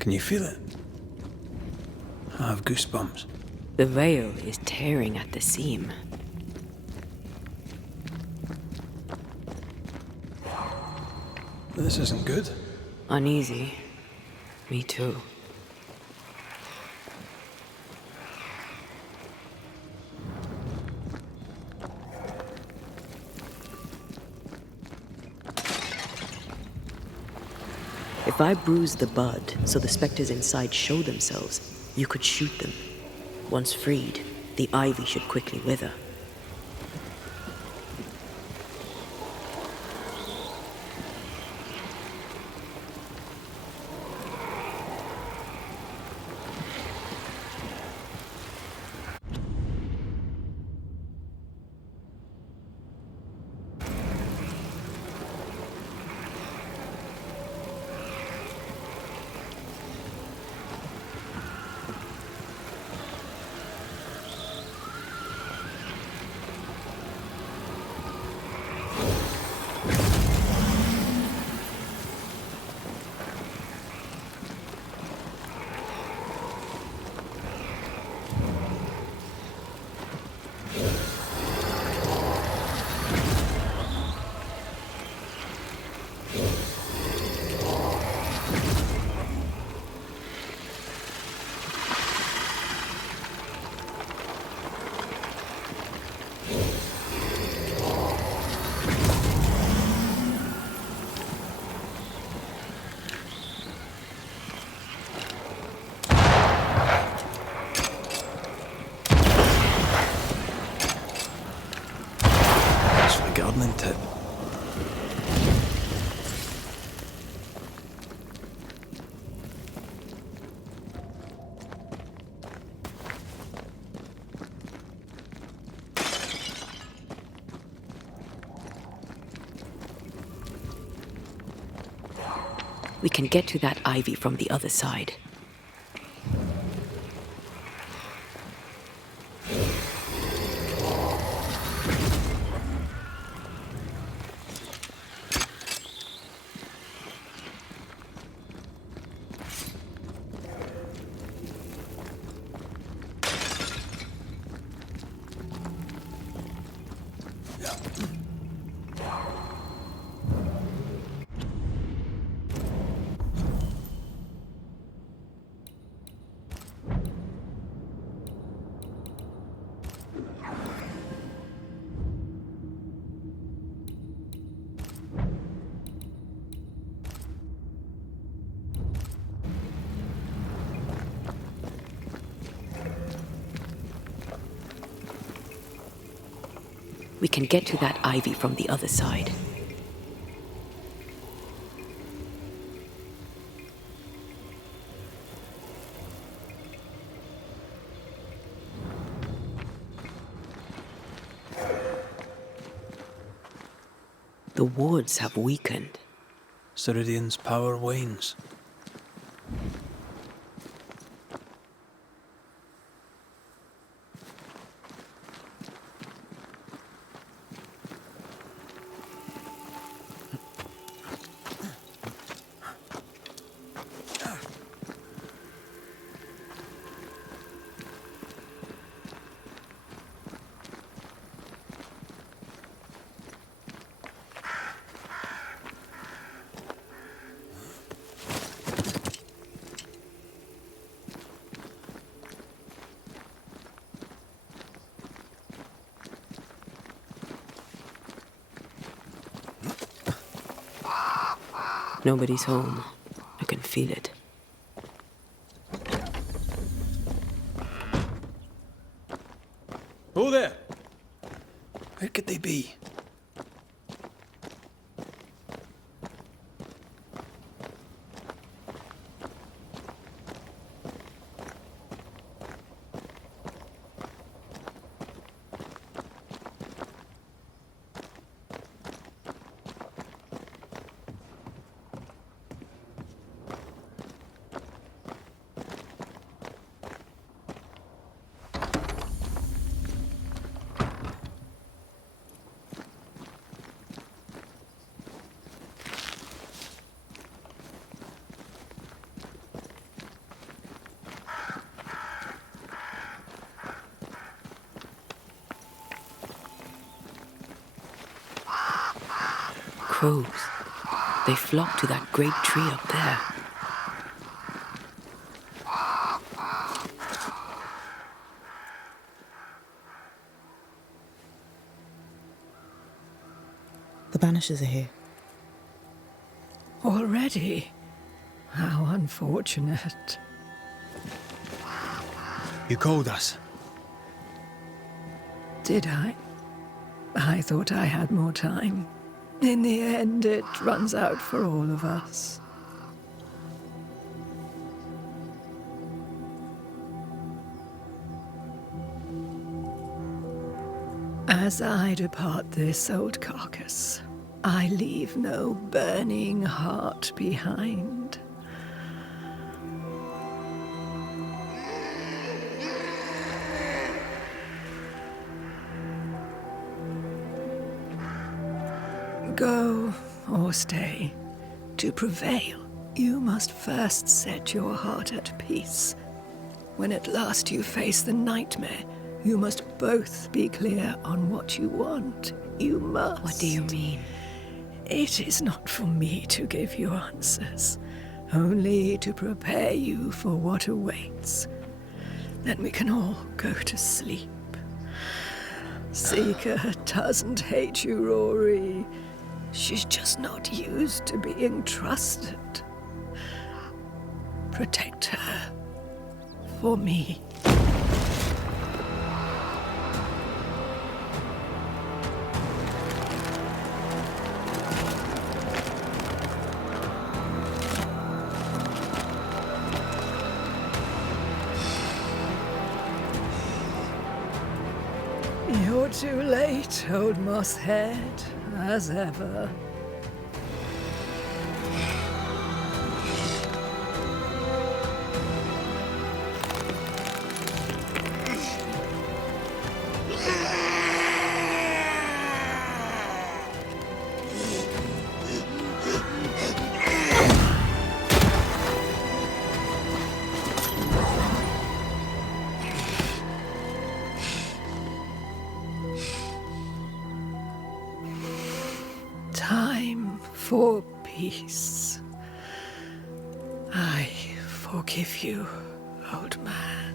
Can you feel it? I have goosebumps. The veil is tearing at the seam. This isn't good. Uneasy. Me too. If I bruise the bud so the specters inside show themselves, you could shoot them. Once freed, the ivy should quickly wither. Gardening tip. We can get to that ivy from the other side. We can get to that ivy from the other side. The wards have weakened. Ceridian's power wanes. Nobody's home. I can feel it. Who there? Where could they be? crows. They flock to that great tree up there. The Banishers are here. Already? How unfortunate. You called us. Did I? I thought I had more time. In the end, it runs out for all of us. As I depart this old carcass, I leave no burning heart behind. Go or stay. To prevail, you must first set your heart at peace. When at last you face the nightmare, you must both be clear on what you want. You must. What do you mean? It is not for me to give you answers, only to prepare you for what awaits. Then we can all go to sleep. Seeker doesn't hate you, Rory. She's just not used to being trusted. Protect her. For me. You're too late, old mosshead, as ever. Time for peace. I forgive you, old man.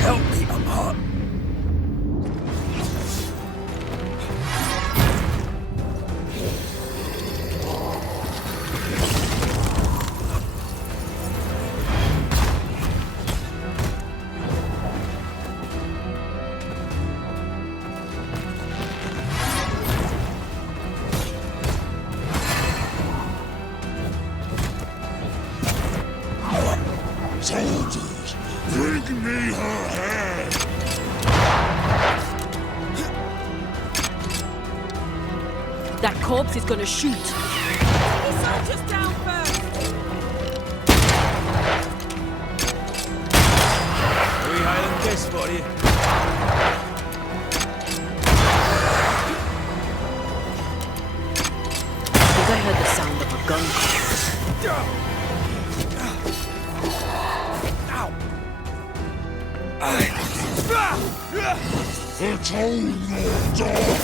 Help me, I'm hurt. Soldiers, bring me her head! That corpse is gonna shoot. Any soldiers down first! Are we Highland guests for you? I think I heard the sound of a gun. It's all your dog!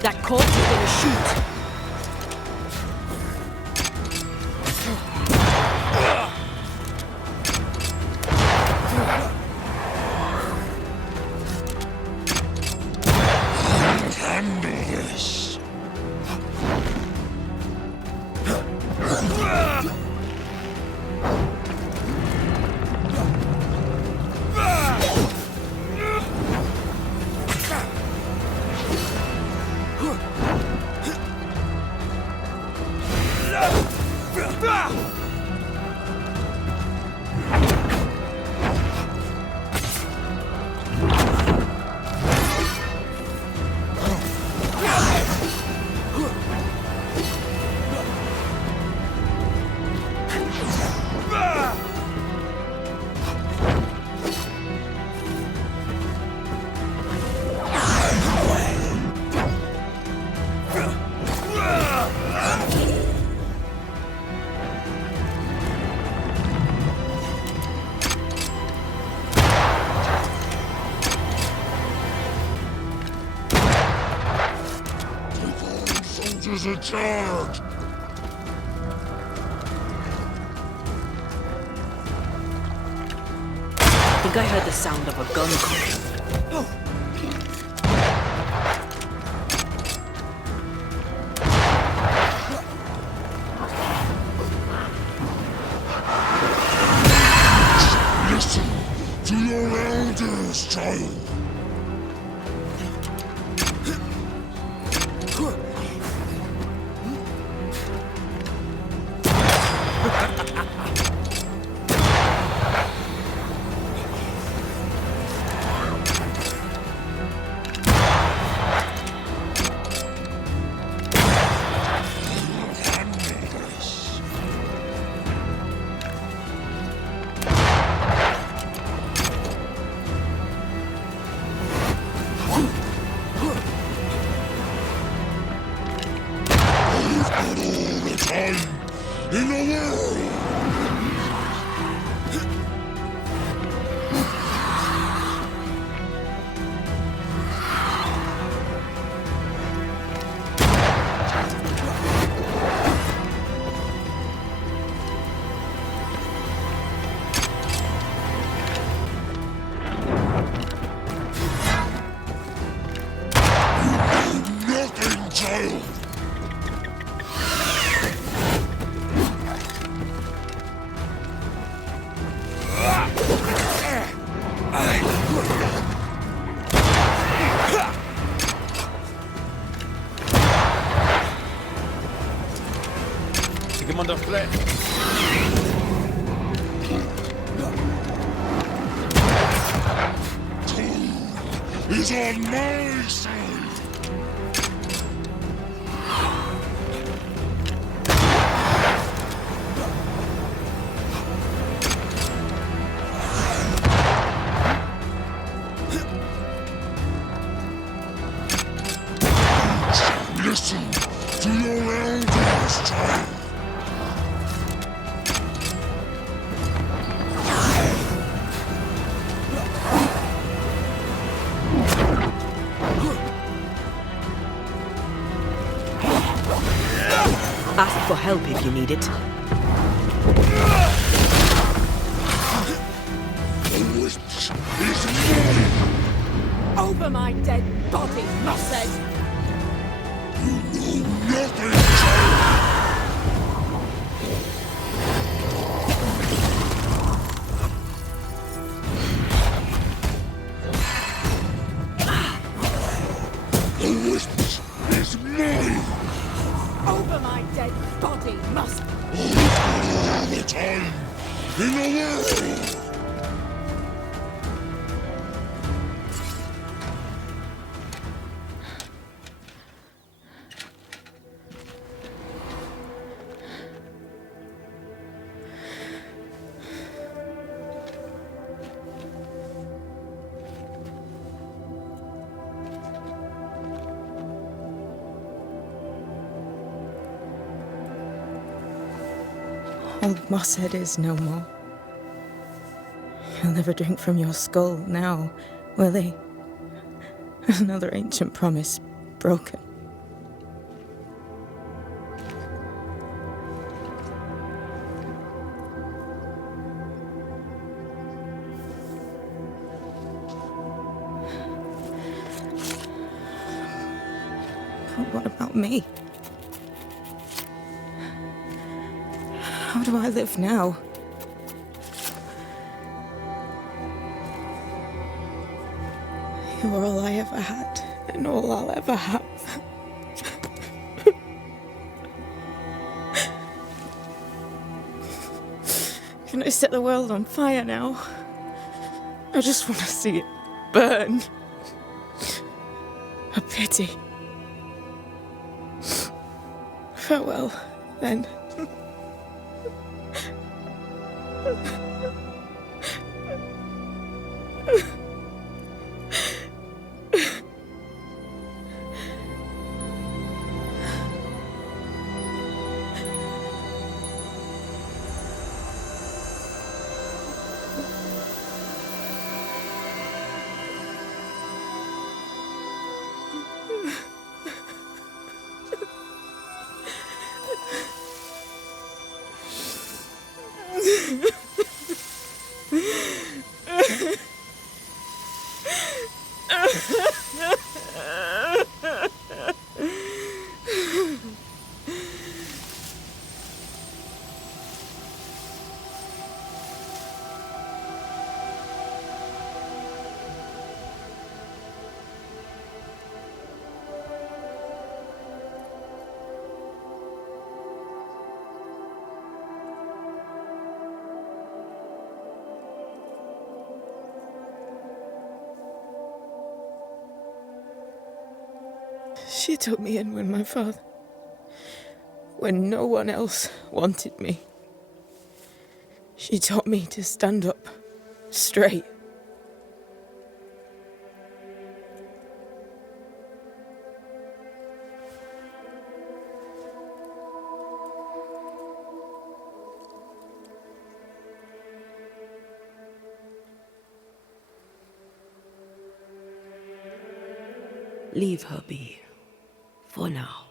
That corpse is gonna shoot. Handle this! Banishers are charged! I think I heard the sound of a gun coming. Listen to your elders, child! In the world! Nothing, child! Take him under threat. Is on my side! Listen to your elders, child! Ask for help if you need it. The witch is mine! Over my dead body, Mossad! You know nothing, child! The witch is mine! Over my dead body, Mossad! All the time in the world! Old Mossad is no more. He'll never drink from your skull now, will he? Another ancient promise broken. But what about me? How do I live now? You're all I ever had, and all I'll ever have. Can I set the world on fire now? I just want to see it burn. A pity. Farewell, then. She took me in when no one else wanted me. She taught me to stand up straight. Leave her be. For now.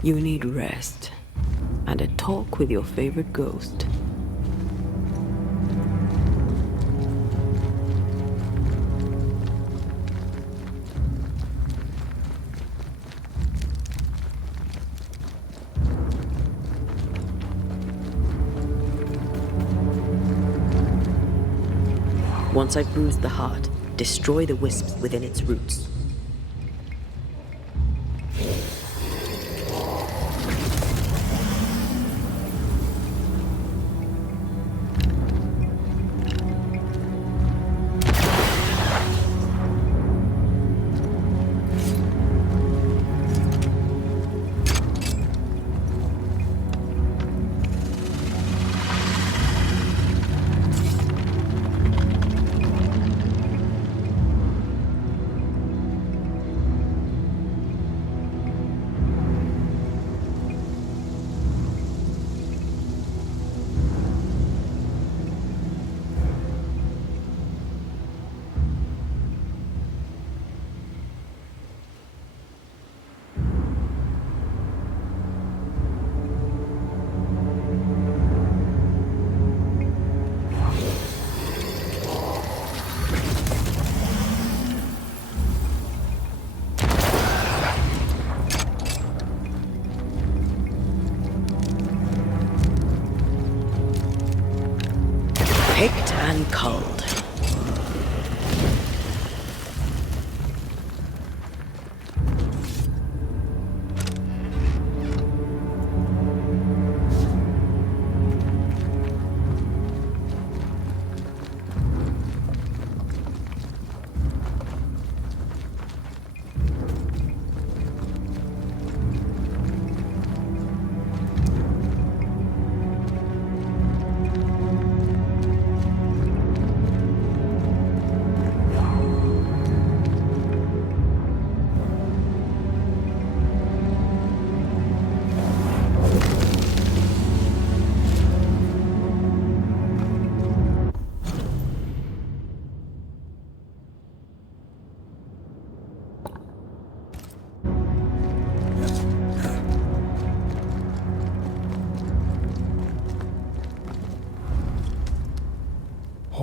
You need rest and a talk with your favorite ghost. Once I've bruised the heart, destroy the wisps within its roots.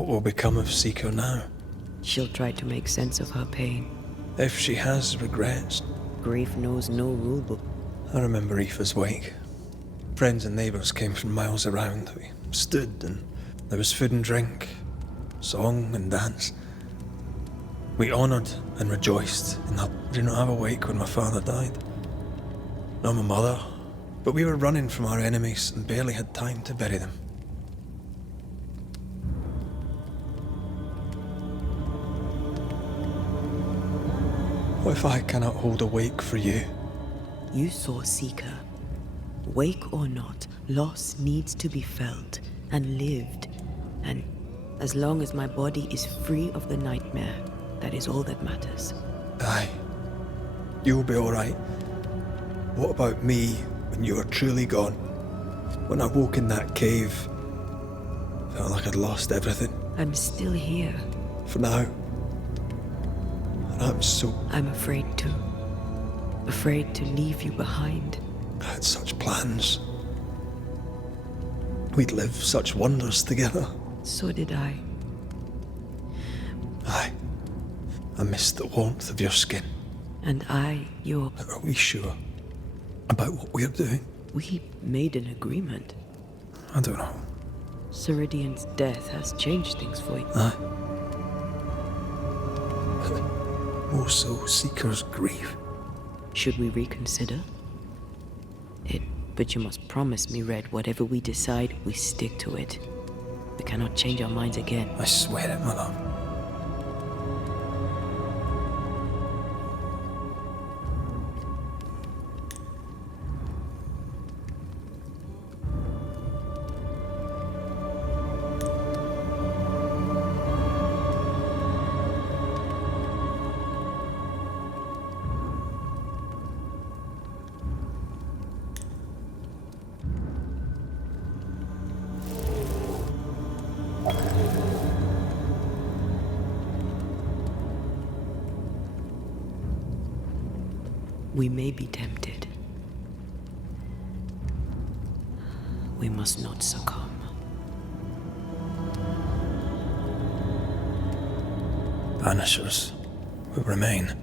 What will become of Seeker now? She'll try to make sense of her pain. If she has regrets. Grief knows no rulebook. I remember Aoife's wake. Friends and neighbours came from miles around. We stood and there was food and drink, song and dance. We honoured and rejoiced in that. I did not have a wake when my father died. Nor my mother. But we were running from our enemies and barely had time to bury them. What if I cannot hold a wake for you? You saw Seeker. Wake or not, loss needs to be felt and lived. And as long as my body is free of the nightmare, that is all that matters. Aye. You'll be alright. What about me when you are truly gone? When I woke in that cave, felt like I'd lost everything. I'm still here. For now. And I'm afraid to. Afraid to leave you behind. I had such plans. We'd live such wonders together. So did I. Aye. I missed the warmth of your skin. And I, your... But are we sure about what we're doing? We made an agreement. I don't know. Ceridian's death has changed things for you. Aye. More so, Seeker's grief. Should we reconsider? But you must promise me, Red, whatever we decide, we stick to it. We cannot change our minds again. I swear it, my love. We may be tempted. We must not succumb. Banishers will remain.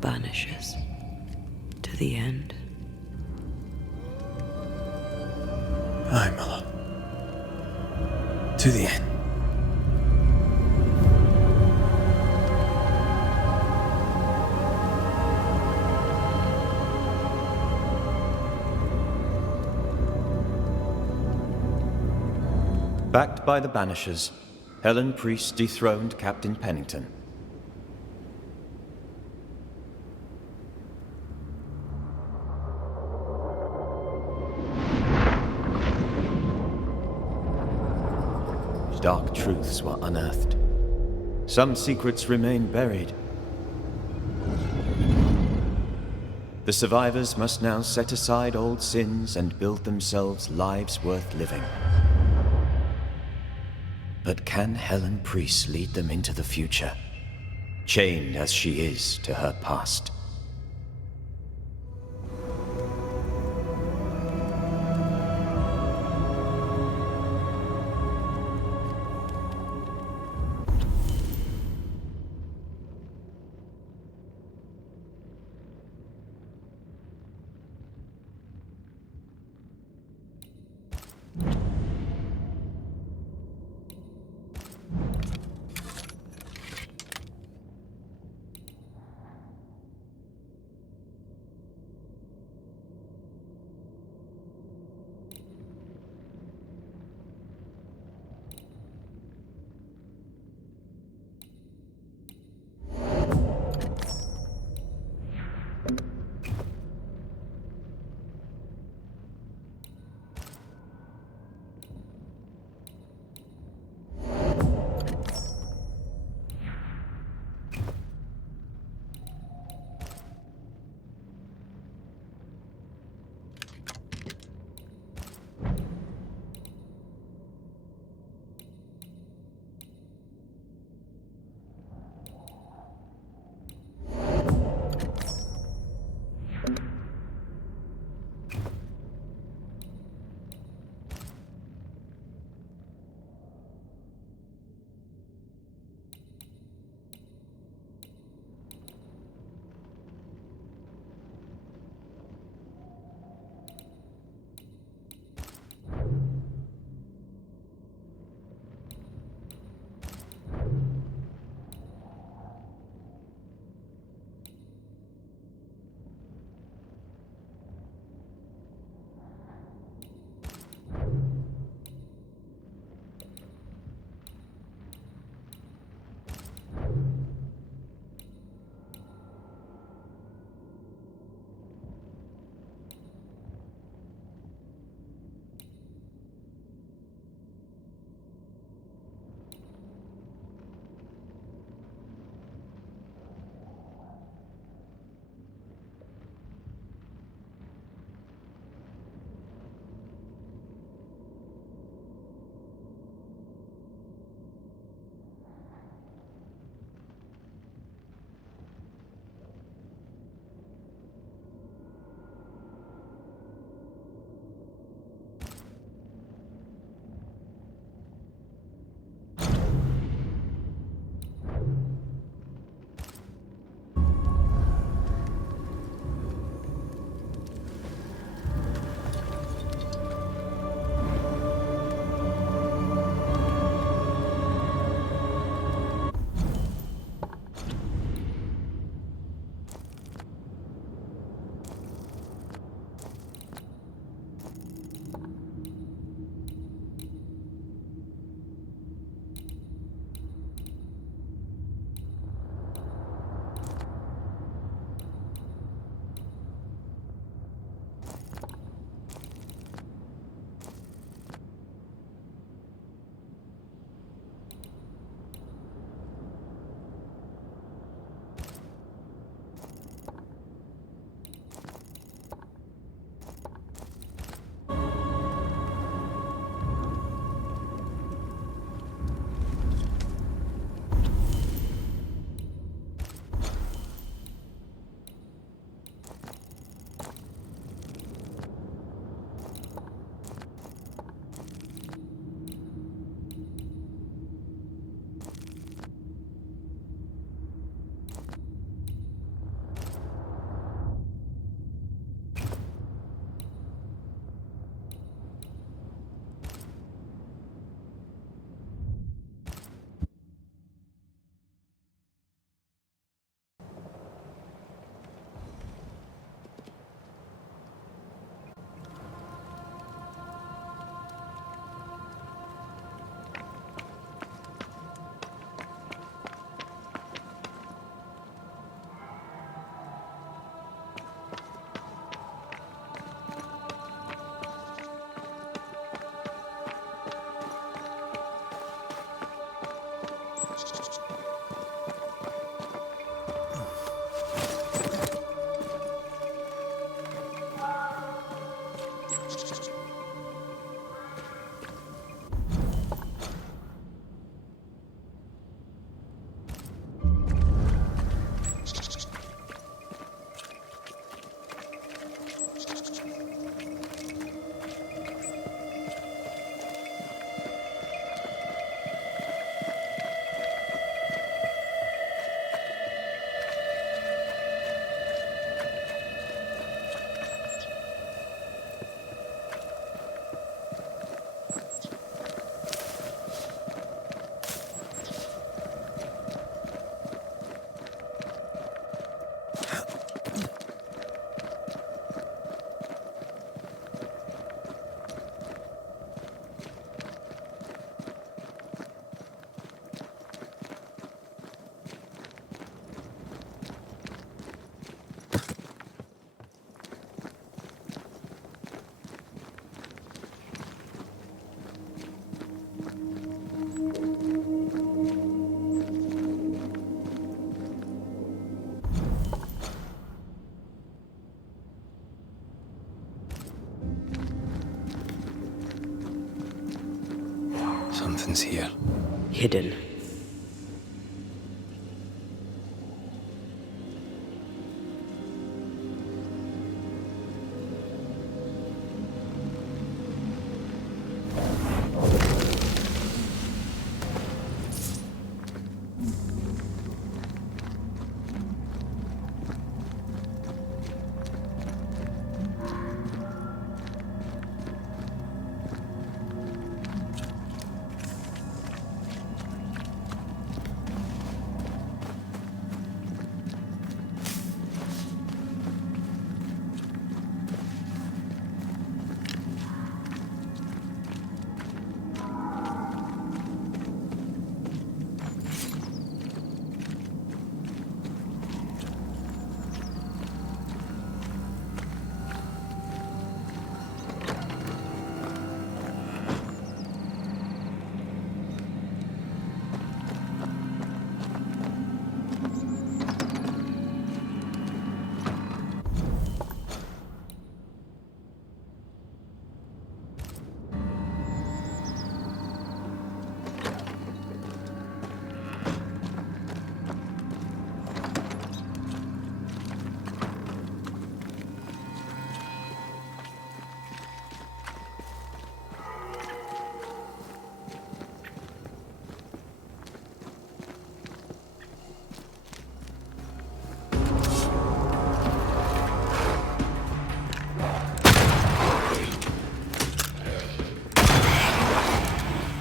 Banishers. To the end. Aye, my love. To the end. Backed by the Banishers, Helen Priest dethroned Captain Pennington. Dark truths were unearthed. Some secrets remain buried. The survivors must now set aside old sins and build themselves lives worth living. But can Helen Priest lead them into the future, chained as she is to her past? happens here. Hidden.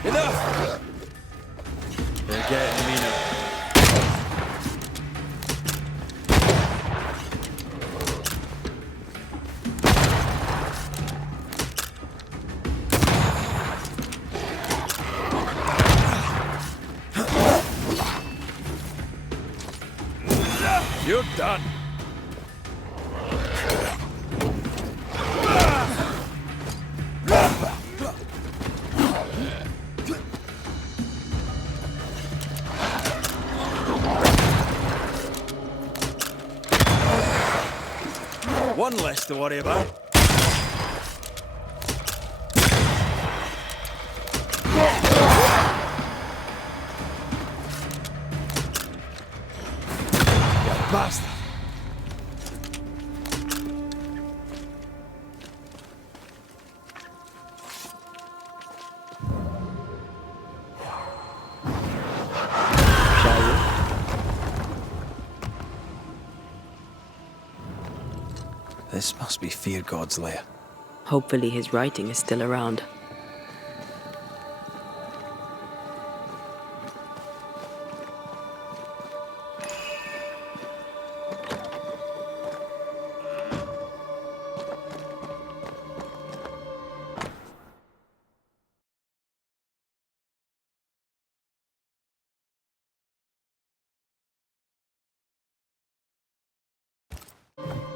Enough! They're getting me now. You're done. One less to worry about. You bastard! Shall we? This must be Fear God's lair. Hopefully his writing is still around.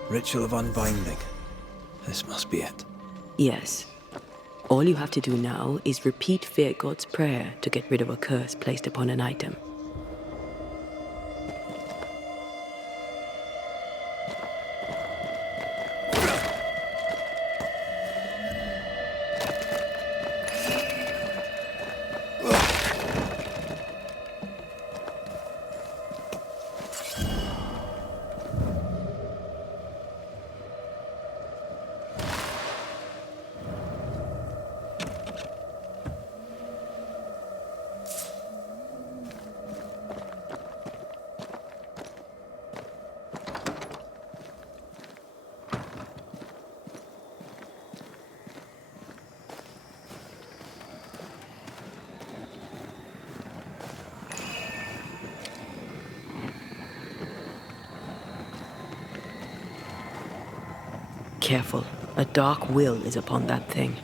Ritual of Unbinding. This must be it. Yes. All you have to do now is repeat Fear God's prayer to get rid of a curse placed upon an item. Careful. A dark will is upon that thing.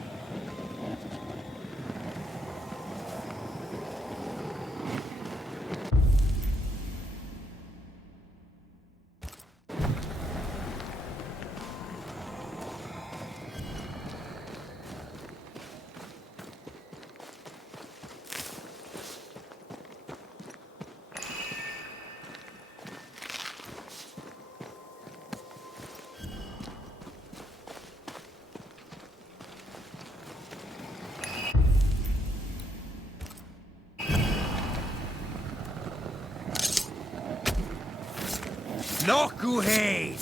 Nokuhei!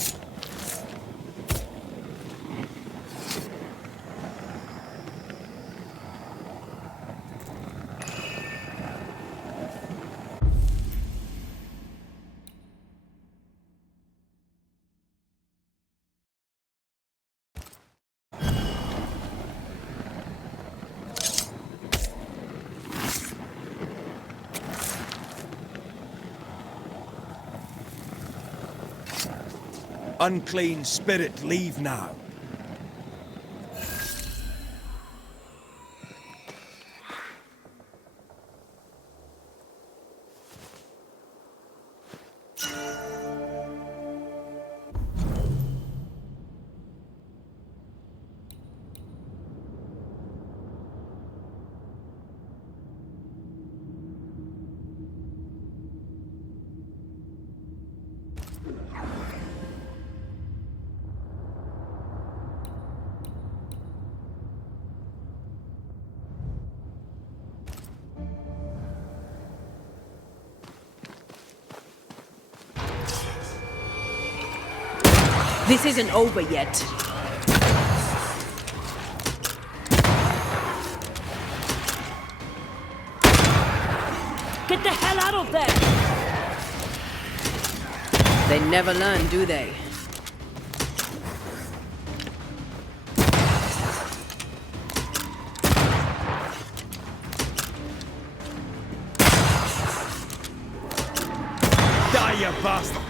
Unclean spirit, leave now. This isn't over yet. Get the hell out of there! They never learn, do they? Die, you bastard!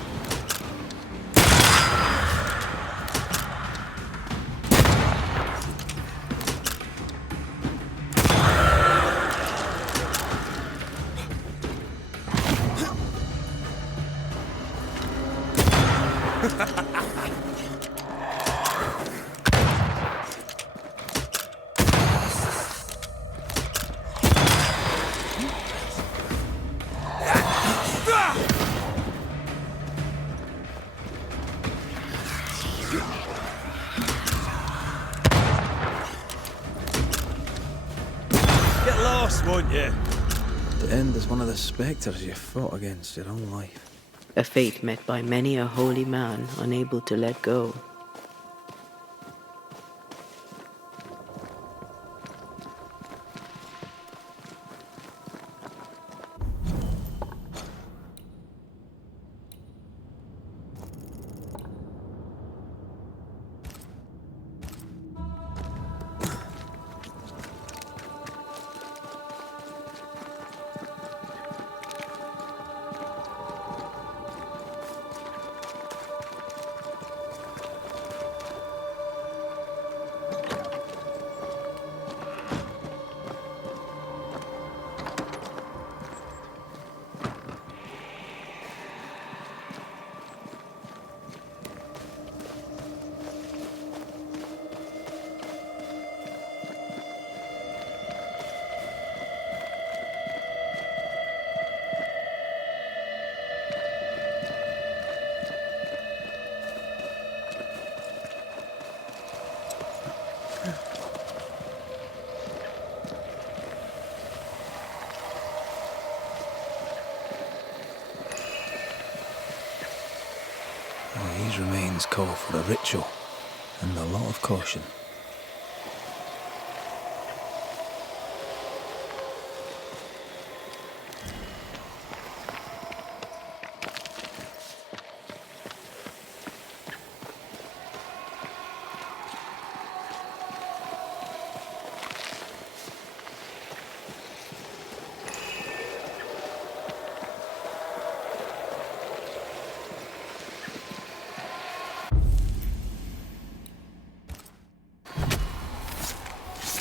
Get lost, won't you? To end as one of the spectres you fought against your own life. A fate met by many a holy man unable to let go. These remains call for a ritual and a lot of caution.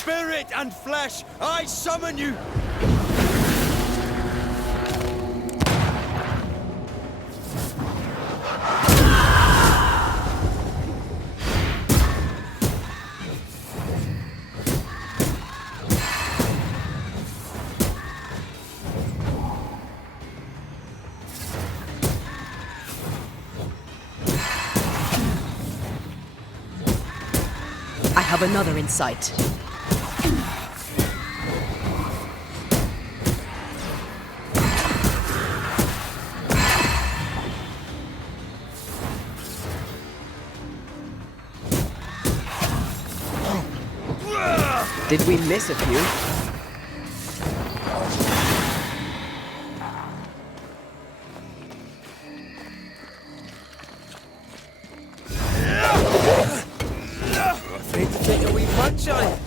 Spirit and flesh, I summon you! I have another insight. Did we miss a few? Afraid to take a wee punch on it.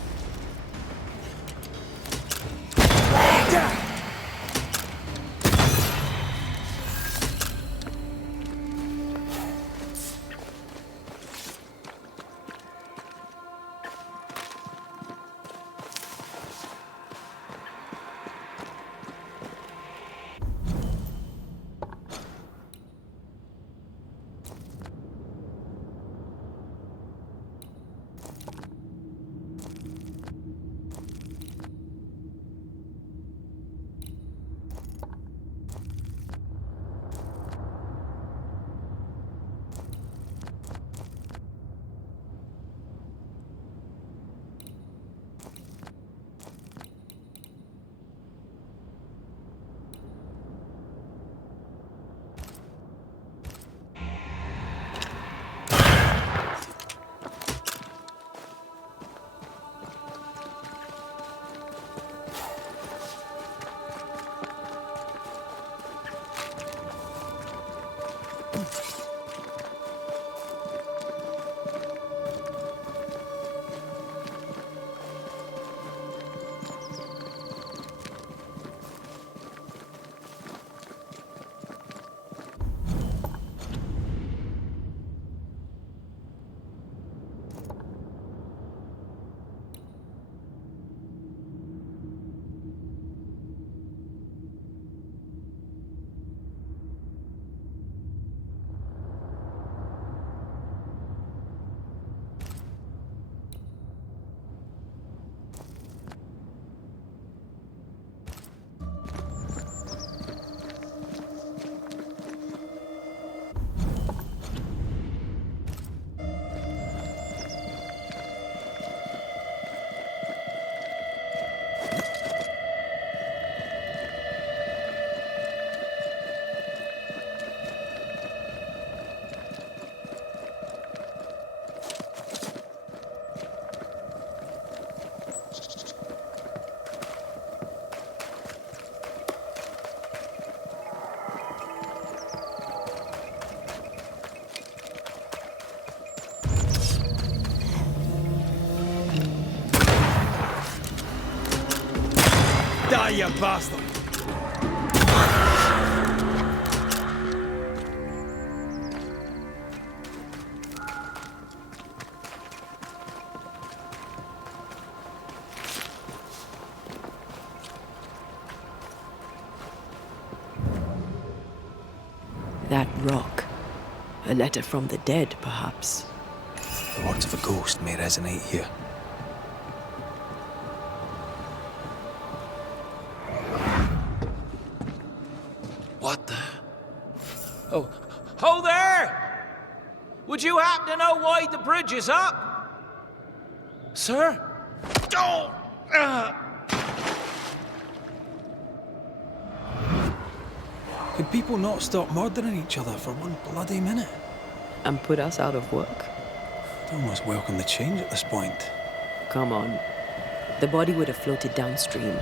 Die, you bastard! That rock. A letter from the dead, perhaps. The words of a ghost may resonate here. What the? Oh, ho there! Would you happen to know why the bridge is up? Sir? Oh! Could people not stop murdering each other for one bloody minute? And put us out of work? I'd almost welcome the change at this point. Come on. The body would have floated downstream.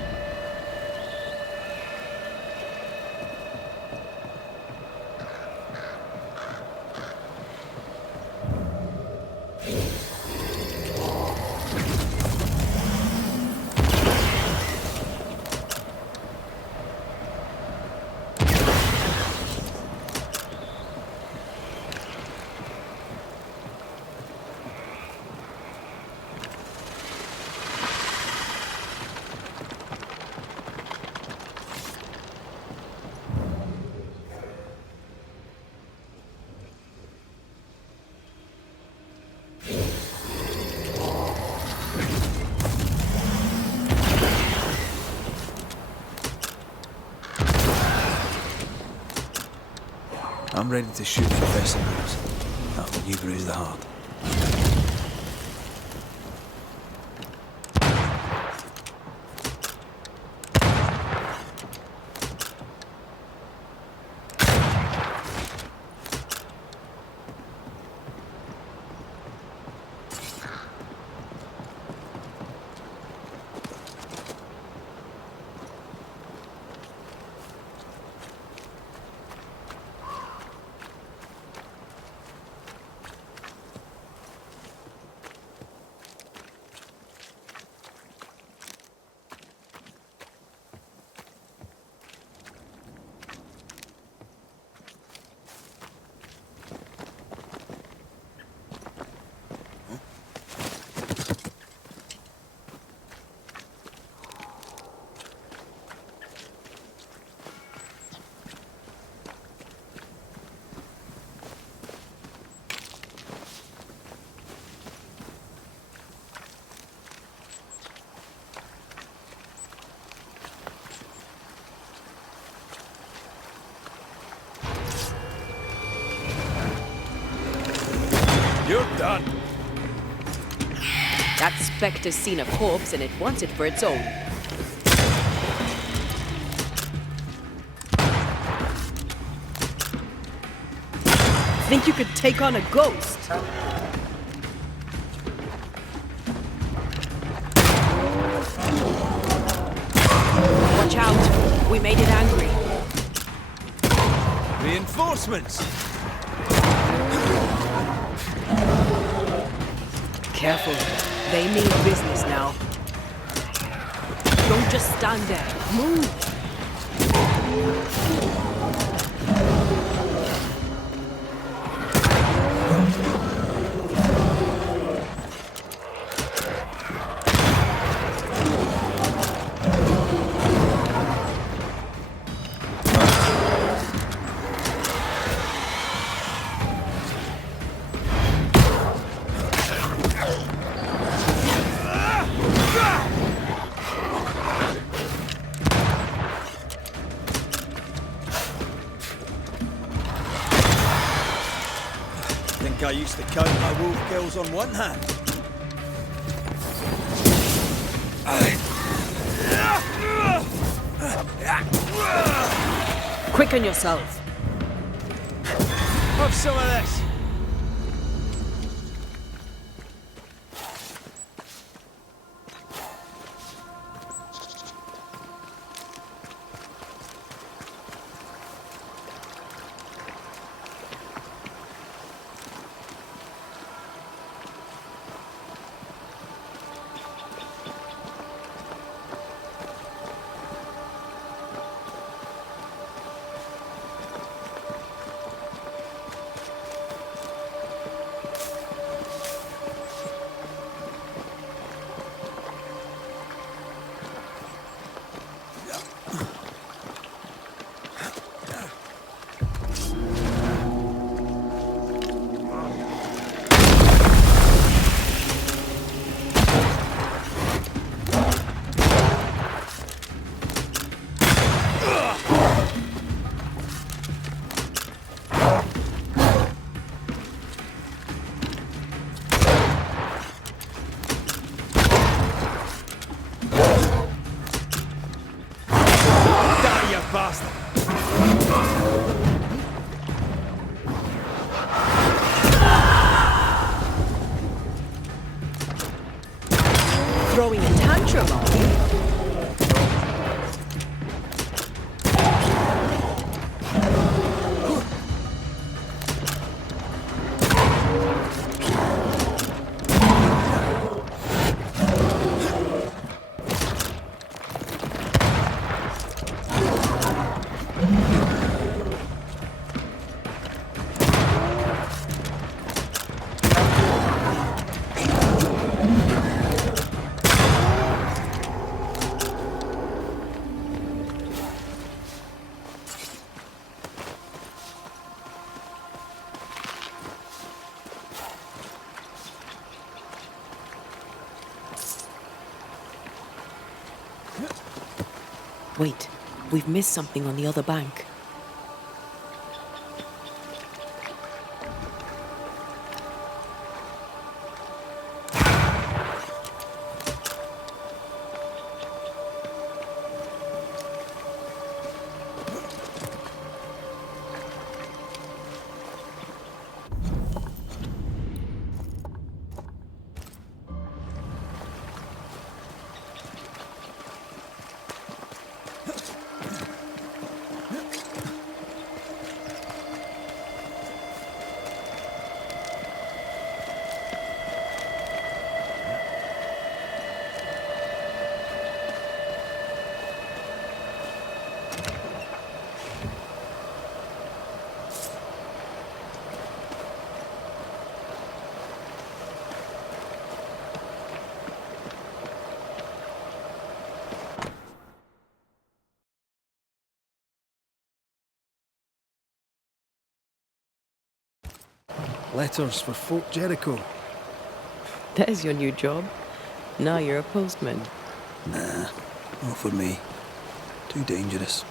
I'm ready to shoot the infestors. That'll you bruise the heart. You're done. That specter's seen a corpse and it wants it for its own. Think you could take on a ghost? Watch out! We made it angry. Reinforcements! Careful. They mean business now. Don't just stand there. Move! I used to count my wolf kills on one hand. Quicken yourself. Have some of this. Throwing a tantrum on you. Wait, we've missed something on the other bank. Letters for Fort Jericho. There's your new job. Now you're a postman. Nah, not for me. Too dangerous.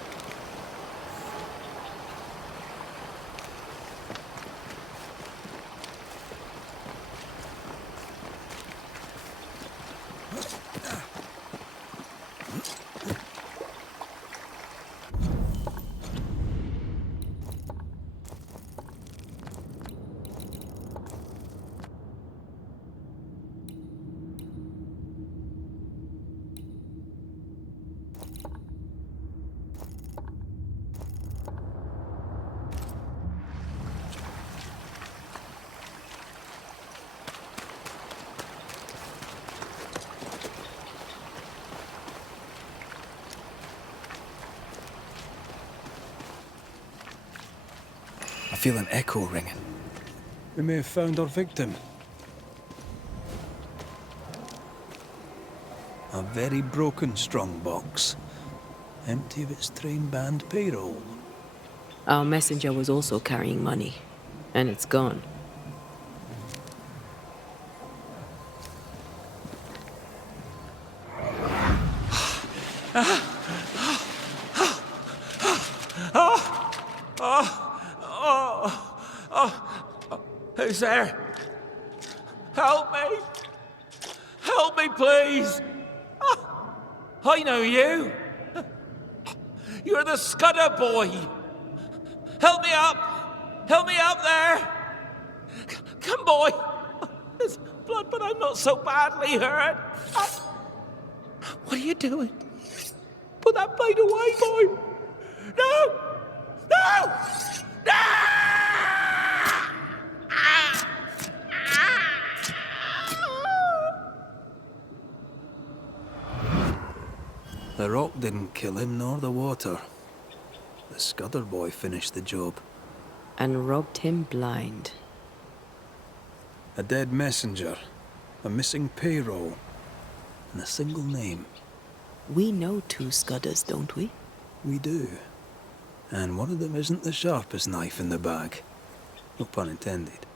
feel an echo ringing. We may have found our victim. A very broken strongbox. Empty of its train band payroll. Our messenger was also carrying money, and it's gone. Who's there? Help me! Help me, please! I know you! You're the Scudder boy! Help me up! Help me up there! Come, boy! There's blood, but I'm not so badly hurt. What are you doing? Put that blade away, boy! No! No! No! The rock didn't kill him, nor the water. The Scudder boy finished the job. And robbed him blind. A dead messenger, a missing payroll, and a single name. We know 2 Scudders, don't we? We do. And one of them isn't the sharpest knife in the bag. No pun intended.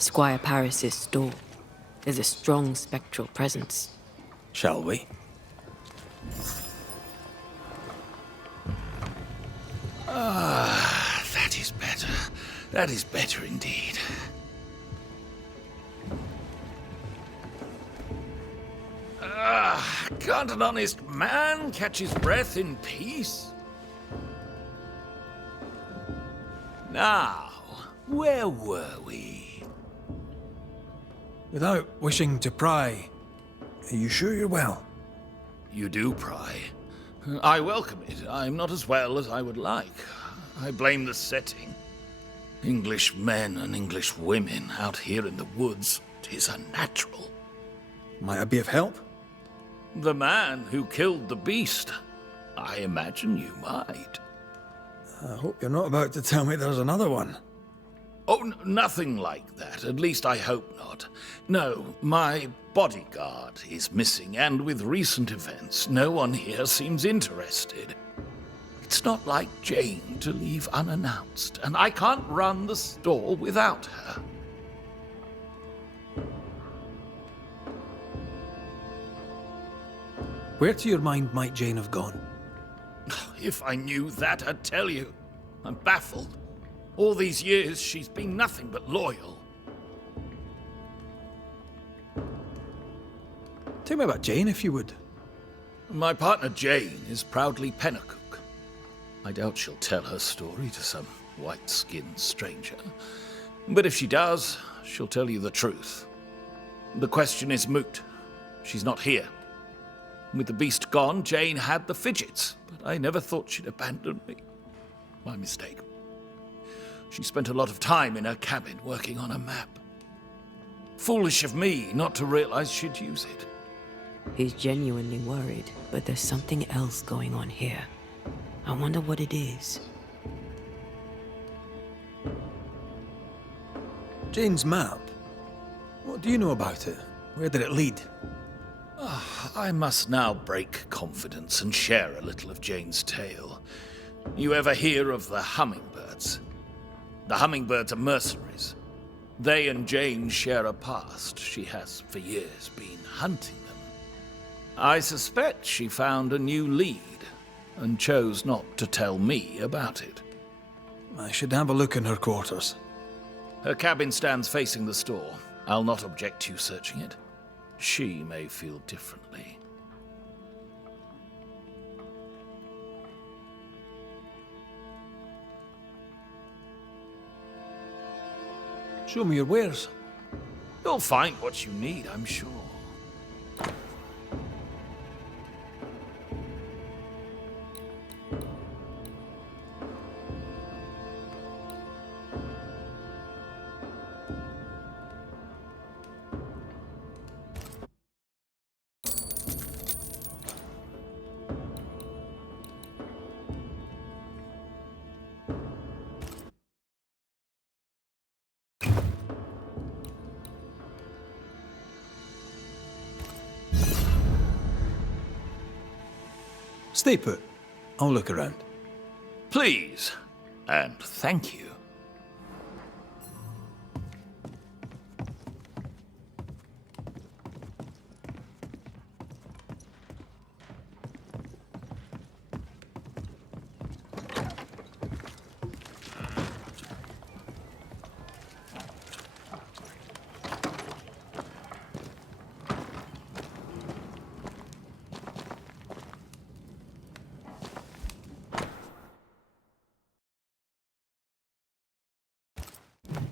Squire Paris's store. There's a strong spectral presence. Shall we? That is That is better indeed. Can't an honest man catch his breath in peace? Now, where were we? Without wishing to pry, are you sure you're well? You do pry. I welcome it. I'm not as well as I would like. I blame the setting. English men and English women out here in the woods. 'Tis unnatural. Might I be of help? The man who killed the beast. I imagine you might. I hope you're not about to tell me there's another one. Oh, nothing like that. At least I hope not. No, my bodyguard is missing, and with recent events, no one here seems interested. It's not like Jane to leave unannounced, and I can't run the store without her. Where to your mind might Jane have gone? If I knew that, I'd tell you. I'm baffled. All these years, she's been nothing but loyal. Tell me about Jane, if you would. My partner Jane is proudly Pennacook. I doubt she'll tell her story to some white-skinned stranger. But if she does, she'll tell you the truth. The question is moot. She's not here. With the beast gone, Jane had the fidgets, but I never thought she'd abandon me. My mistake. She spent a lot of time in her cabin working on a map. Foolish of me not to realize she'd use it. He's genuinely worried, but there's something else going on here. I wonder what it is. Jane's map? What do you know about it? Where did it lead? I must now break confidence and share a little of Jane's tale. You ever hear of the hummingbirds? The hummingbirds are mercenaries. They and Jane share a past. She has, for years, been hunting them. I suspect she found a new lead and chose not to tell me about it. I should have a look in her quarters. Her cabin stands facing the store. I'll not object to you searching it. She may feel differently. Show me your wares. You'll find what you need, I'm sure. Stay put. I'll look around. Please, and thank you.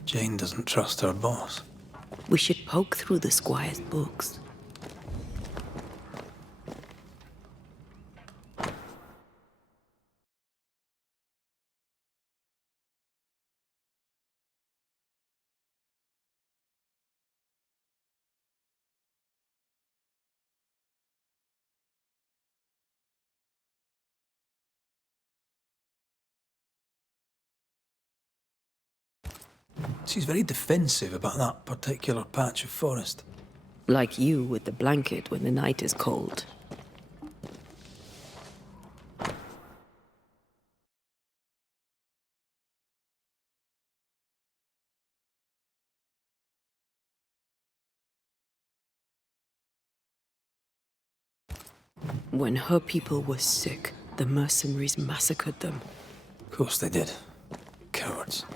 Jane doesn't trust her boss. We should poke through the squire's books. She's very defensive about that particular patch of forest. Like you with the blanket when the night is cold. When her people were sick, the mercenaries massacred them. Of course they did. Cowards.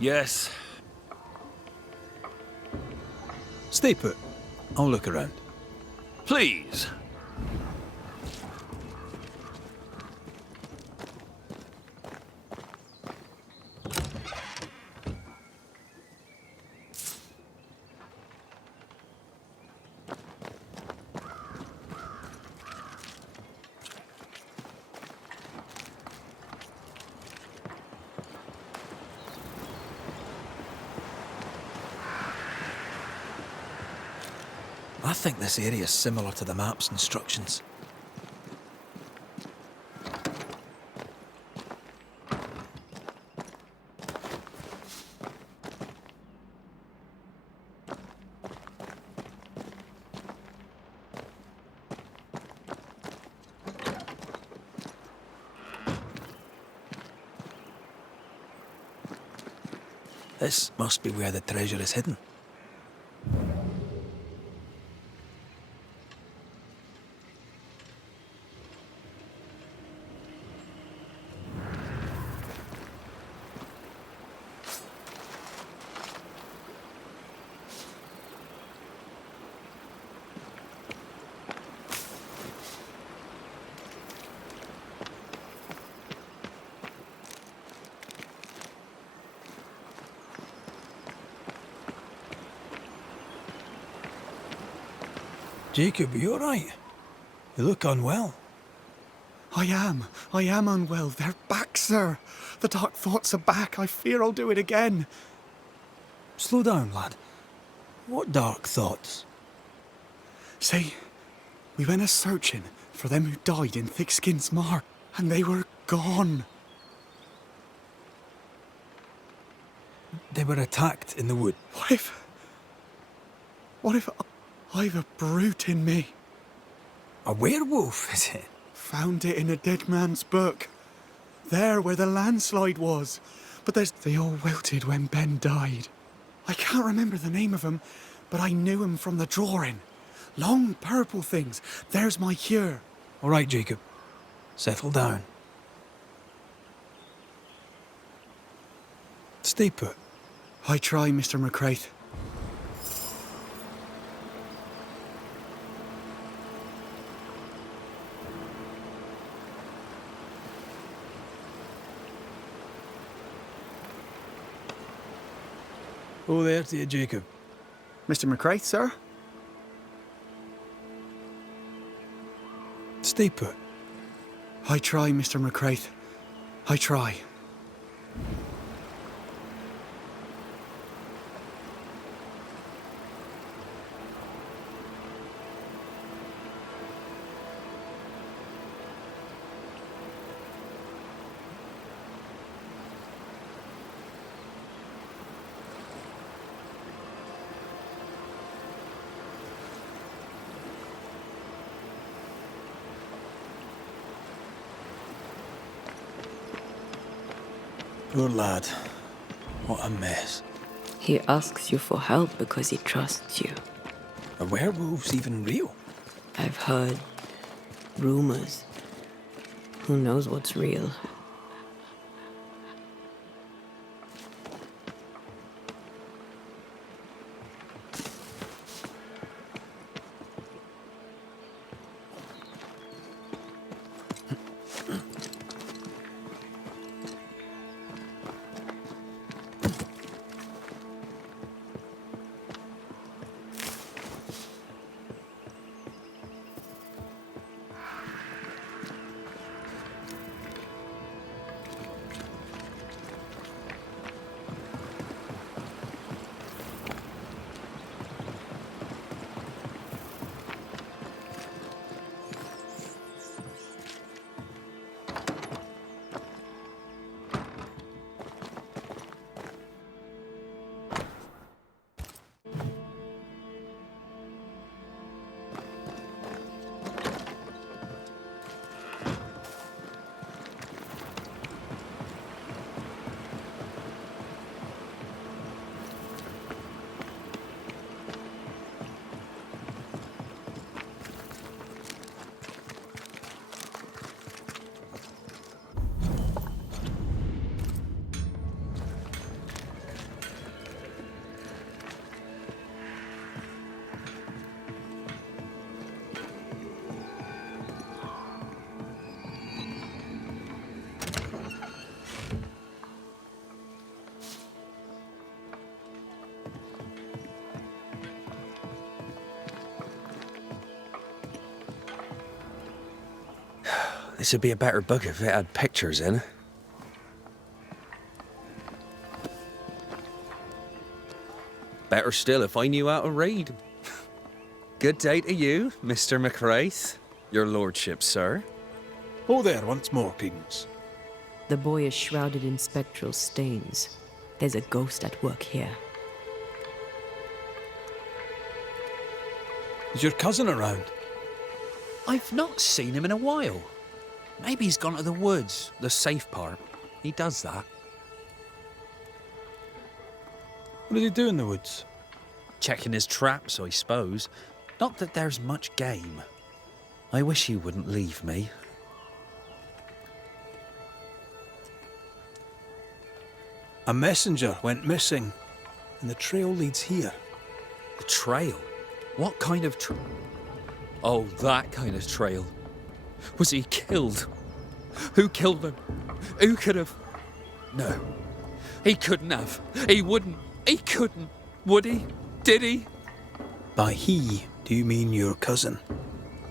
Yes. Stay put. I'll look around. Please. I think this area is similar to the map's instructions. This must be where the treasure is hidden. Jacob, are you alright? You look unwell. I am unwell. They're back, sir. The dark thoughts are back. I fear I'll do it again. Slow down, lad. What dark thoughts? See, we went a-searching for them who died in Thickskin's Mar, and they were gone. They were attacked in the wood. What if I've a brute in me? A werewolf, is it? Found it in a dead man's book. There where the landslide was. But they all wilted when Ben died. I can't remember the name of them, but I knew him from the drawing. Long purple things. There's my cure. All right, Jacob. Settle down. Stay put. I try, Mr. McCraith. Oh, there to you, Jacob. Mr. McCraith, sir? Stay put. I try, Mr. McCraith. I try. Poor lad. What a mess. He asks you for help because he trusts you. Are werewolves even real? I've heard rumors. Who knows what's real? This would be a better book if it had pictures in. Better still if I knew how to read. Good day to you, Mr. McWraith. Your lordship, sir. Oh, there, once more, Prudence. The boy is shrouded in spectral stains. There's a ghost at work here. Is your cousin around? I've not seen him in a while. Maybe he's gone to the woods, the safe part. He does that. What did he do in the woods? Checking his traps, I suppose. Not that there's much game. I wish he wouldn't leave me. A messenger went missing, and the trail leads here. The trail? What kind of trail? Oh, that kind of trail. Was he killed? Who killed him? Who could have? No. He couldn't have. He wouldn't. He couldn't. Would he? Did he? By he, do you mean your cousin?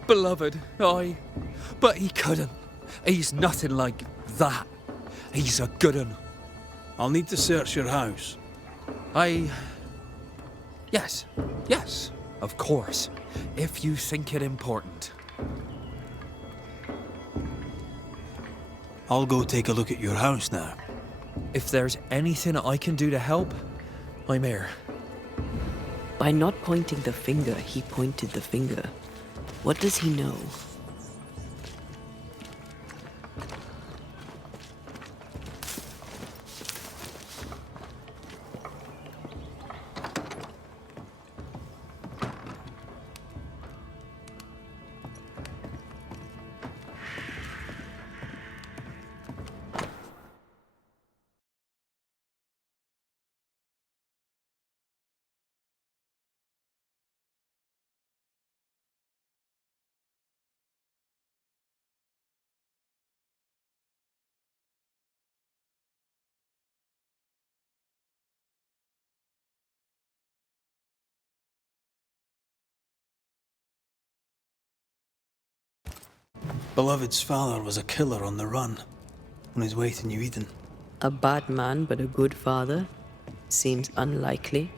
Beloved, aye. But he couldn't. He's nothing like that. He's a good un. I'll need to search your house. Yes, of course. If you think it important. I'll go take a look at your house now. If there's anything I can do to help, I'm here. By not pointing the finger, he pointed the finger. What does he know? Beloved's father was a killer on the run, on his way to New Eden. A bad man but a good father? Seems unlikely.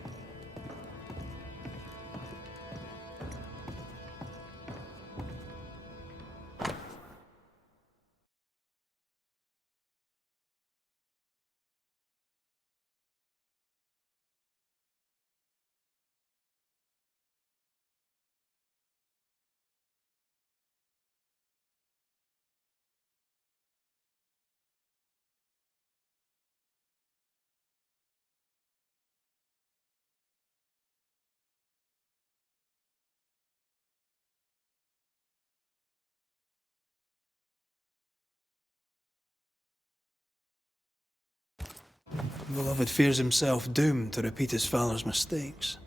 Beloved fears himself doomed to repeat his father's mistakes.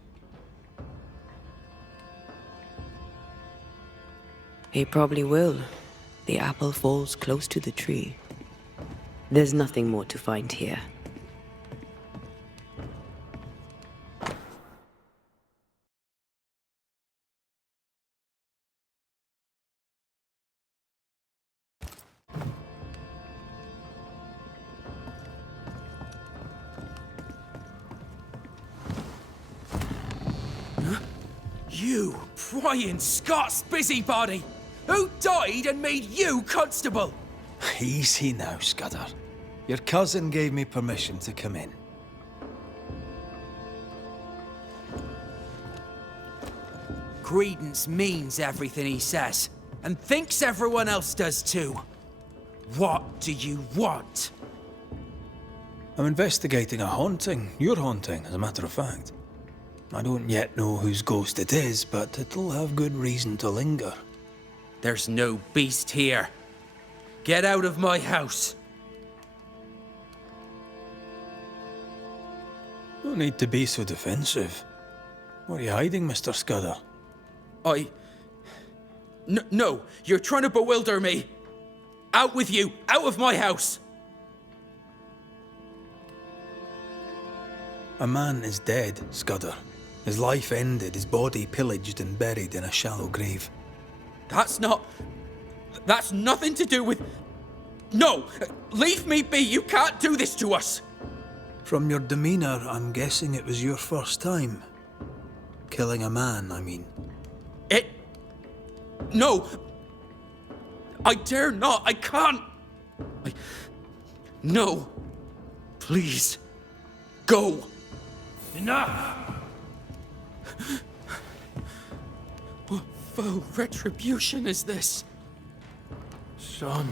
He probably will. The apple falls close to the tree. There's nothing more to find here. You prying Scots busybody! Who died and made you constable? Easy now, Scudder. Your cousin gave me permission to come in. Credence means everything he says, and thinks everyone else does too. What do you want? I'm investigating a haunting. Your haunting, as a matter of fact. I don't yet know whose ghost it is, but it'll have good reason to linger. There's no beast here. Get out of my house. No need to be so defensive. What are you hiding, Mr. Scudder? No, you're trying to bewilder me. Out with you, out of my house. A man is dead, Scudder. His life ended, his body pillaged and buried in a shallow grave. That's not... That's nothing to do with... No! Leave me be! You can't do this to us! From your demeanour, I'm guessing it was your first time. Killing a man, I mean. No! I dare not! I can't! No! Please! Go! Enough! What foul retribution is this? Son.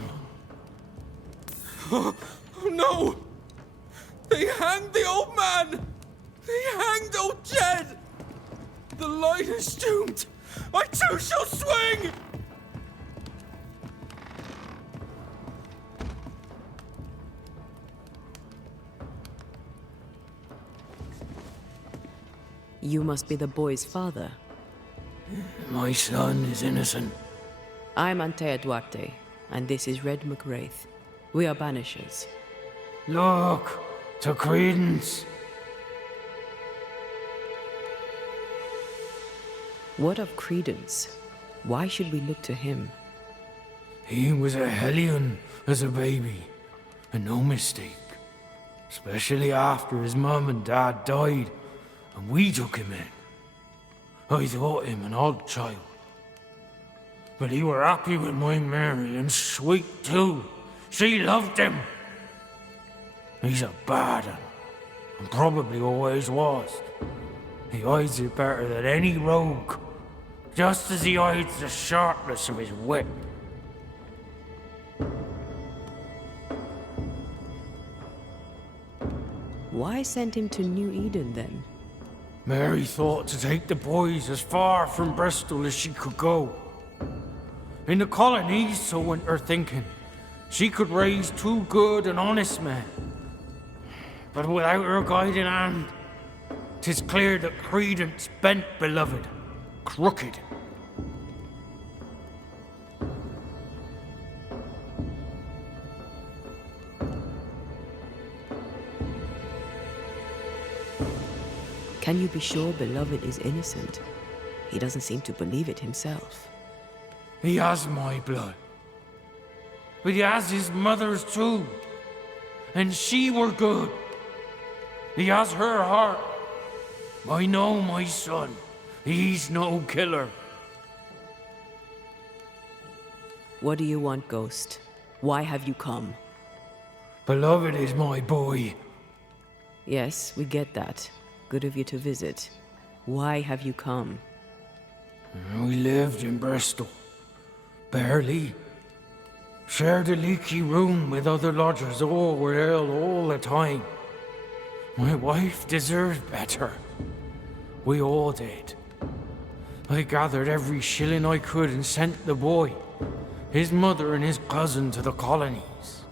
Oh, no! They hanged the old man! They hanged old Jed! The line is doomed! I too shall swing! You must be the boy's father. My son is innocent. I'm Antea Duarte, and this is Red McWraith. We are Banishers. Look to Credence. What of Credence? Why should we look to him? He was a hellion as a baby, and no mistake. Especially after his mum and dad died, and we took him in. I thought him an odd child. But he were happy with my Mary, and sweet too. She loved him. He's a bad un, and probably always was. He hides it better than any rogue, just as he hides the sharpness of his whip. Why send him to New Eden then? Mary thought to take the boys as far from Bristol as she could go. In the colonies, so went her thinking, she could raise two good and honest men. But without her guiding hand, 'tis clear that Credence bent beloved, crooked. Can you be sure beloved is innocent? He doesn't seem to believe it himself. He has my blood. But he has his mother's too. And she were good. He has her heart. I know my son. He's no killer. What do you want, Ghost? Why have you come? Beloved is my boy. Yes, we get that. Good of you to visit. Why have you come? We lived in Bristol. Barely. Shared a leaky room with other lodgers. All were ill all the time. My wife deserved better. We all did. I gathered every shilling I could and sent the boy, his mother and his cousin to the colonies.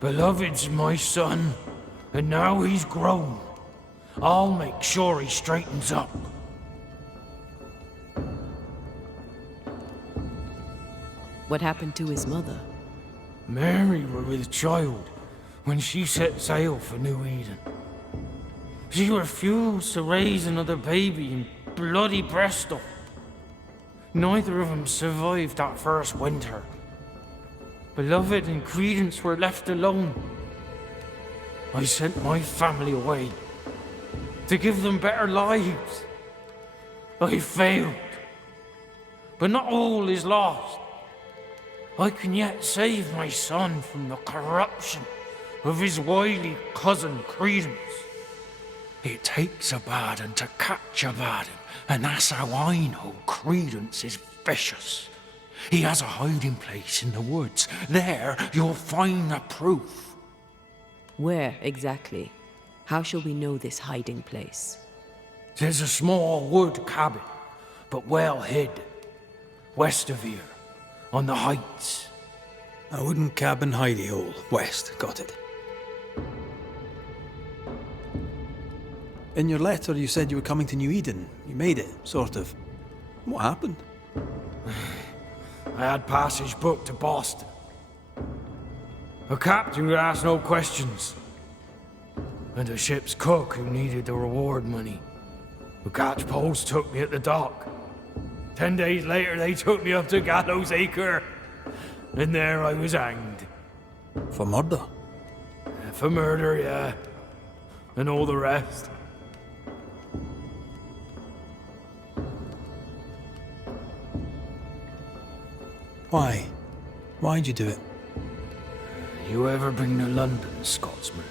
Beloved's my son, and now he's grown. I'll make sure he straightens up. What happened to his mother? Mary were with child when she set sail for New Eden. She refused to raise another baby in bloody Bristol. Neither of them survived that first winter. Beloved and Credence were left alone. I sent my family away to give them better lives. I failed. But not all is lost. I can yet save my son from the corruption of his wily cousin Credence. It takes a bad un to catch a bad un, and that's how I know Credence is vicious. He has a hiding place in the woods. There you'll find the proof. Where exactly? How shall we know this hiding place? There's a small wood cabin, but well hid. West of here, on the heights. A wooden cabin hidey hole, west, got it. In your letter, you said you were coming to New Eden. You made it, sort of. What happened? I had passage booked to Boston. A captain would ask no questions. And a ship's cook who needed the reward money. The catch post took me at the dock. 10 days later, they took me up to Gallows Acre. And there I was hanged. For murder? For murder, yeah. And all the rest. Why? Why'd you do it? You ever been to London, Scotsman?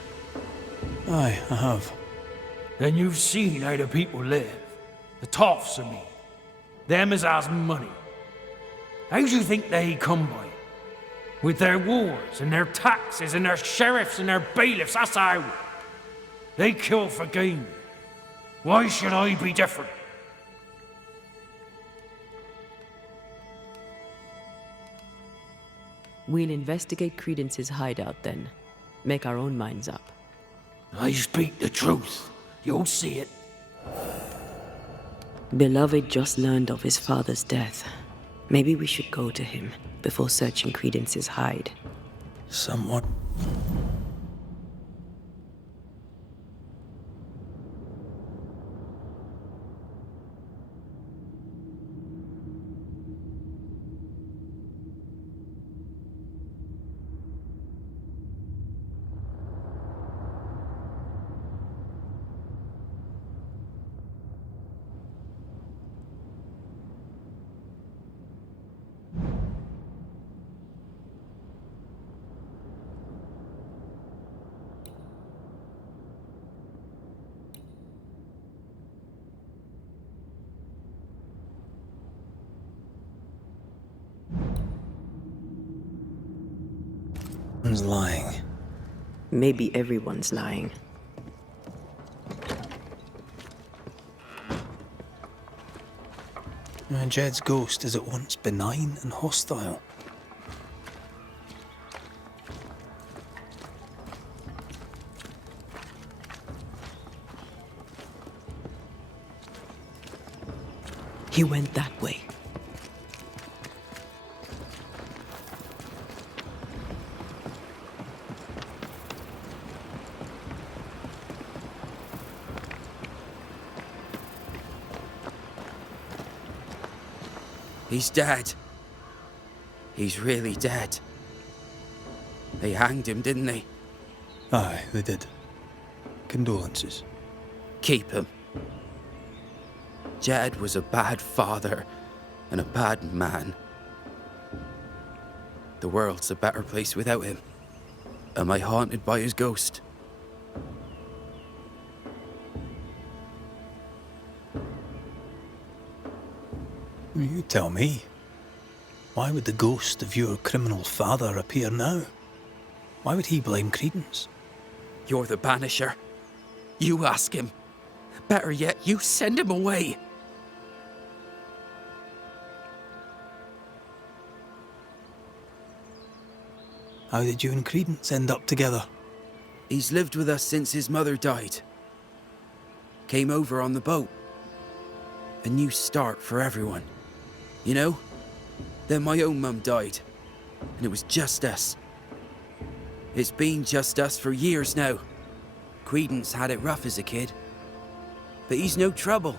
Aye, I have. Then you've seen how the people live. The toffs, I mean. Them as has money. How do you think they come by it? With their wars and their taxes and their sheriffs and their bailiffs, that's how. They kill for gain. Why should I be different? We'll investigate Credence's hideout then. Make our own minds up. I speak the truth. You'll see it. Beloved just learned of his father's death. Maybe we should go to him before searching Credence's hide. Somewhat. Someone's lying. Maybe everyone's lying. Jed's ghost is at once benign and hostile. He went that way. He's dead. He's really dead. They hanged him, didn't they? Aye, they did. Condolences. Keep him. Jed was a bad father and a bad man. The world's a better place without him. Am I haunted by his ghost? You tell me. Why would the ghost of your criminal father appear now? Why would he blame Credence? You're the Banisher. You ask him. Better yet, you send him away. How did you and Credence end up together? He's lived with us since his mother died. Came over on the boat. A new start for everyone. You know? Then my own mum died. And it was just us. It's been just us for years now. Credence had it rough as a kid. But he's no trouble.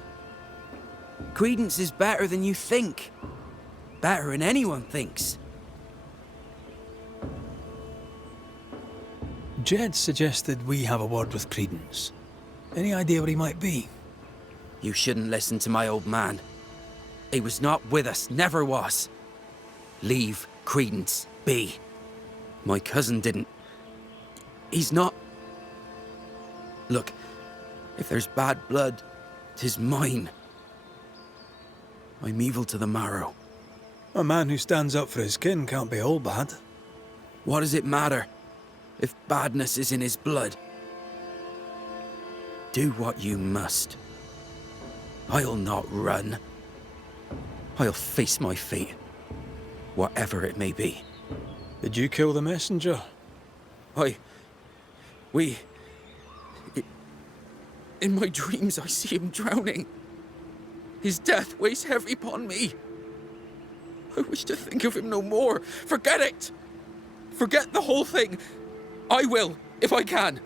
Credence is better than you think. Better than anyone thinks. Jed suggested we have a word with Credence. Any idea where he might be? You shouldn't listen to my old man. He was not with us, never was. Leave Credence be. My cousin didn't. He's not... Look, if there's bad blood, 'tis mine. I'm evil to the marrow. A man who stands up for his kin can't be all bad. What does it matter if badness is in his blood? Do what you must. I'll not run. I'll face my fate, whatever it may be. Did you kill the messenger? In my dreams, I see him drowning. His death weighs heavy upon me. I wish to think of him no more. Forget it. Forget the whole thing. I will, if I can.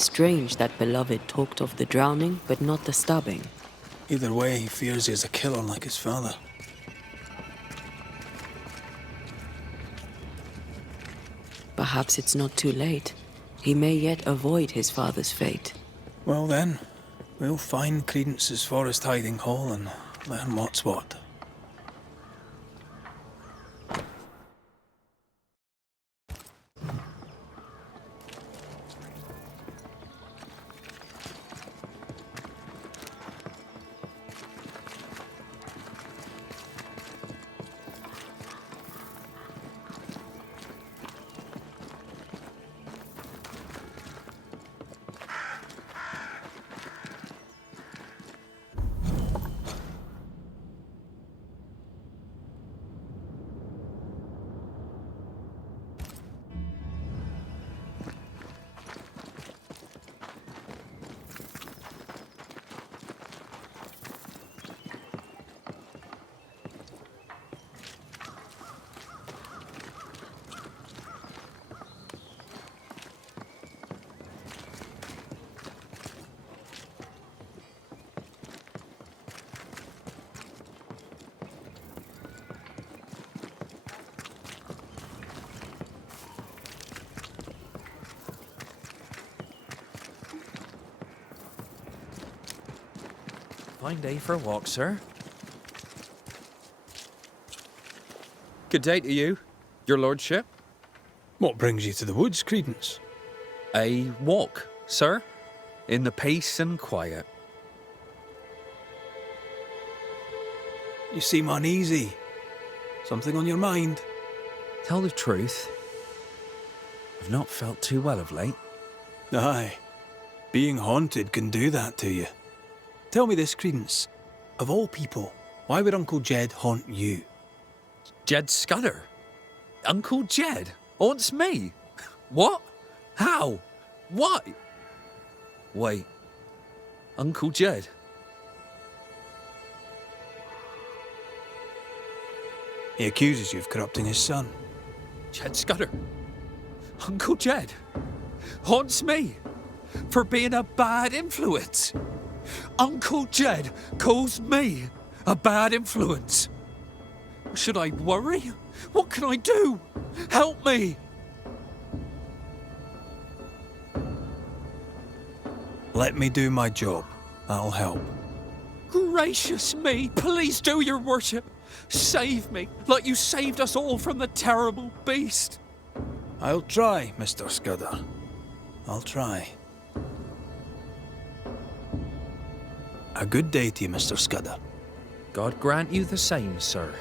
Strange that beloved talked of the drowning, but not the stabbing. Either way, he fears he is a killer like his father. Perhaps it's not too late. He may yet avoid his father's fate. Well then, we'll find Credence's forest hiding hole and learn what's what. Fine day for a walk, sir. Good day to you, your lordship. What brings you to the woods, Credence? A walk, sir, in the peace and quiet. You seem uneasy. Something on your mind? Tell the truth, I've not felt too well of late. Aye. Being haunted can do that to you. Tell me this, Credence. Of all people, why would Uncle Jed haunt you? Jed Scudder? Uncle Jed haunts me? What? How? Why? Wait. Uncle Jed? He accuses you of corrupting his son. Jed Scudder? Uncle Jed haunts me for being a bad influence. Uncle Jed calls me a bad influence. Should I worry? What can I do? Help me! Let me do my job. That'll help. Gracious me, please do, your worship. Save me, like you saved us all from the terrible beast. I'll try, Mr. Scudder. I'll try. A good day to you, Mr. Scudder. God grant you the same, sir.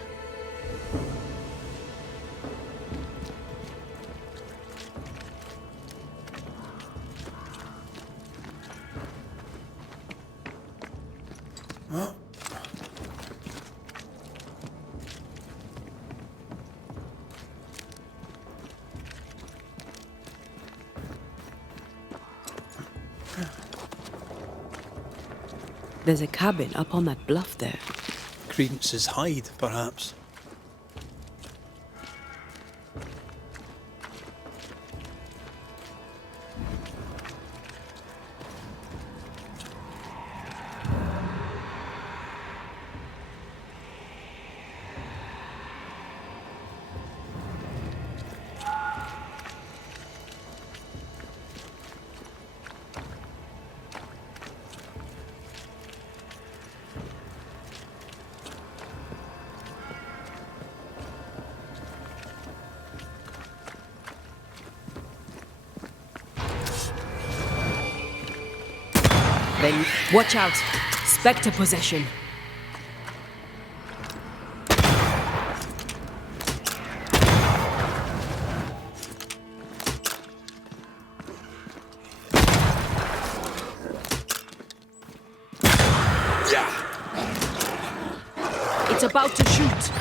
Huh? There's a cabin up on that bluff there. Credence's hide, perhaps. Then, watch out! Spectre possession! It's about to shoot!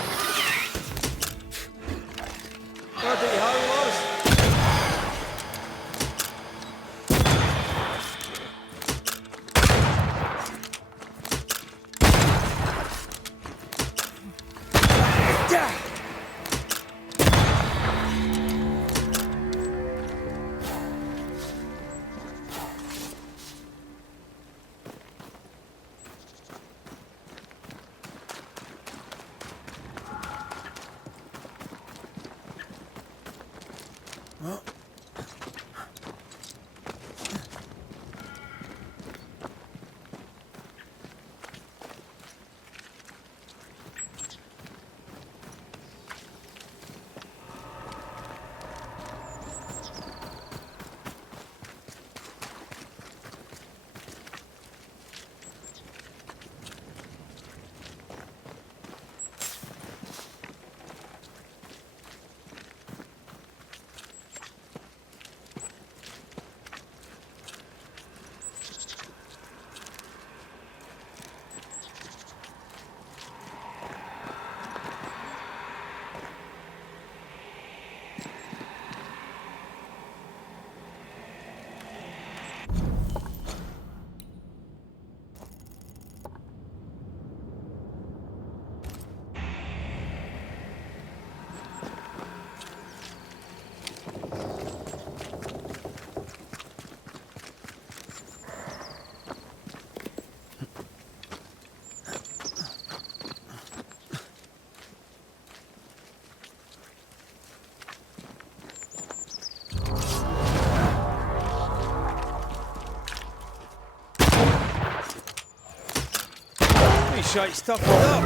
shite's toughened up.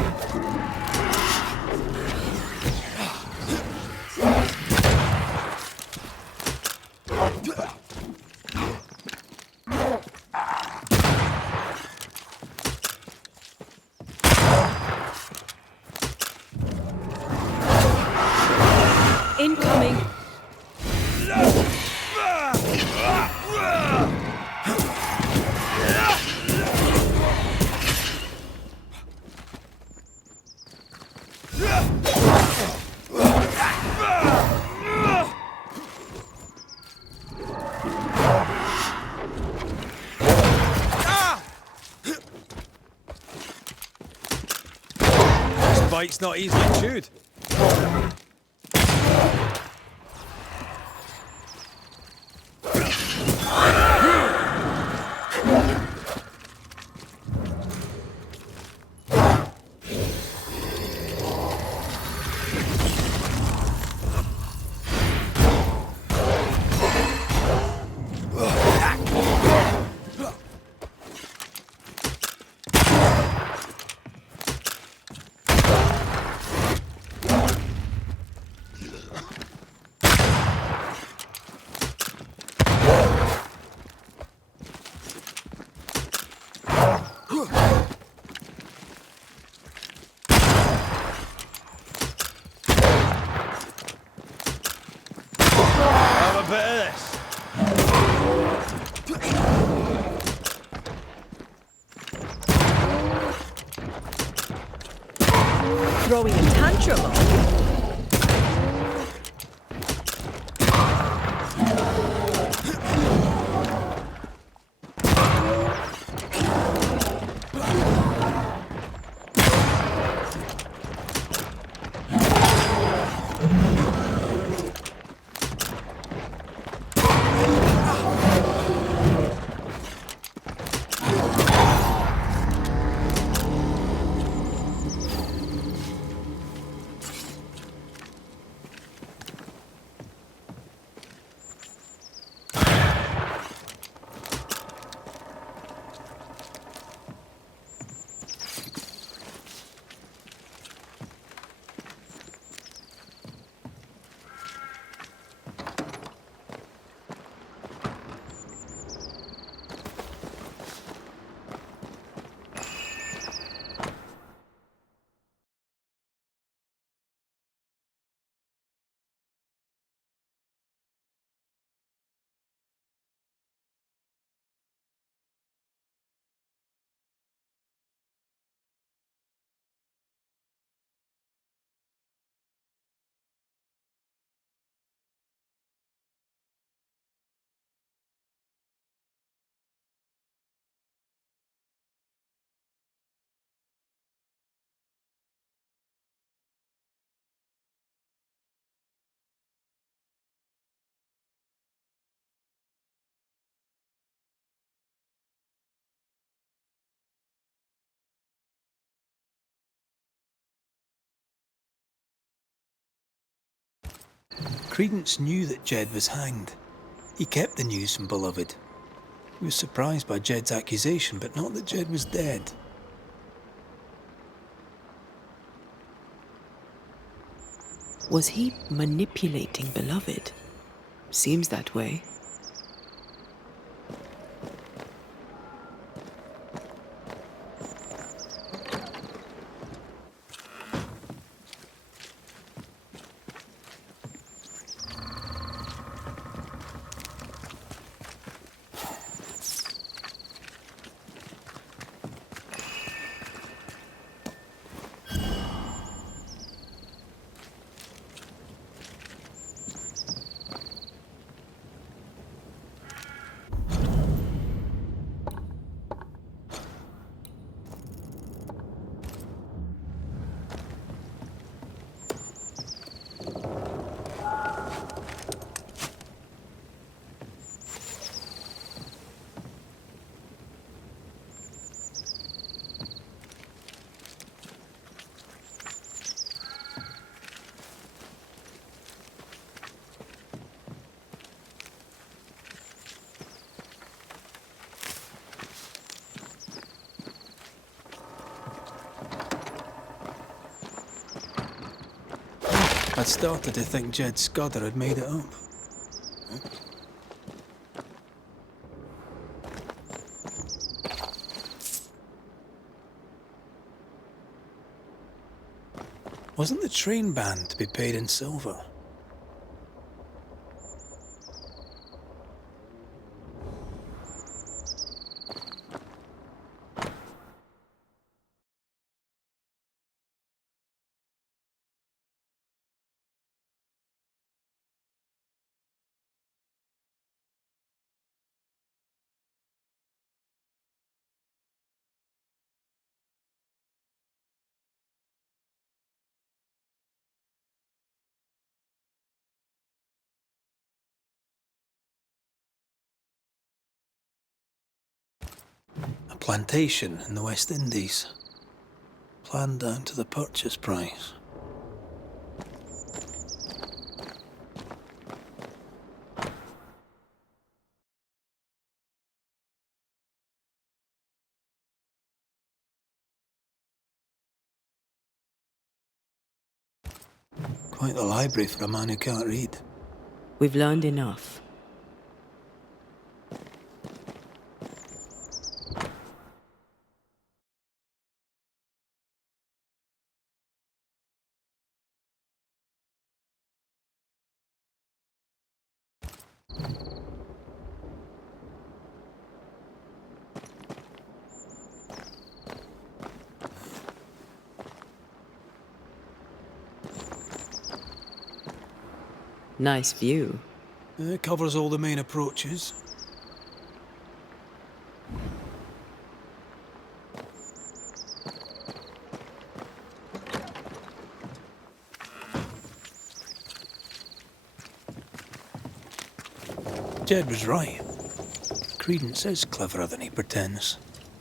Incoming. This bite's not easily chewed. Have a bit of this. Throwing a tantrum. Credence knew that Jed was hanged. He kept the news from Beloved. He was surprised by Jed's accusation, but not that Jed was dead. Was he manipulating Beloved? Seems that way. I'd started to think Jed Scudder had made it up. Wasn't the train band to be paid in silver? A plantation in the West Indies. Planned down to the purchase price. Quite the library for a man who can't read. We've learned enough. Nice view. It covers all the main approaches. Jed was right. Credence is cleverer than he pretends.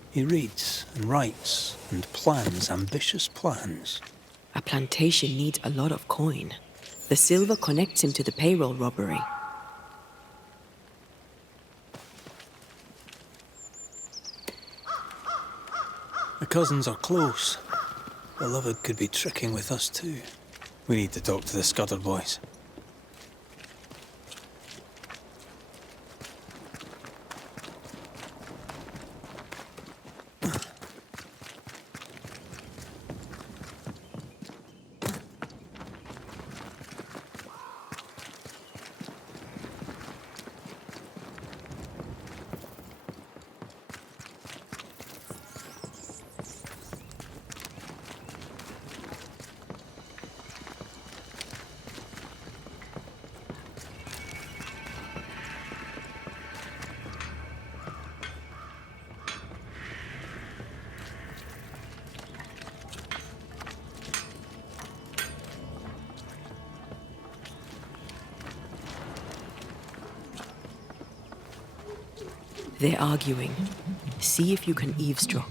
He reads and writes and plans ambitious plans. A plantation needs a lot of coin. The silver connects him to the payroll robbery. The cousins are close. Beloved could be tricking with us too. We need to talk to the Scudder boys. They're arguing. See if you can eavesdrop.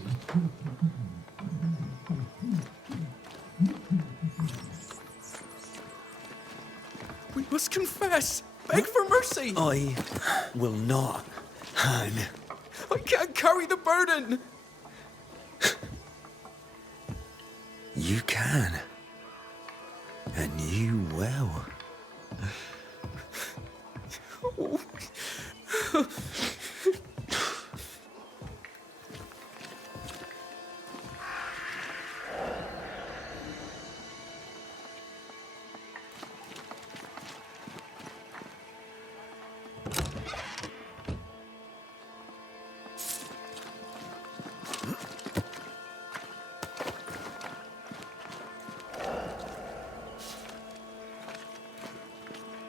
We must confess! Beg for mercy! I will not, Han. I can't carry the burden! You can. And you will.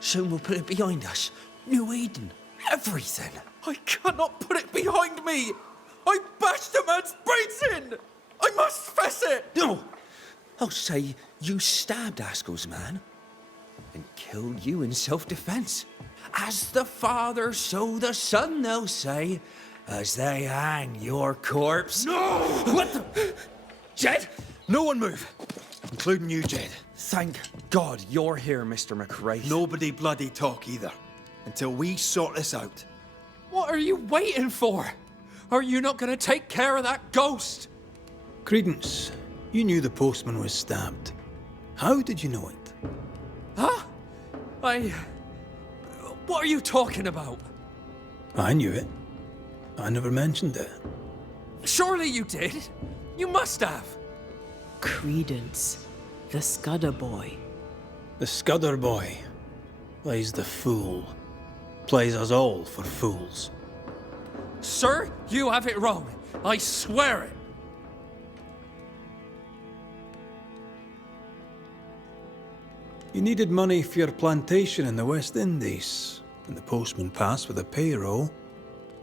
Soon we'll put it behind us. New Eden. Everything. I cannot put it behind me. I bashed a man's brains in. I must fess it. No. I'll say you stabbed Askell's man and killed you in self-defense. As the Father, so the Son, they'll say, as they hang your corpse. No! What the? Jed? No one move. Including you, Jed. Thank God you're here, Mr. McRae. Nobody bloody talk either. Until we sort this out. What are you waiting for? Are you not going to take care of that ghost? Credence, you knew the postman was stabbed. How did you know it? What are you talking about? I knew it. I never mentioned it. Surely you did. You must have. Credence, the Scudder boy. The Scudder boy plays the fool. Plays us all for fools. Sir, you have it wrong. I swear it. You needed money for your plantation in the West Indies. When the postman passed with a payroll,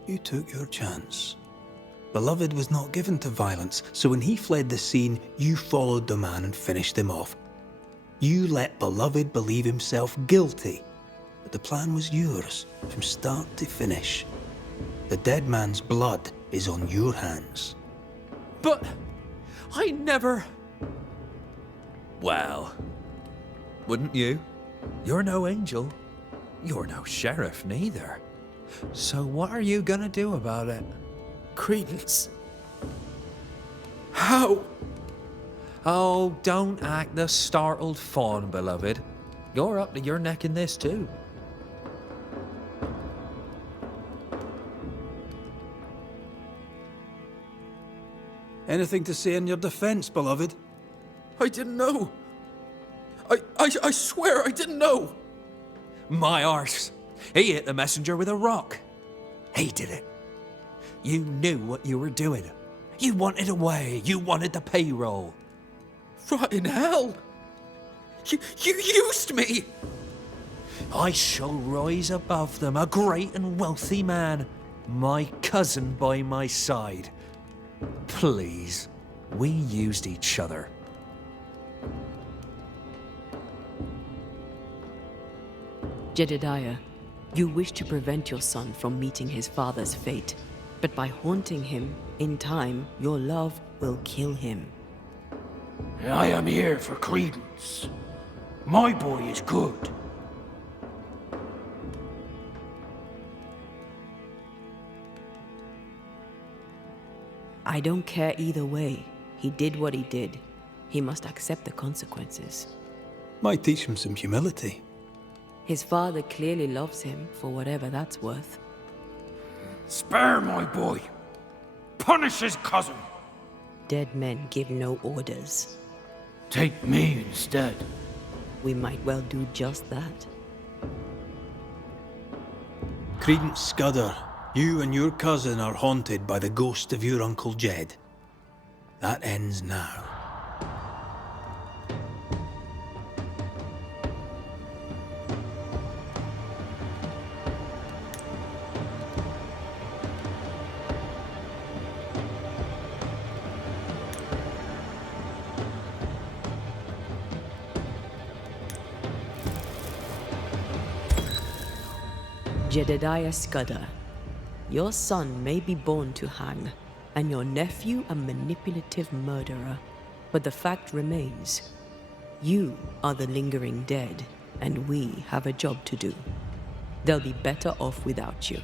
you took your chance. Beloved was not given to violence, so when he fled the scene, you followed the man and finished him off. You let Beloved believe himself guilty, but the plan was yours from start to finish. The dead man's blood is on your hands. But I never... Well, wouldn't you? You're no angel. You're no sheriff neither. So what are you gonna do about it? Credence. How? Oh, don't act the startled fawn, beloved. You're up to your neck in this too. Anything to say in your defense, beloved? I didn't know. I swear I didn't know. My arse. He hit the messenger with a rock. He did it. You knew what you were doing. You wanted away. You wanted the payroll. Rotten hell. You used me. I shall rise above them, a great and wealthy man, my cousin by my side. Please, we used each other. Jedediah, you wish to prevent your son from meeting his father's fate, but by haunting him, in time, your love will kill him. I am here for Credence. My boy is good. I don't care either way. He did what he did. He must accept the consequences. Might teach him some humility. His father clearly loves him for whatever that's worth. Spare my boy. Punish his cousin. Dead men give no orders. Take me instead. We might well do just that. Credence Scudder, you and your cousin are haunted by the ghost of your Uncle Jed. That ends now. Jedediah Scudder, your son may be born to hang, and your nephew a manipulative murderer, but the fact remains, you are the lingering dead, and we have a job to do. They'll be better off without you.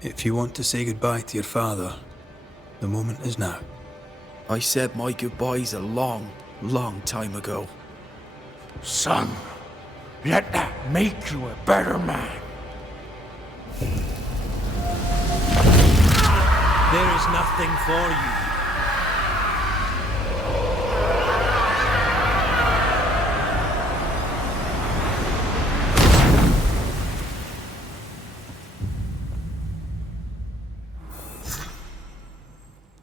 If you want to say goodbye to your father, the moment is now. I said my goodbyes a long, long time ago. Son, let that make you a better man. There is nothing for you.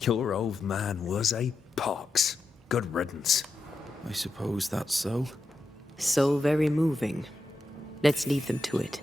Your old man was a pox. Good riddance. I suppose that's so. So very moving. Let's leave them to it.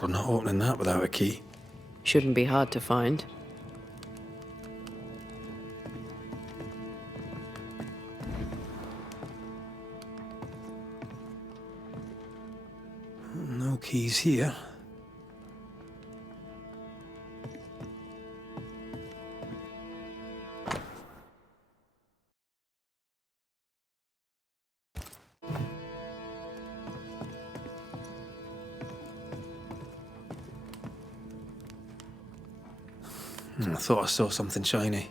We're not opening that without a key. Shouldn't be hard to find. No keys here. I thought I saw something shiny.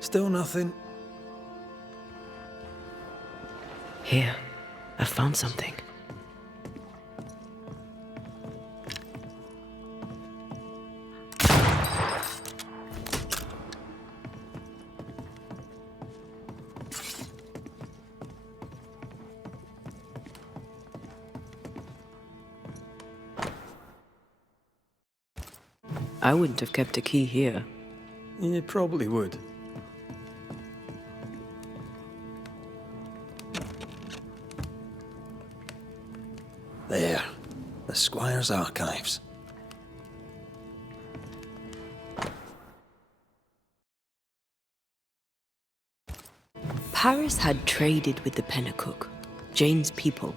Still nothing. Here, I found something. I wouldn't have kept a key here. You probably would. There. The Squire's archives. Paris had traded with the Pennacook, Jane's people.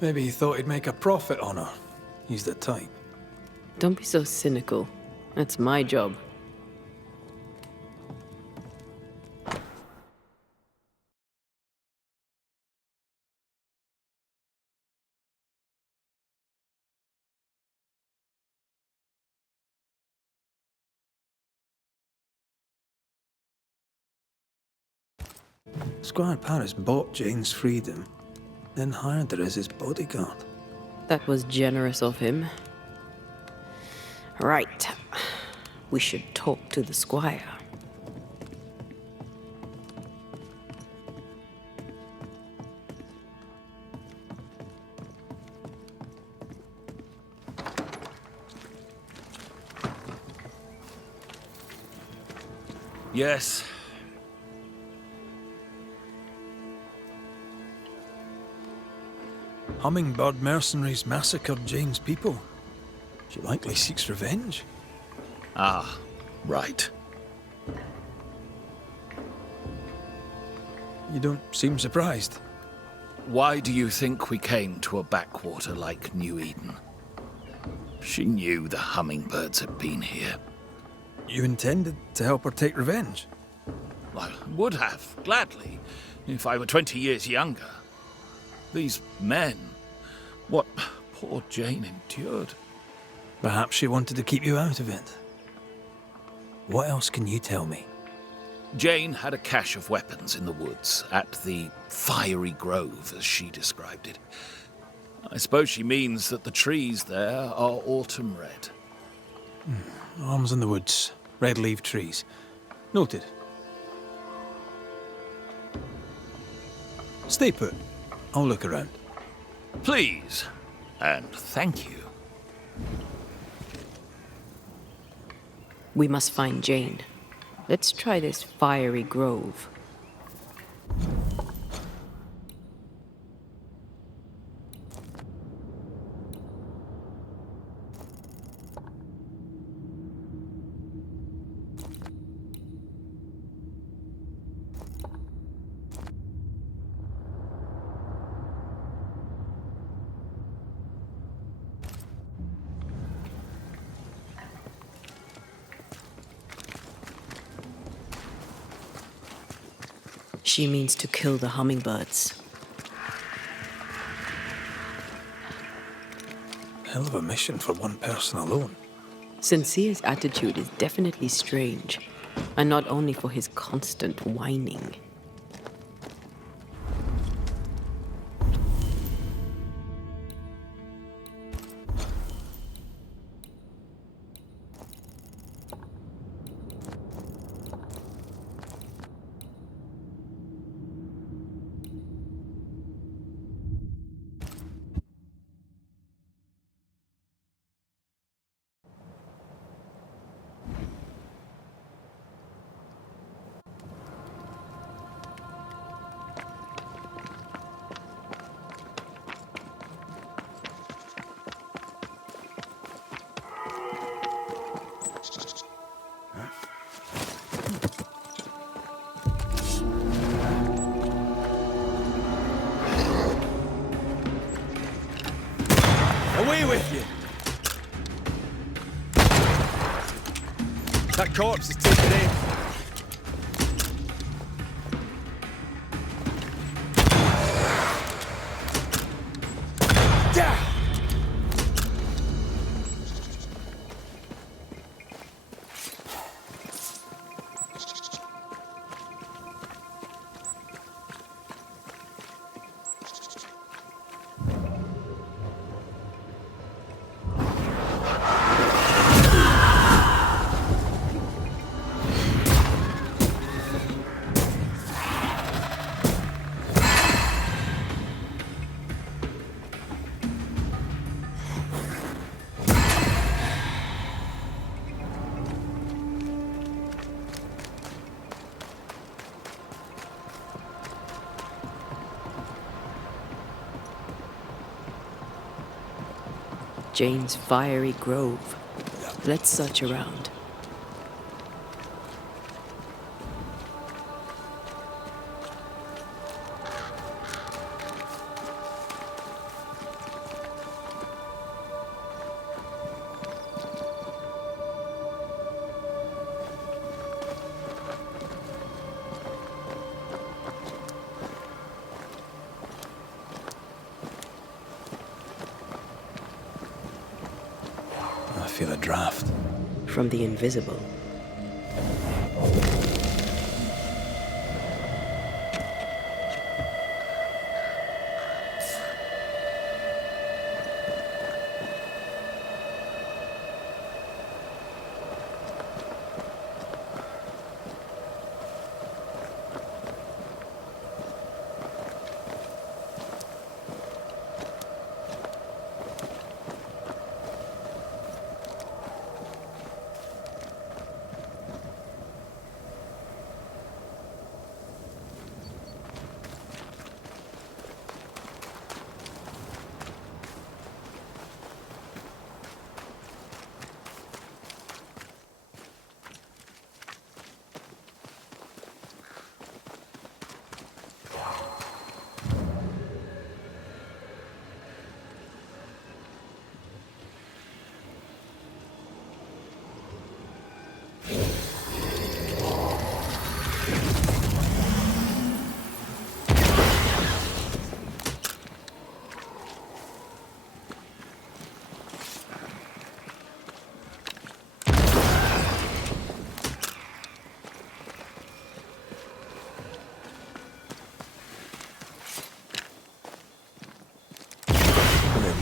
Maybe he thought he'd make a profit on her. He's the type. Don't be so cynical. That's my job. Squire Paris bought Jane's freedom, then hired her as his bodyguard. That was generous of him. Right. We should talk to the Squire. Yes. Hummingbird mercenaries massacred Jane's people. She likely seeks revenge. Ah, right. You don't seem surprised. Why do you think we came to a backwater like New Eden? She knew the hummingbirds had been here. You intended to help her take revenge? I would have, gladly, if I were 20 years younger. These men, what poor Jane endured. Perhaps she wanted to keep you out of it. What else can you tell me? Jane had a cache of weapons in the woods, at the Fiery Grove, as she described it. I suppose she means that the trees there are autumn red. Arms in the woods, red-leaved trees. Noted. Stay put. I'll look around. Please, and thank you. We must find Jane. Let's try this Fiery Grove. She means to kill the hummingbirds. Hell of a mission for one person alone. Sincere's attitude is definitely strange, and not only for his constant whining. That corpse is taken in. Jane's fiery grove. Let's search around. I feel a draft. From the invisible.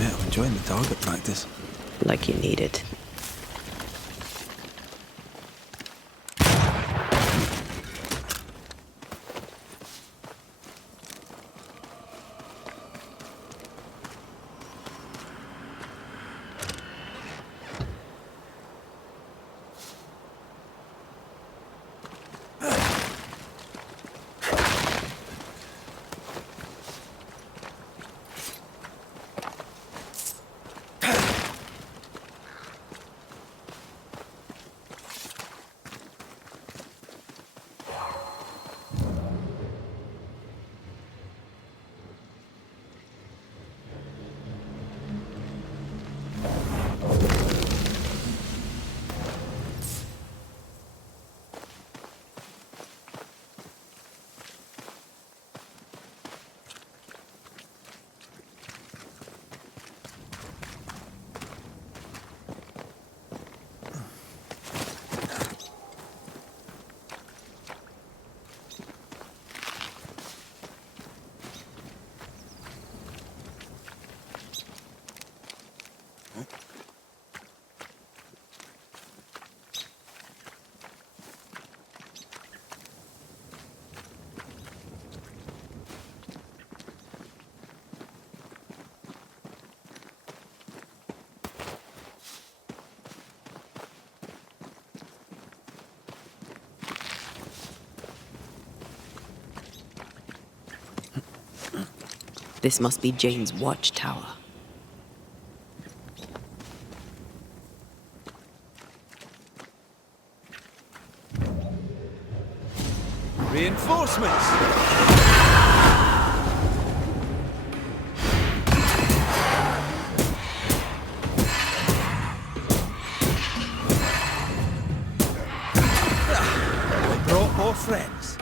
I'm enjoying the target practice. Like you need it. This must be Jane's watchtower. Reinforcements! your friends.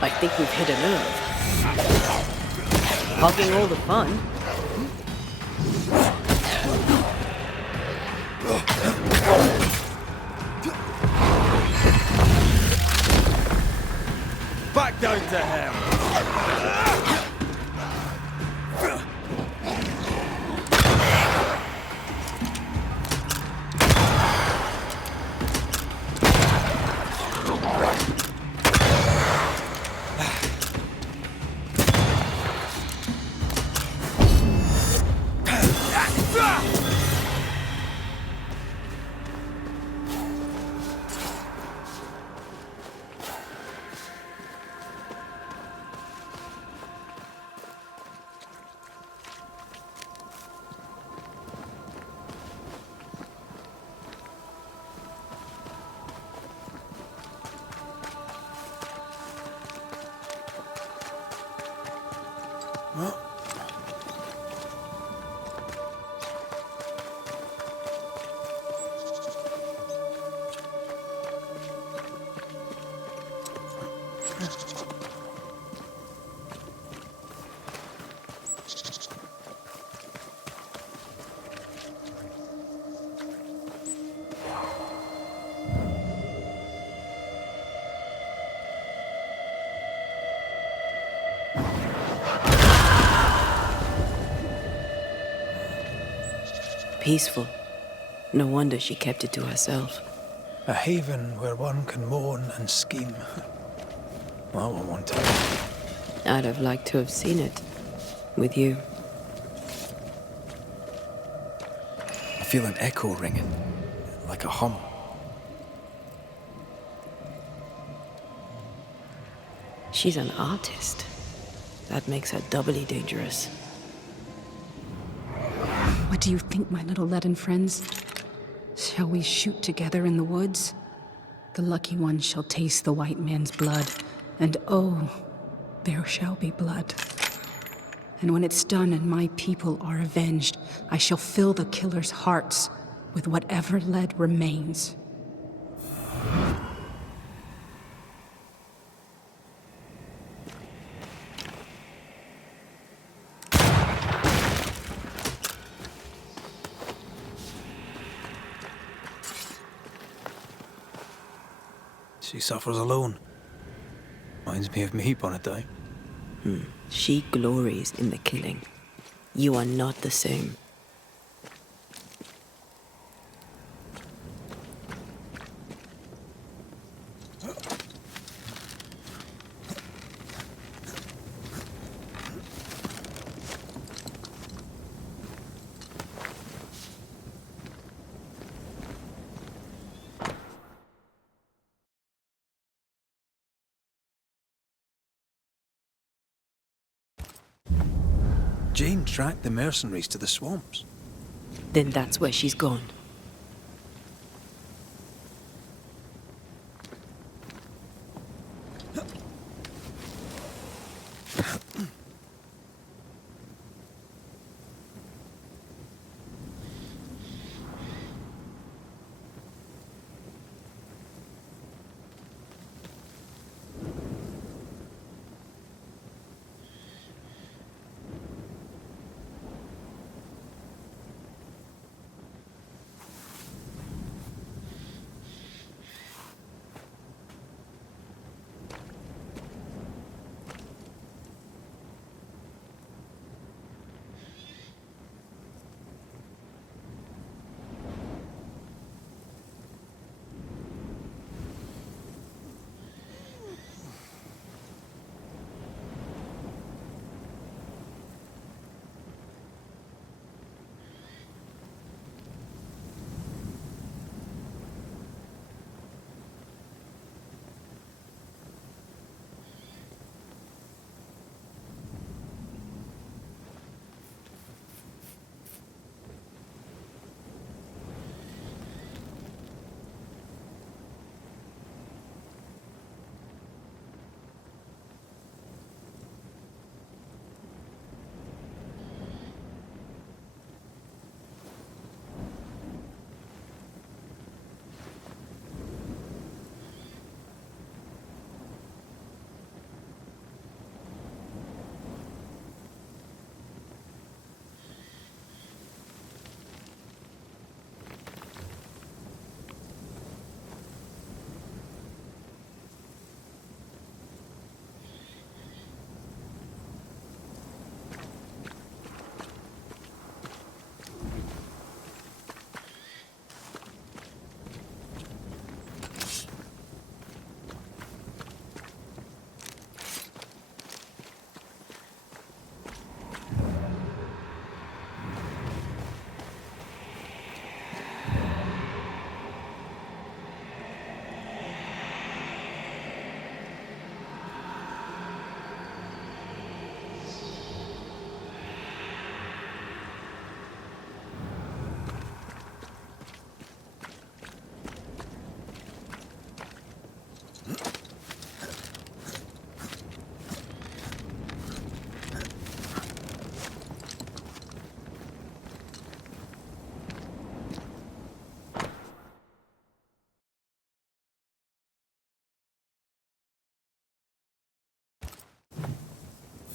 I think we've hit a nerve. Hogging all the fun. Back down to hell. Peaceful. No wonder she kept it to herself. A haven where one can mourn and scheme. Well, I want it. I'd have liked to have seen it. With you. I feel an echo ringing, like a hum. She's an artist. That makes her doubly dangerous. What do you think, my little leaden friends? Shall we shoot together in the woods? The lucky one shall taste the white man's blood, and oh, there shall be blood. And when it's done and my people are avenged, I shall fill the killer's hearts with whatever lead remains. She suffers alone. Reminds me of me upon a time. She glories in the killing. You are not the same. Jane tracked the mercenaries to the swamps. Then that's where she's gone.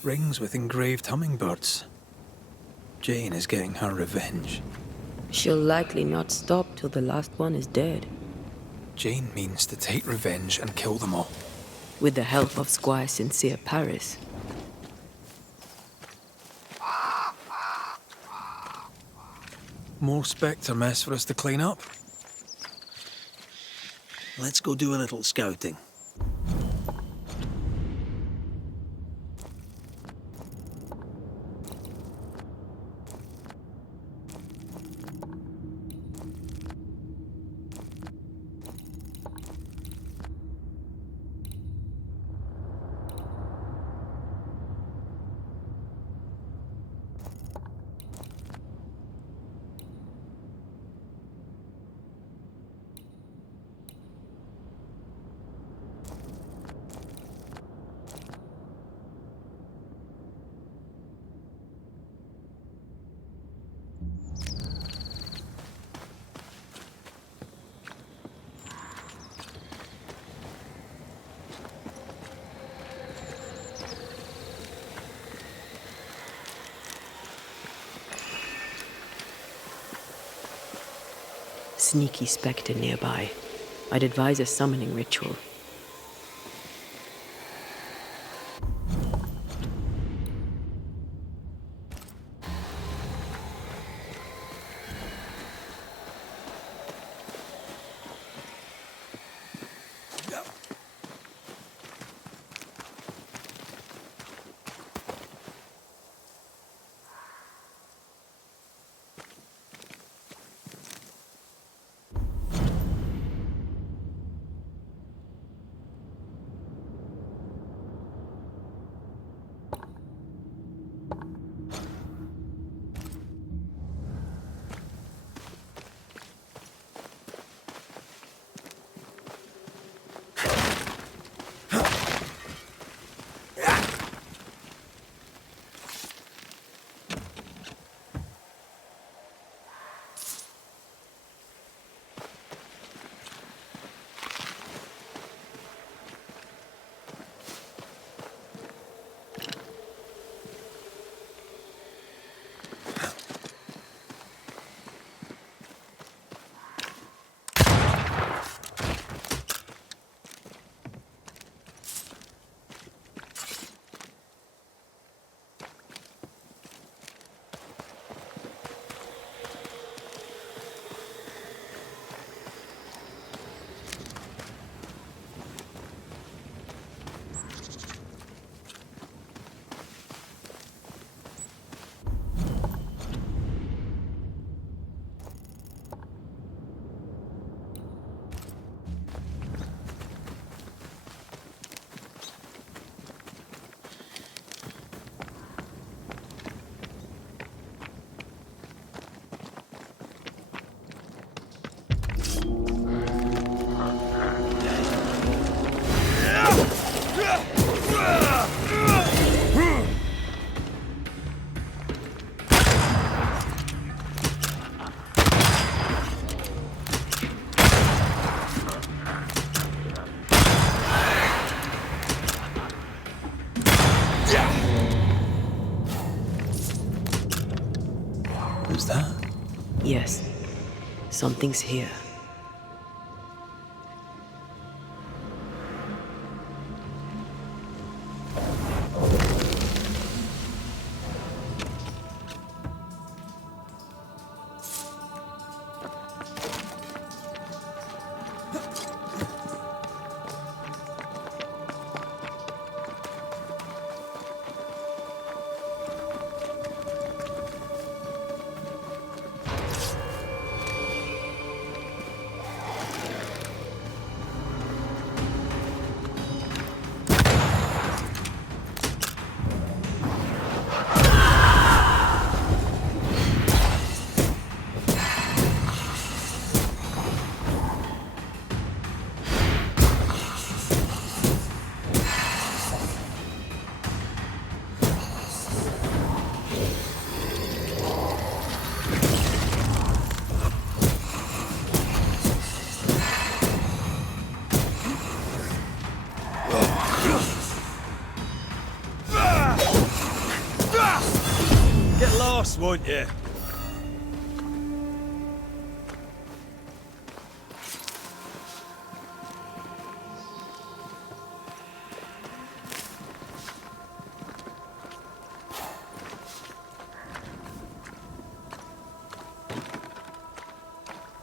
Rings with engraved hummingbirds. Jane is getting her revenge. She'll likely not stop till the last one is dead. Jane means to take revenge and kill them all. With the help of Squire Sincere Paris. More Spectre mess for us to clean up? Let's go do a little scouting. Sneaky spectre nearby. I'd advise a summoning ritual. Who's that? Yes, something's here. won't you?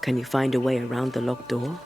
Can you find a way around the locked door?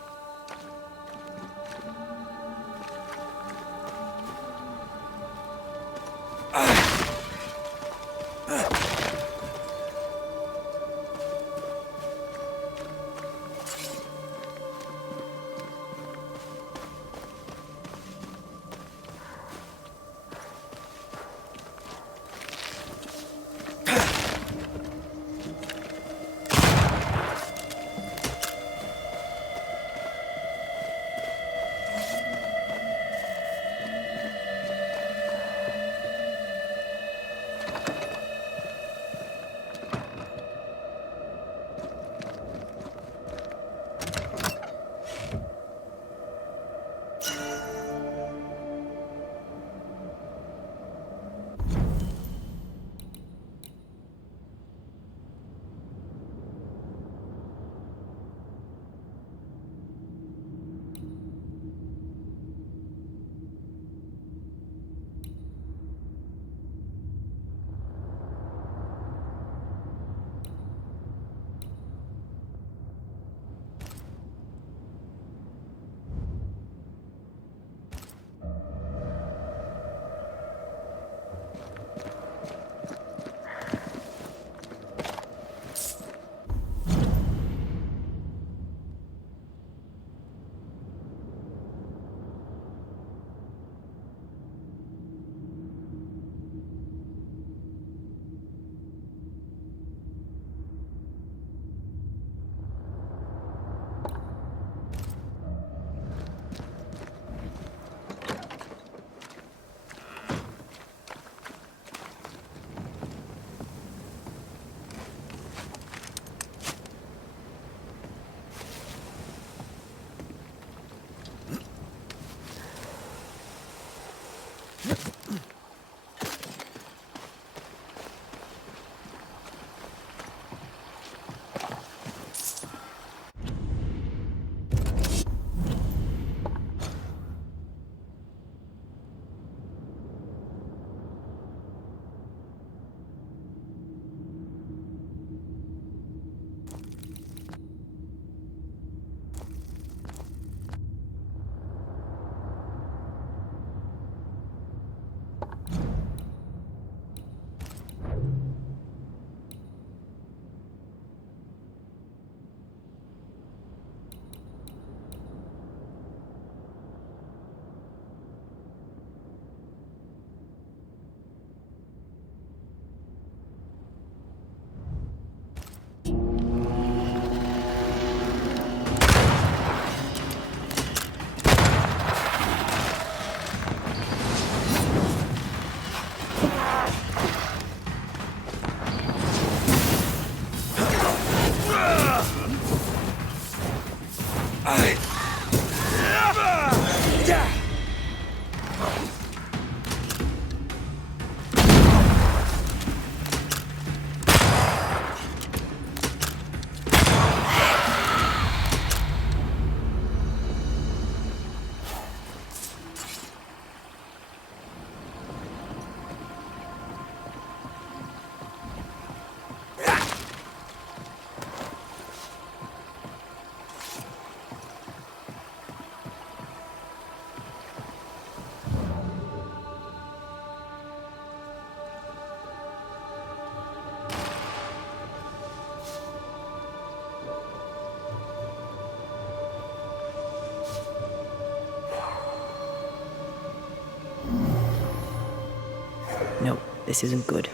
No, this isn't good.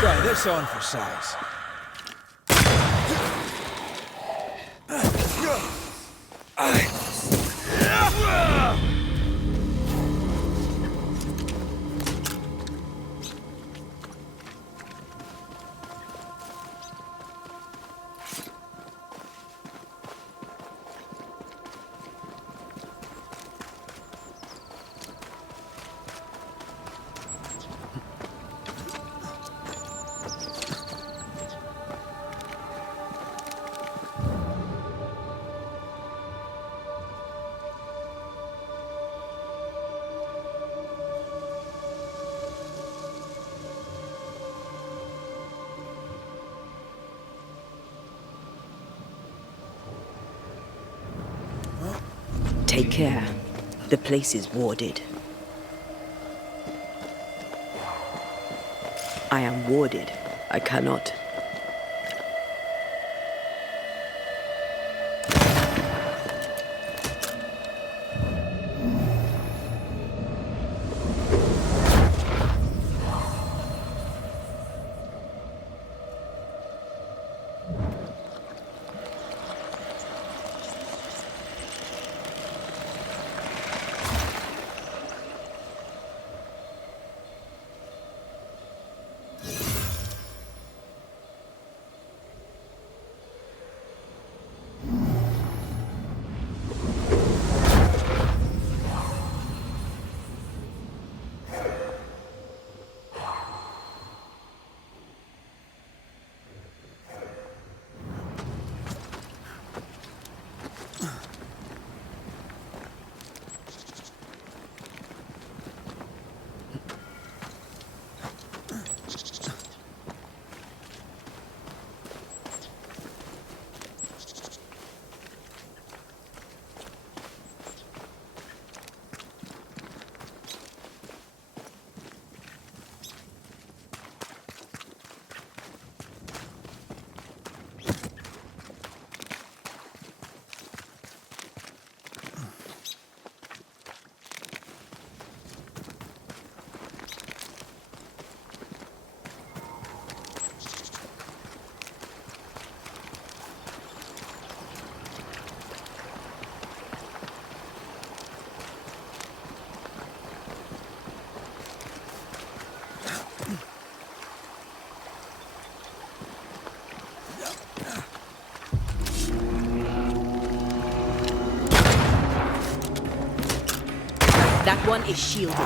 Try this on for size. Take care. The place is warded. I am warded. I cannot. That one is shielded.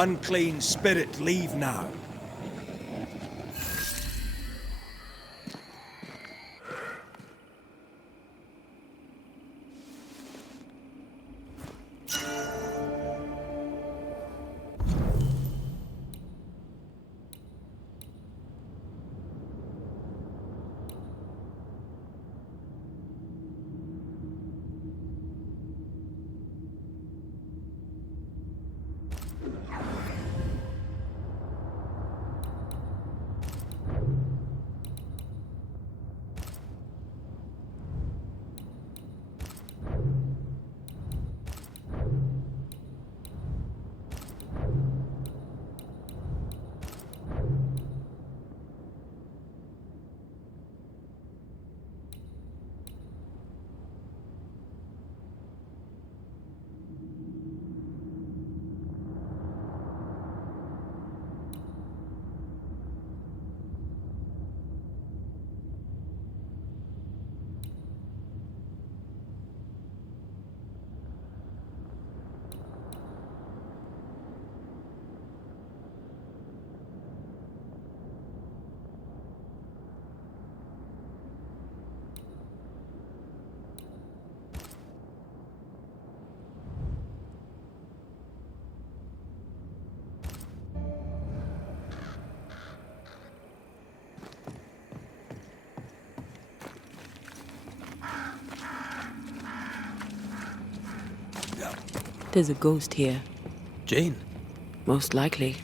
Unclean spirit, leave now. There's a ghost here. Jane? Most likely.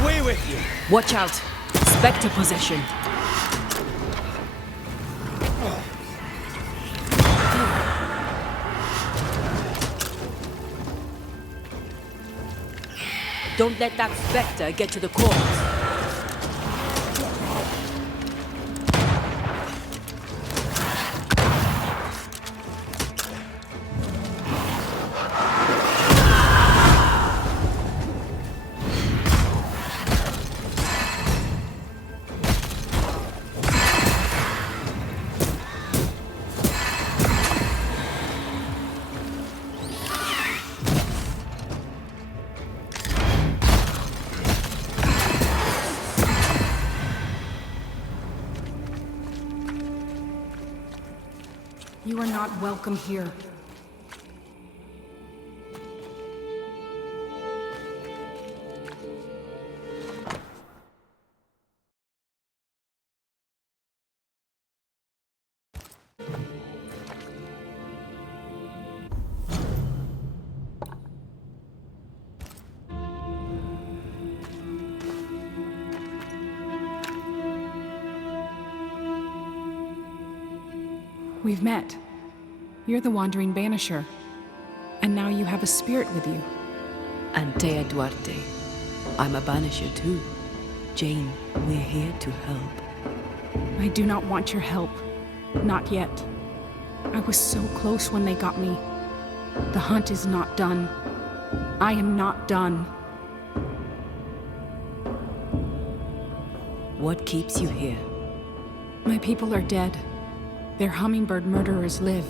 Away with you! Watch out! Spectre possession. Don't let that spectre get to the corpse. You are not welcome here. We've met. You're the wandering Banisher. And now you have a spirit with you. Antea Duarte. I'm a Banisher too. Jane, we're here to help. I do not want your help. Not yet. I was so close when they got me. The hunt is not done. I am not done. What keeps you here? My people are dead. Their hummingbird murderers live.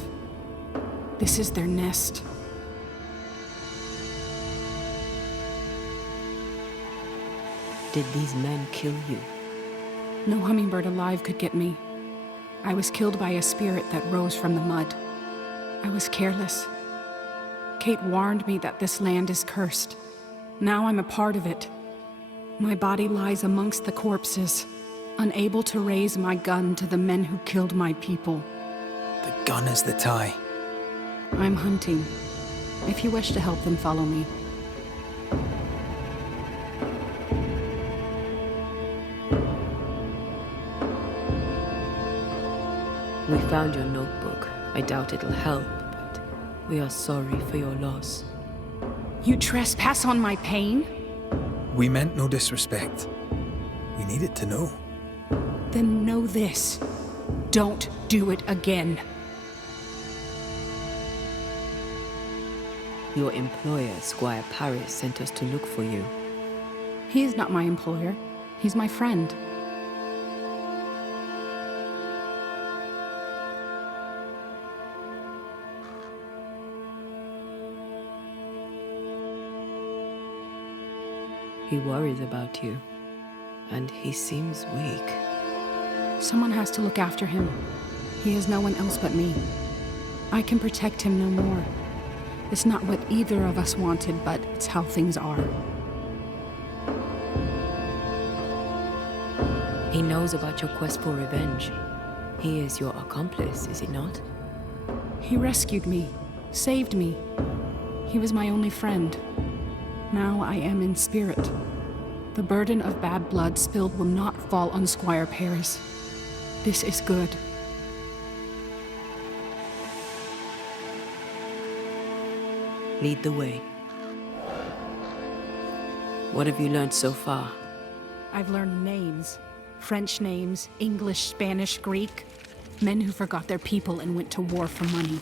This is their nest. Did these men kill you? No hummingbird alive could get me. I was killed by a spirit that rose from the mud. I was careless. Kate warned me that this land is cursed. Now I'm a part of it. My body lies amongst the corpses, unable to raise my gun to the men who killed my people. The gun is the tie. I'm hunting. If you wish to help, then follow me. We found your notebook. I doubt it'll help, but we are sorry for your loss. You trespass on my pain? We meant no disrespect. We needed to know. Then know this. Don't do it again. Your employer, Squire Paris, sent us to look for you. He is not my employer. He's my friend. He worries about you, and he seems weak. Someone has to look after him. He has no one else but me. I can protect him no more. It's not what either of us wanted, but it's how things are. He knows about your quest for revenge. He is your accomplice, is he not? He rescued me, saved me. He was my only friend. Now I am in spirit. The burden of bad blood spilled will not fall on Squire Paris. This is good. Lead the way. What have you learned so far? I've learned names. French names, English, Spanish, Greek. Men who forgot their people and went to war for money.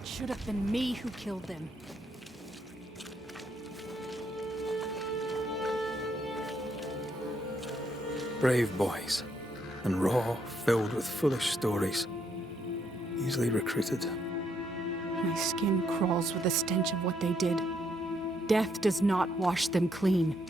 It should have been me who killed them. Brave boys, and raw, filled with foolish stories. Easily recruited. My skin crawls with the stench of what they did. Death does not wash them clean.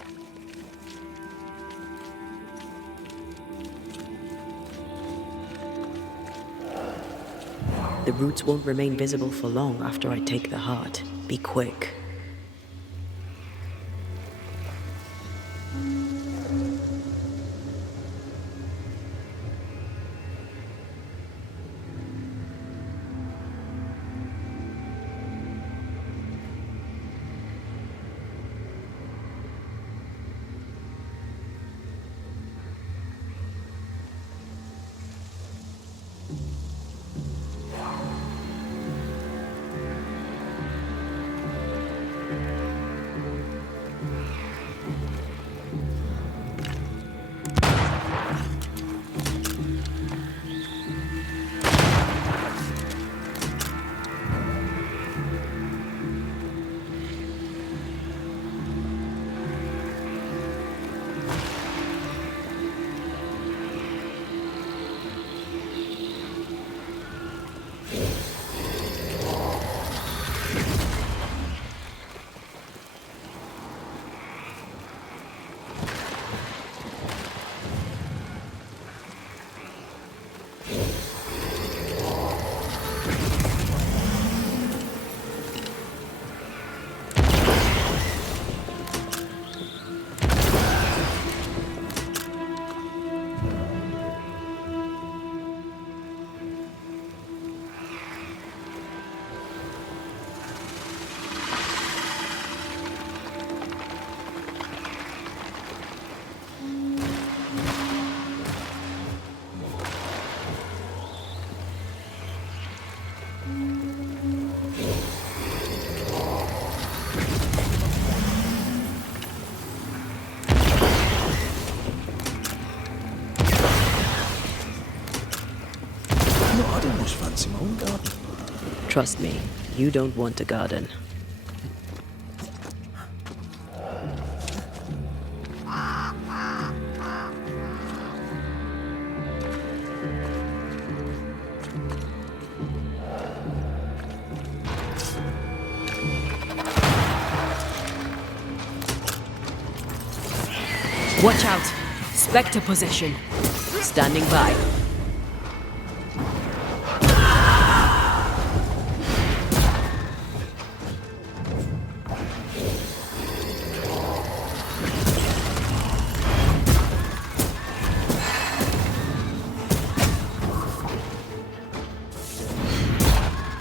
The roots won't remain visible for long after I take the heart. Be quick. Trust me, you don't want a garden. Watch out! Spectre possession. Standing by.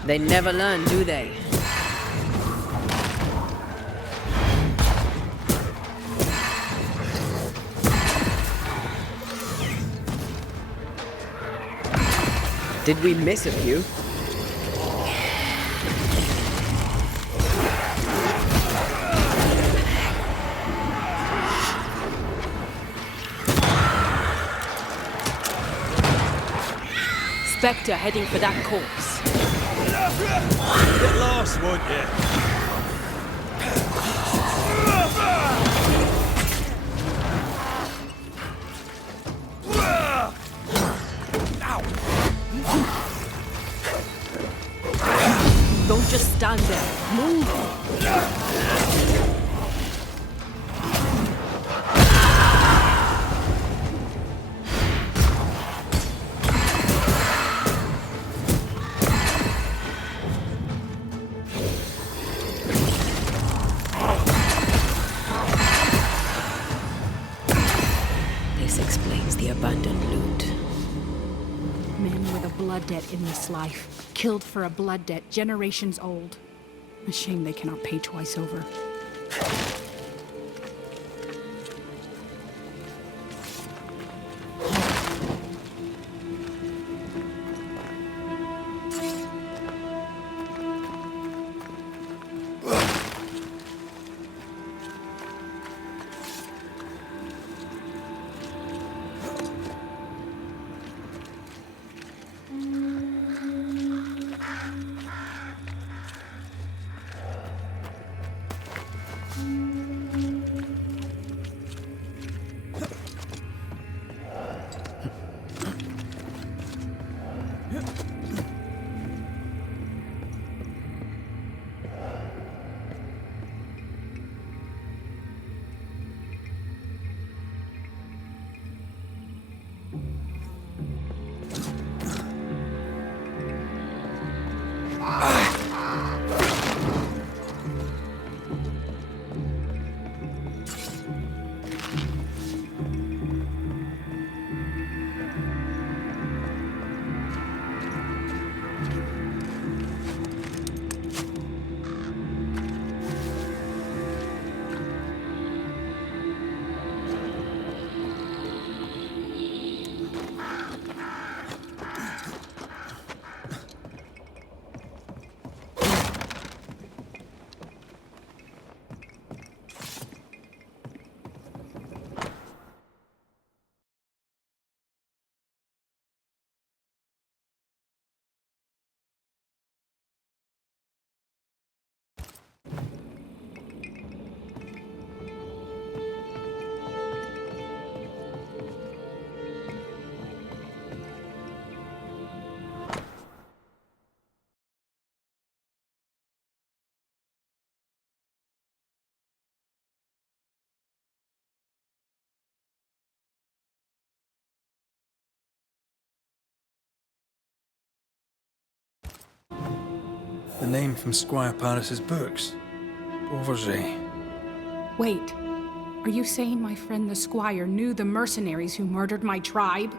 They never learn, do they? Did we miss a few? Spectre heading for that corpse. Get lost, won't you? Don't just stand there. Move! This explains the abandoned loot. Men with a blood debt in this life. Killed for a blood debt generations old. A shame they cannot pay twice over. The name from Squire Paris's books. Beauverger. Wait. Are you saying my friend the Squire knew the mercenaries who murdered my tribe?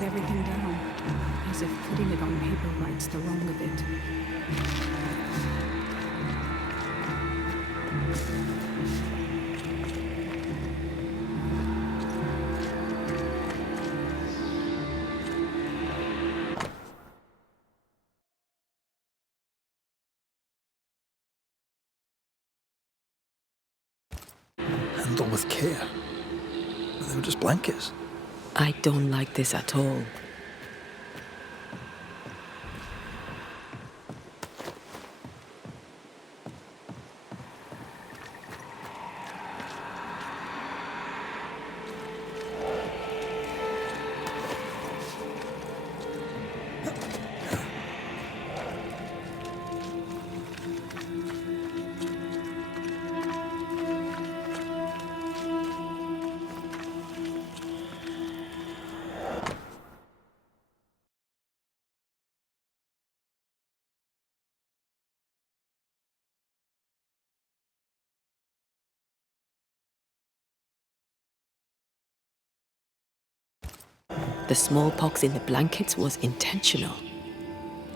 write everything down, as if putting it on paper rights the wrong of it. Handle with care. They were just blankets. I don't like this at all. The smallpox in the blankets was intentional.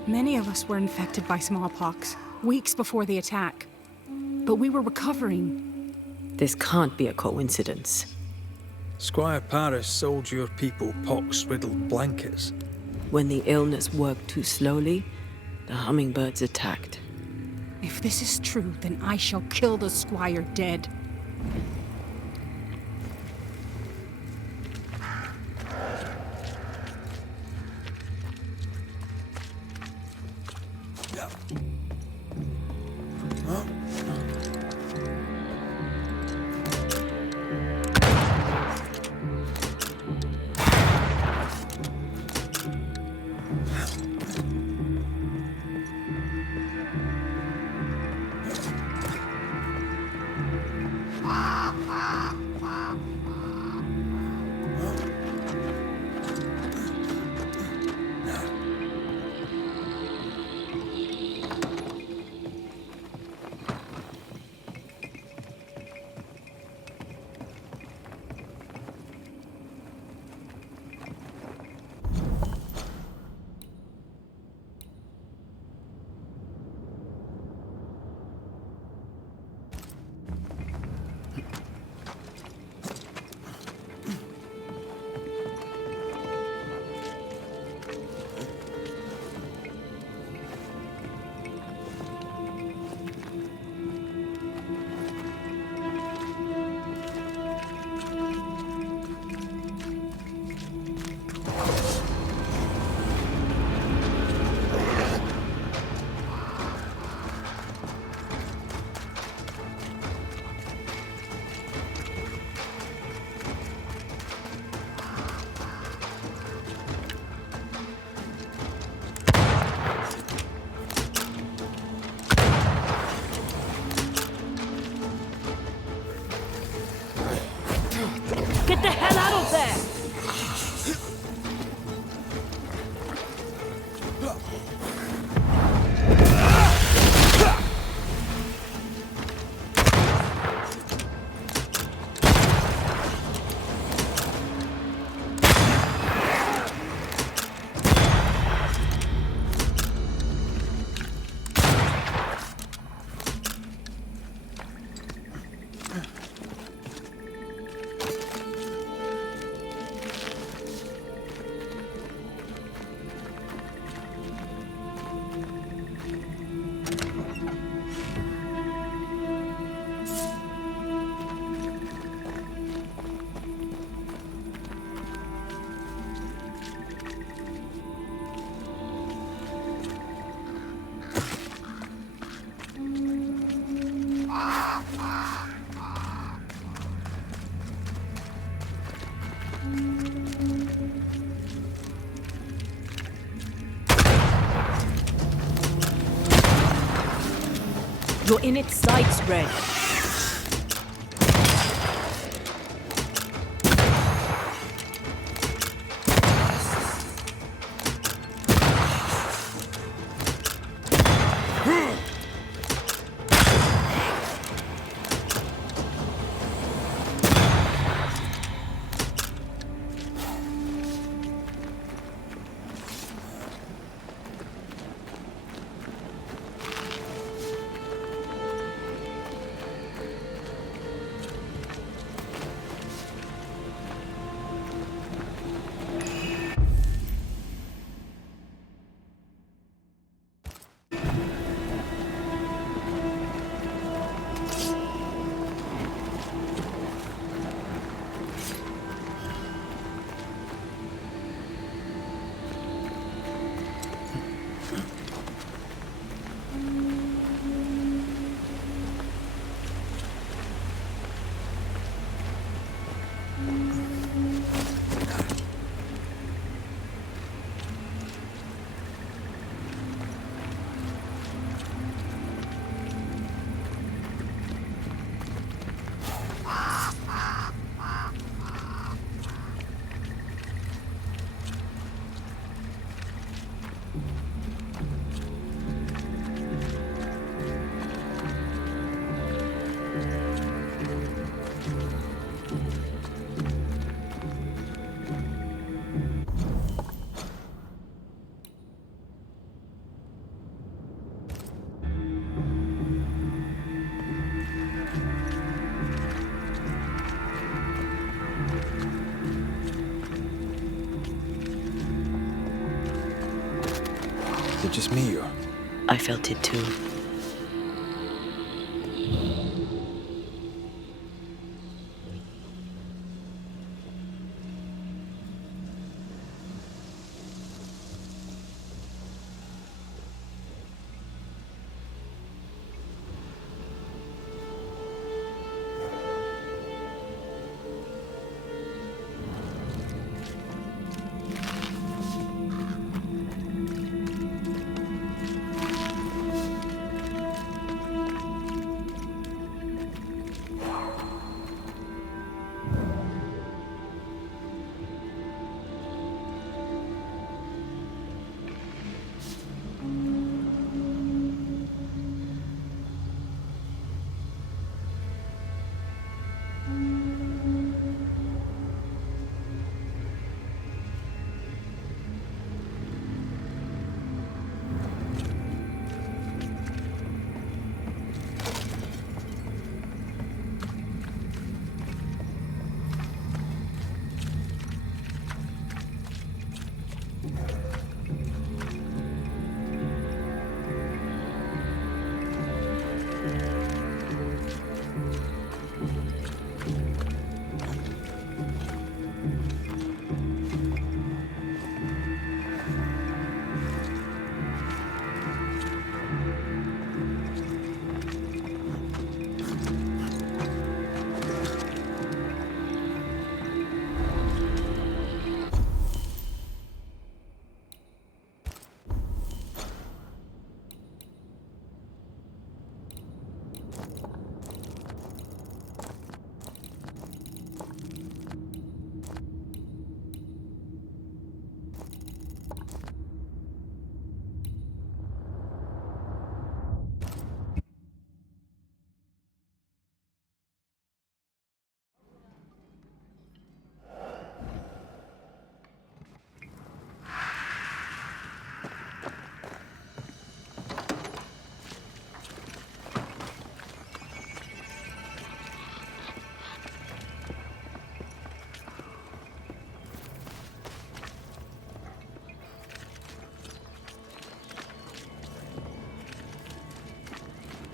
Many of us were infected by smallpox, weeks before the attack. But we were recovering. This can't be a coincidence. Squire Paris sold your people pox-riddled blankets. When the illness worked too slowly, the hummingbirds attacked. If this is true, then I shall kill the squire dead. Get the hell out of there! You're in its sights, Red. Is it just me, or? I felt it too.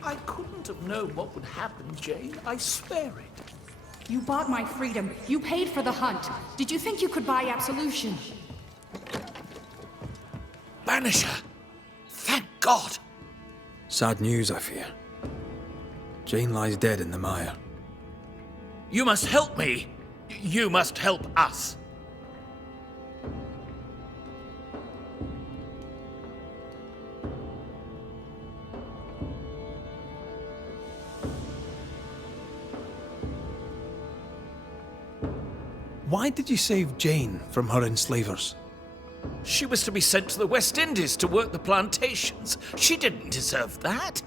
I couldn't have known what would happen, Jane. I swear it. You bought my freedom. You paid for the hunt. Did you think you could buy absolution? Banisher! Thank God! Sad news, I fear. Jane lies dead in the mire. You must help me. You must help us. Why did you save Jane from her enslavers? She was to be sent to the West Indies to work the plantations. She didn't deserve that.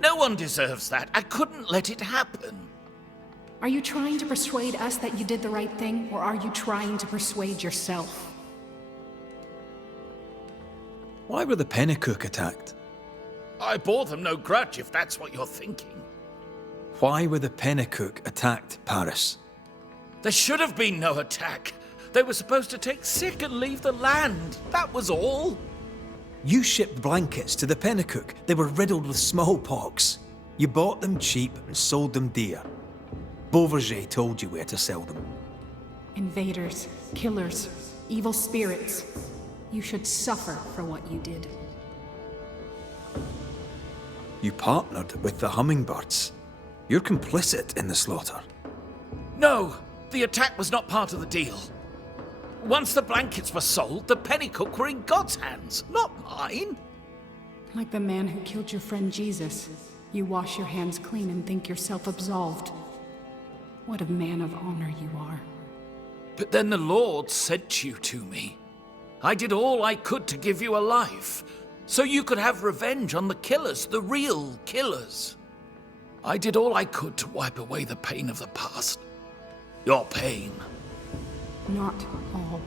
No one deserves that. I couldn't let it happen. Are you trying to persuade us that you did the right thing, or are you trying to persuade yourself? Why were the Pennacook attacked? I bore them no grudge, if that's what you're thinking. Why were the Pennacook attacked, Paris? There should have been no attack. They were supposed to take sick and leave the land. That was all. You shipped blankets to the Pennacook. They were riddled with smallpox. You bought them cheap and sold them dear. Beauverger told you where to sell them. Invaders, killers, evil spirits. You should suffer for what you did. You partnered with the hummingbirds. You're complicit in the slaughter. No, the attack was not part of the deal. Once the blankets were sold, the Pennycook were in God's hands, not mine. Like the man who killed your friend Jesus, you wash your hands clean and think yourself absolved. What a man of honor you are. But then the Lord sent you to me. I did all I could to give you a life, so you could have revenge on the killers, the real killers. I did all I could to wipe away the pain of the past. Your pain. Not all.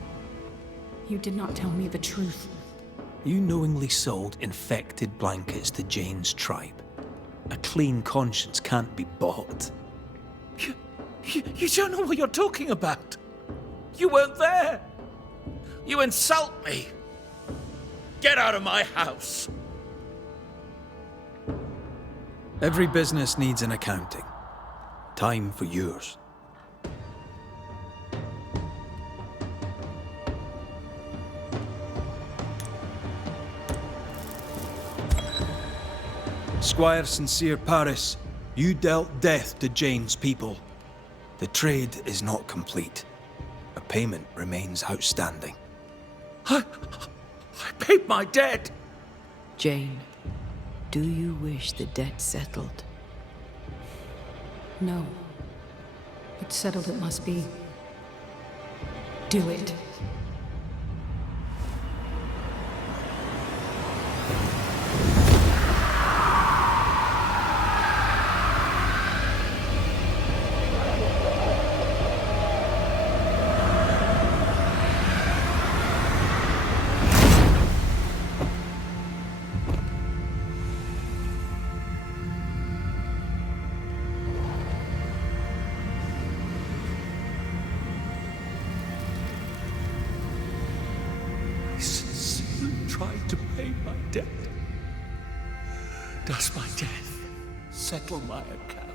You did not tell me the truth. You knowingly sold infected blankets to Jane's tribe. A clean conscience can't be bought. You don't know what you're talking about. You weren't there. You insult me. Get out of my house. Every business needs an accounting. Time for yours. Squire Sincere Paris, you dealt death to Jane's people. The trade is not complete. A payment remains outstanding. I paid my debt. Jane, do you wish the debt settled? No. But settled it must be. Do it. Tried to pay my debt. Does my death settle my account?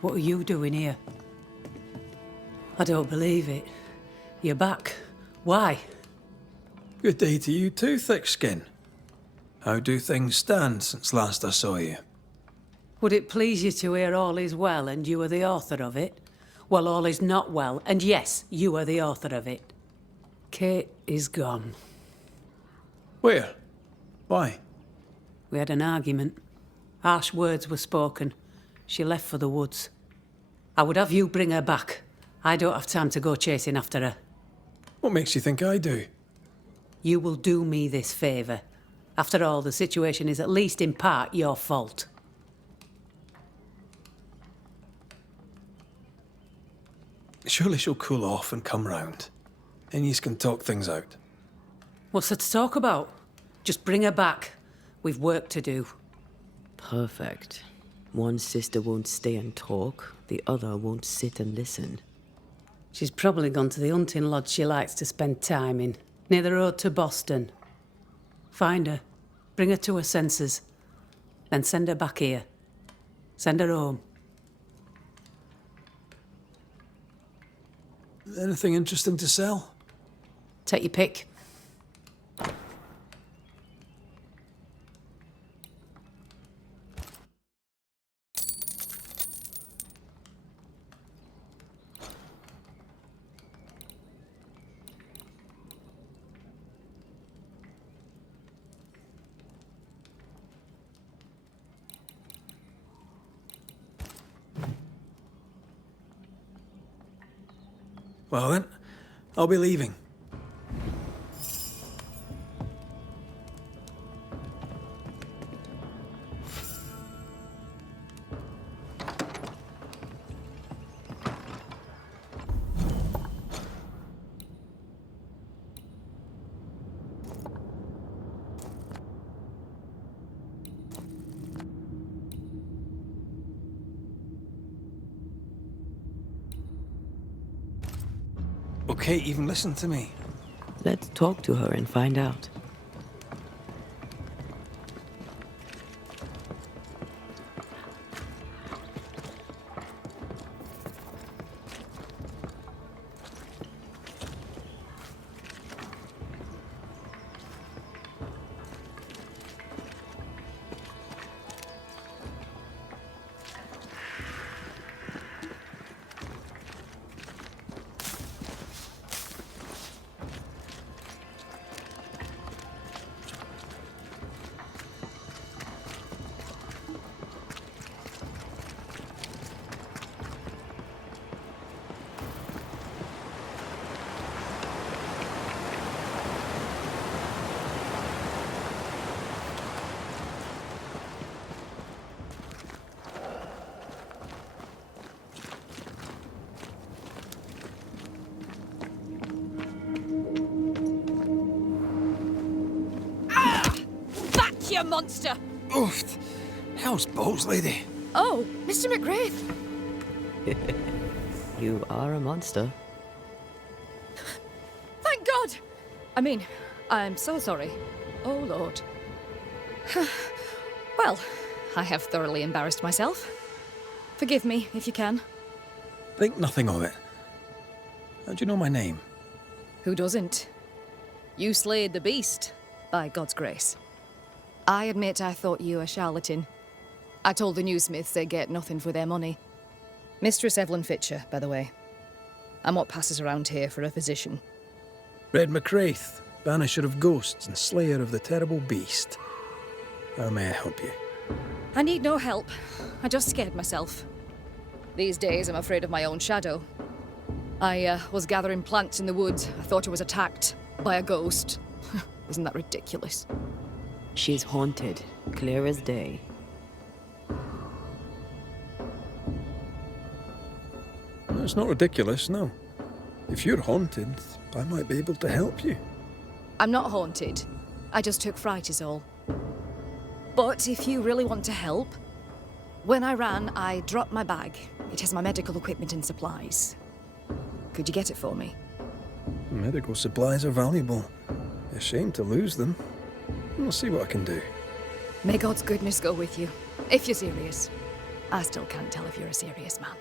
What are you doing here? I don't believe it. You're back. Why? Good day to you too, Thickskin. How do things stand since last I saw you? Would it please you to hear all is well and you are the author of it? Well, all is not well, and yes, you are the author of it. Kate is gone. Where? Why? We had an argument. Harsh words were spoken. She left for the woods. I would have you bring her back. I don't have time to go chasing after her. What makes you think I do? You will do me this favour. After all, the situation is at least in part your fault. Surely she'll cool off and come round. And yous can talk things out. What's there to talk about? Just bring her back. We've work to do. Perfect. One sister won't stay and talk, the other won't sit and listen. She's probably gone to the hunting lodge she likes to spend time in, near the road to Boston. Find her, bring her to her senses, then send her back here. Send her home. Anything interesting to sell? Take your pick. Well then, I'll be leaving. Okay, even listen to me. Let's talk to her and find out. Back, you monster! Oof! How's balls, lady? Oh, Mr. McGrath. You are a monster. Thank God! I mean, I'm so sorry. Oh, Lord. Well, I have thoroughly embarrassed myself. Forgive me, if you can. Think nothing of it. How do you know my name? Who doesn't? You slayed the beast, by God's grace. I admit I thought you a charlatan. I told the newsmiths they get nothing for their money. Mistress Evelyn Fitcher, by the way. I'm what passes around here for a physician. Red McCraith, Banisher of Ghosts and Slayer of the Terrible Beast. How may I help you? I need no help. I just scared myself. These days, I'm afraid of my own shadow. I was gathering plants in the woods. I thought I was attacked by a ghost. Isn't that ridiculous? She's haunted, clear as day. It's not ridiculous, no. If you're haunted, I might be able to help you. I'm not haunted. I just took fright is all. But if you really want to help, when I ran, I dropped my bag. It has my medical equipment and supplies. Could you get it for me? Medical supplies are valuable. A shame to lose them. I'll see what I can do. May God's goodness go with you, if you're serious. I still can't tell if you're a serious man.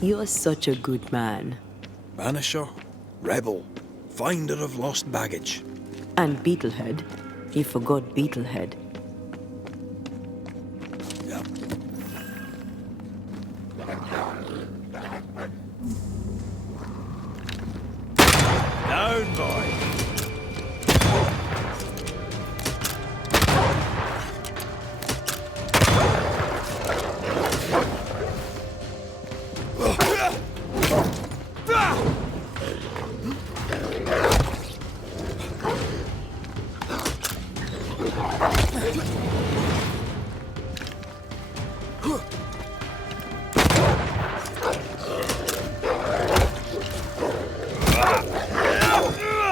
You're such a good man. Banisher, rebel, finder of lost baggage. And Beetlehead. You forgot Beetlehead. Down, boy.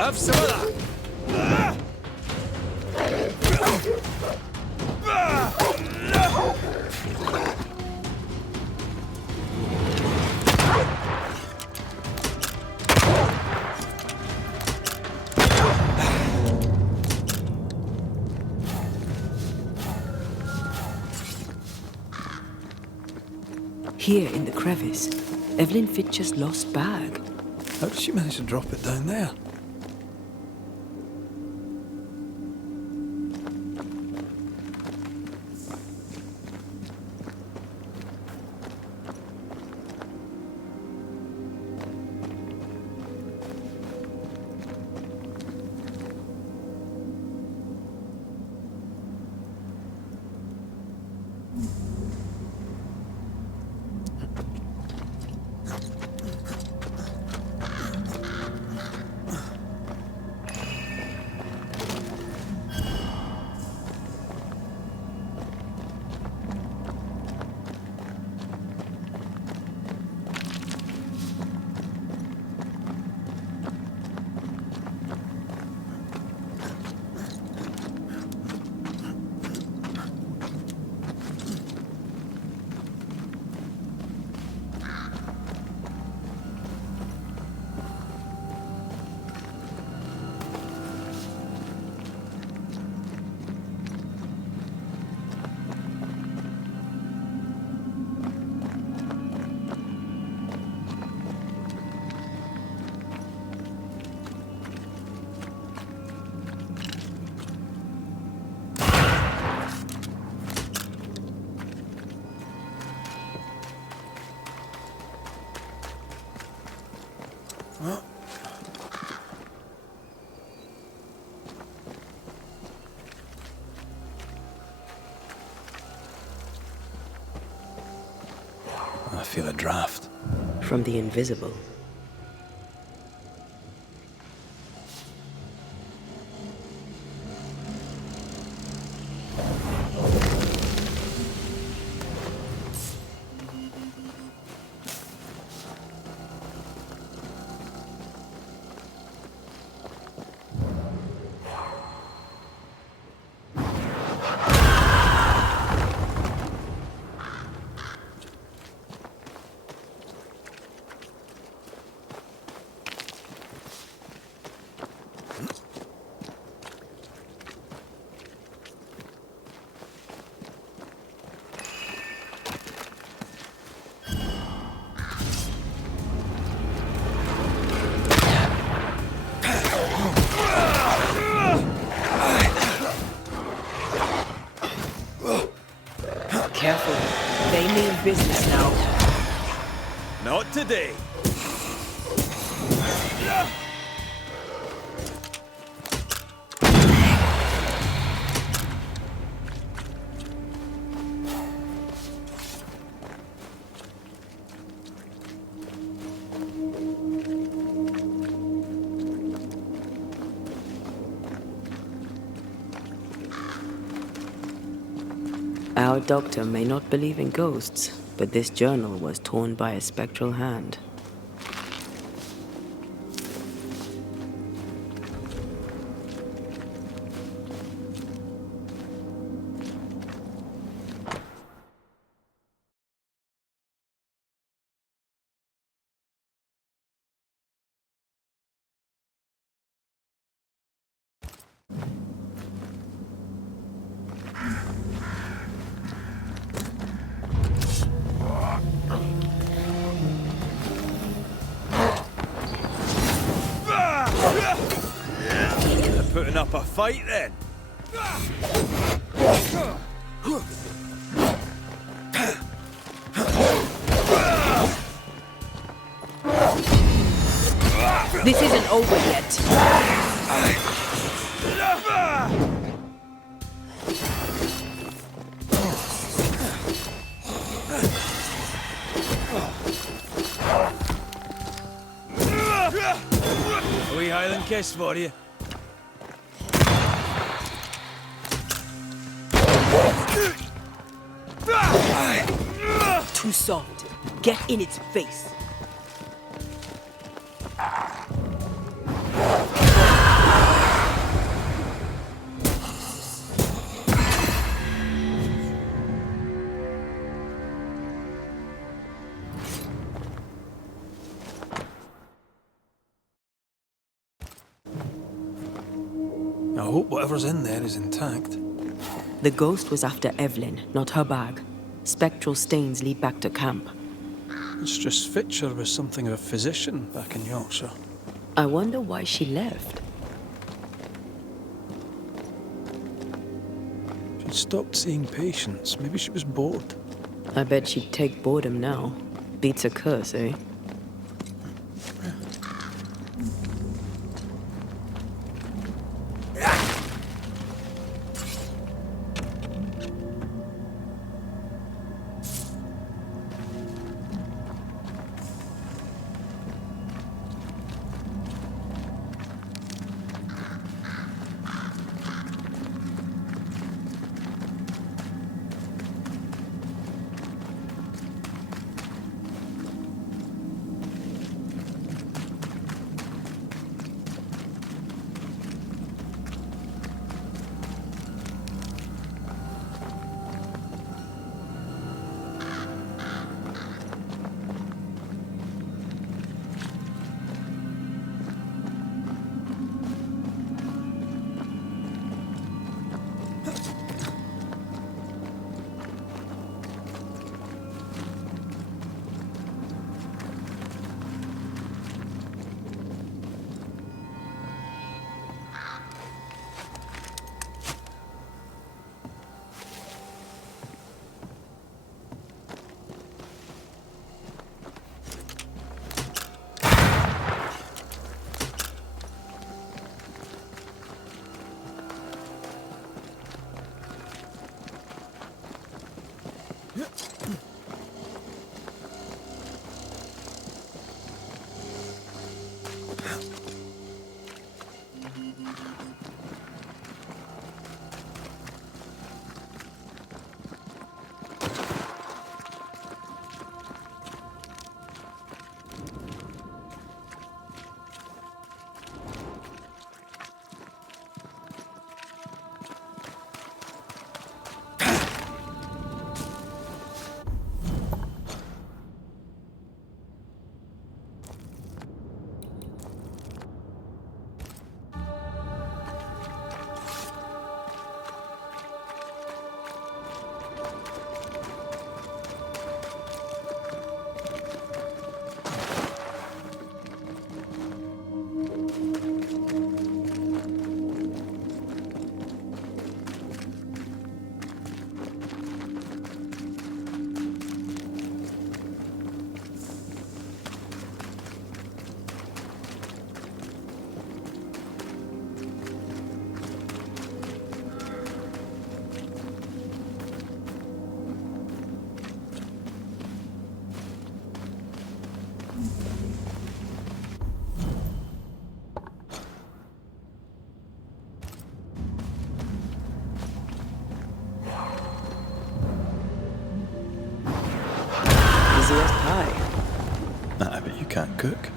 Have some of that. Here in the crevice, Evelyn Fitcher's lost bag. How did she manage to drop it down there? feel a draft. From the invisible. Careful. They mean business now. Not today. Our doctor may not believe in ghosts, but this journal was torn by a spectral hand. They're putting up a fight then. This isn't over yet. A wee Highland kiss for you. Too soft. Get in its face. I hope whatever's in there is intact. The ghost was after Evelyn, not her bag. Spectral stains lead back to camp. Mistress Fitcher was something of a physician back in Yorkshire. I wonder why she left. She'd stopped seeing patients. Maybe she was bored. I bet she'd take boredom now. Beats a curse, eh? easiest pie. Nah, but you can't cook.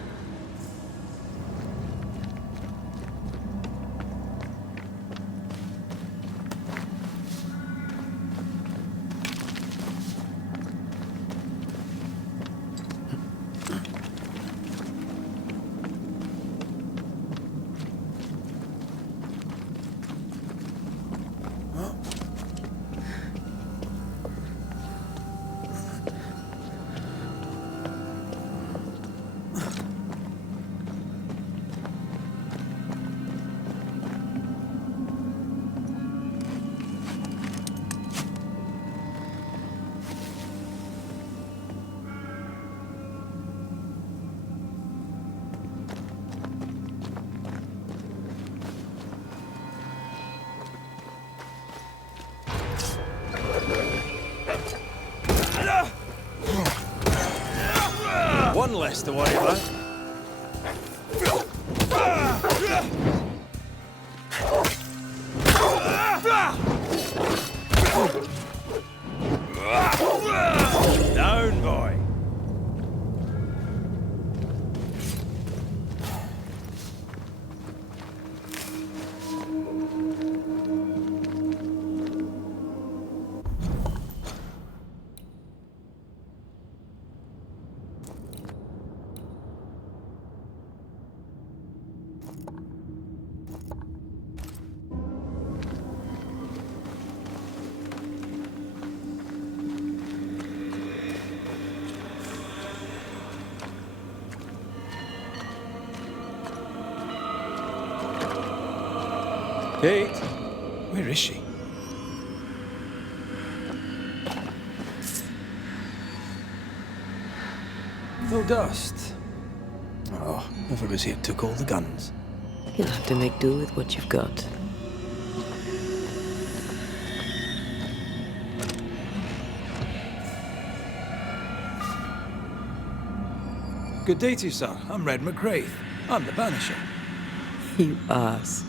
One less to worry about. Down, boy. Kate, where is she? No dust. Oh, whoever was here took all the guns. You'll have to make do with what you've got. Good day to you, sir. I'm Red McGrath. I'm the Banisher. You ass.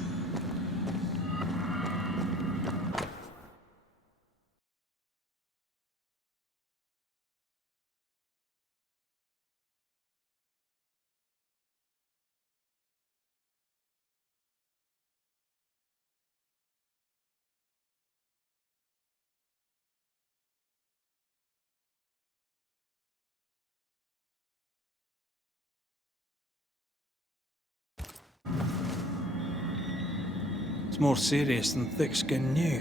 It's more serious than thick-skinned knew.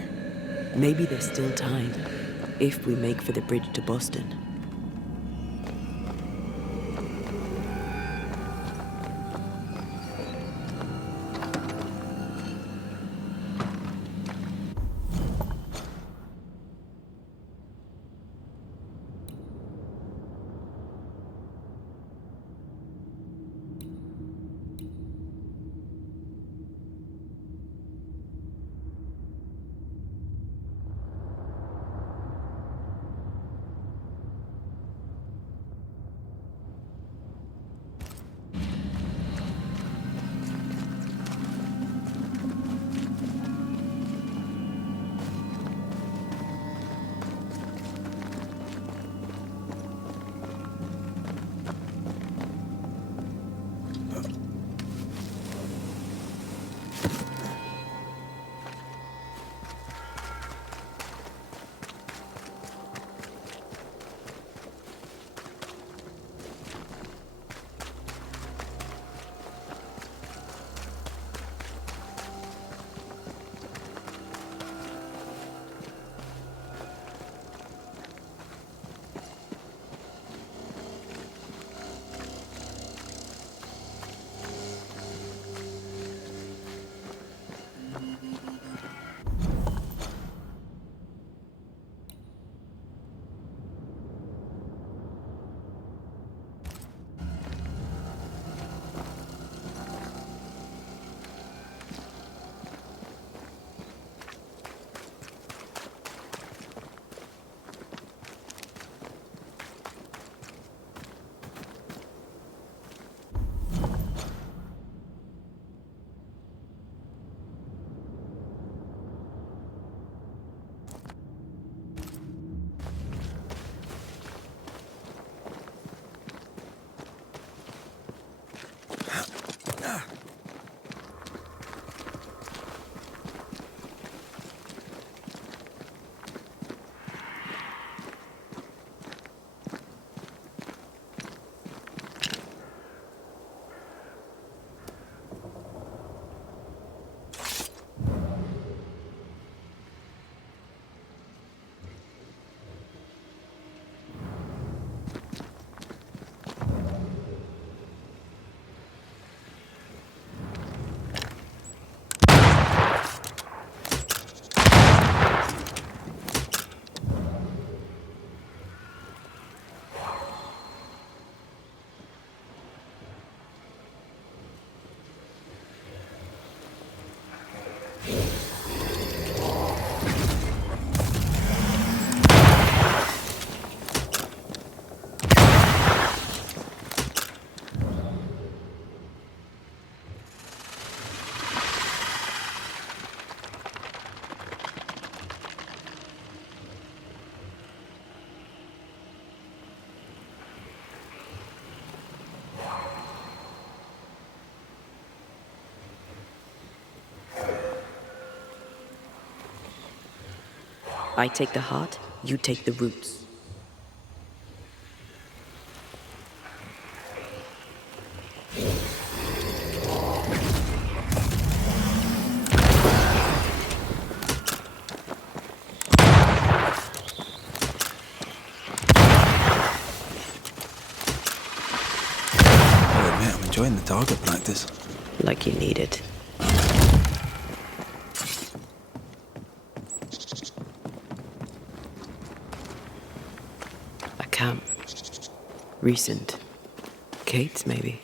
Maybe there's still time, if we make for the bridge to Boston. I take the heart, you take the roots. I'll admit I'm enjoying the target practice. Like you need it. A camp. Recent. Kate's, maybe.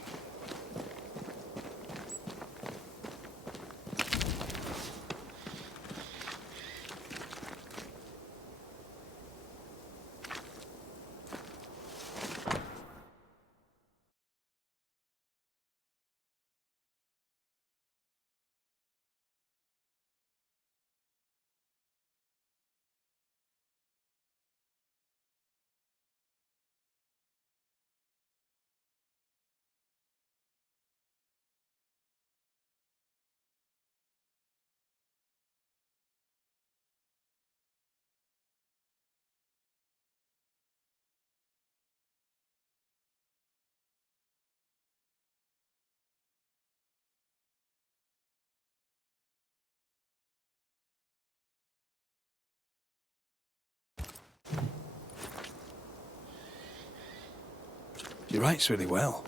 She writes really well.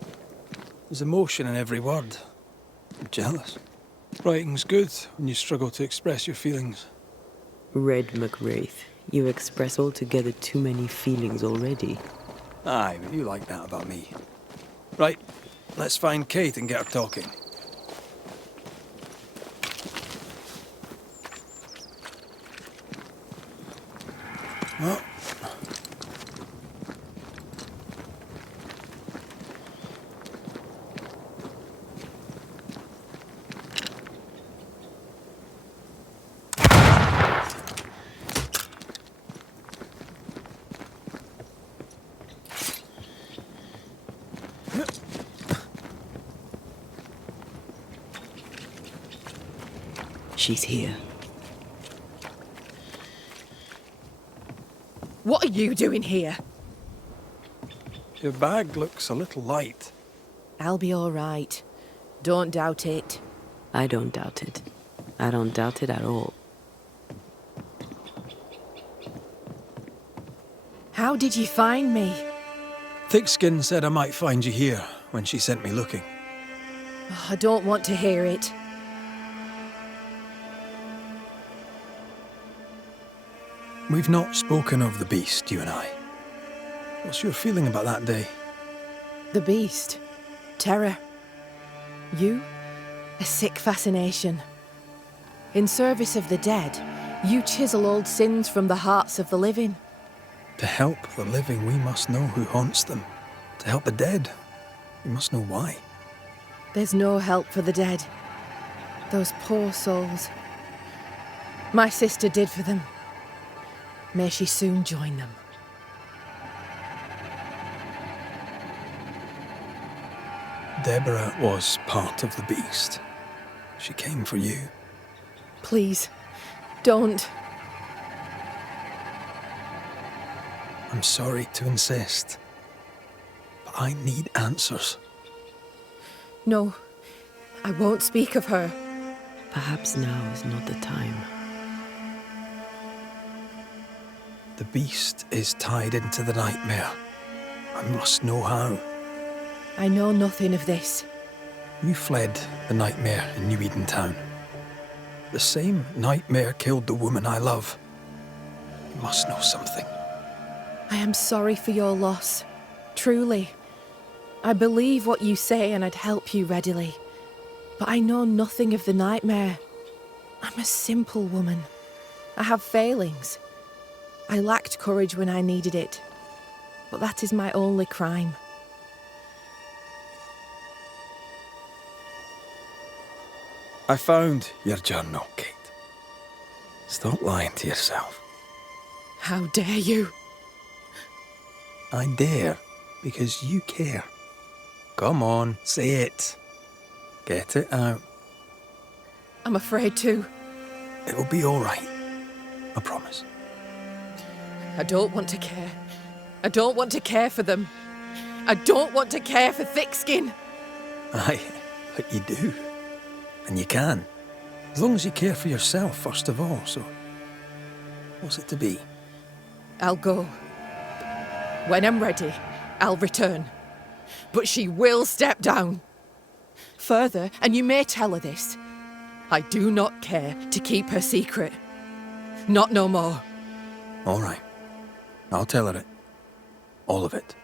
There's emotion in every word. I'm jealous. Writing's good when you struggle to express your feelings. Red McWraith, you express altogether too many feelings already. Aye, but you like that about me. Right, let's find Kate and get her talking. Well, she's here. What are you doing here? your bag looks a little light. I'll be all right. Don't doubt it. I don't doubt it. I don't doubt it at all. How did you find me? Thickskin said I might find you here when she sent me looking. Oh, I don't want to hear it. We've not spoken of the beast, you and I. What's your feeling about that day? The beast. Terror. You? A sick fascination. In service of the dead, you chisel old sins from the hearts of the living. To help the living, we must know who haunts them. To help the dead, we must know why. There's no help for the dead. Those poor souls. My sister did for them. May she soon join them. Deborah was part of the beast. She came for you. Please, don't. I'm sorry to insist, but I need answers. No, I won't speak of her. Perhaps now is not the time. The beast is tied into the nightmare. I must know how. I know nothing of this. You fled the nightmare in New Eden Town. The same nightmare killed the woman I love. You must know something. I am sorry for your loss. Truly. I believe what you say and I'd help you readily. But I know nothing of the nightmare. I'm a simple woman. I have failings. I lacked courage when I needed it. But that is my only crime. I found your journal, Kate. Stop lying to yourself. How dare you? I dare, because you care. Come on, say it. Get it out. I'm afraid to. It'll be all right. I promise. I don't want to care. I don't want to care for them. I don't want to care for Thickskin. Aye, but you do. And you can. As long as you care for yourself, first of all, so... What's it to be? I'll go. When I'm ready, I'll return. But she will step down. Further, and you may tell her this, I do not care to keep her secret. Not no more. All right. I'll tell her it. All of it.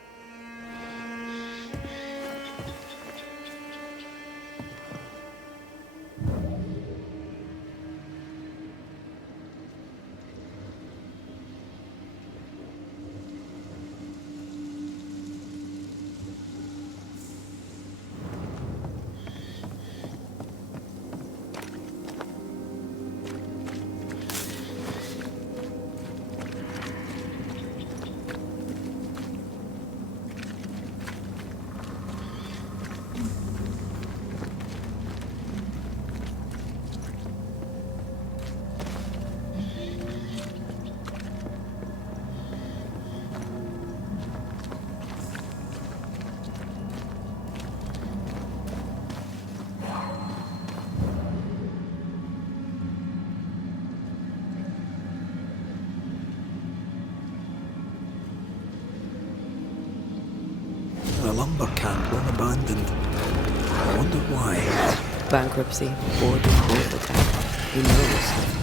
A lumber camp long abandoned. I wonder why. Bankruptcy, boredom, court attack. Who knows?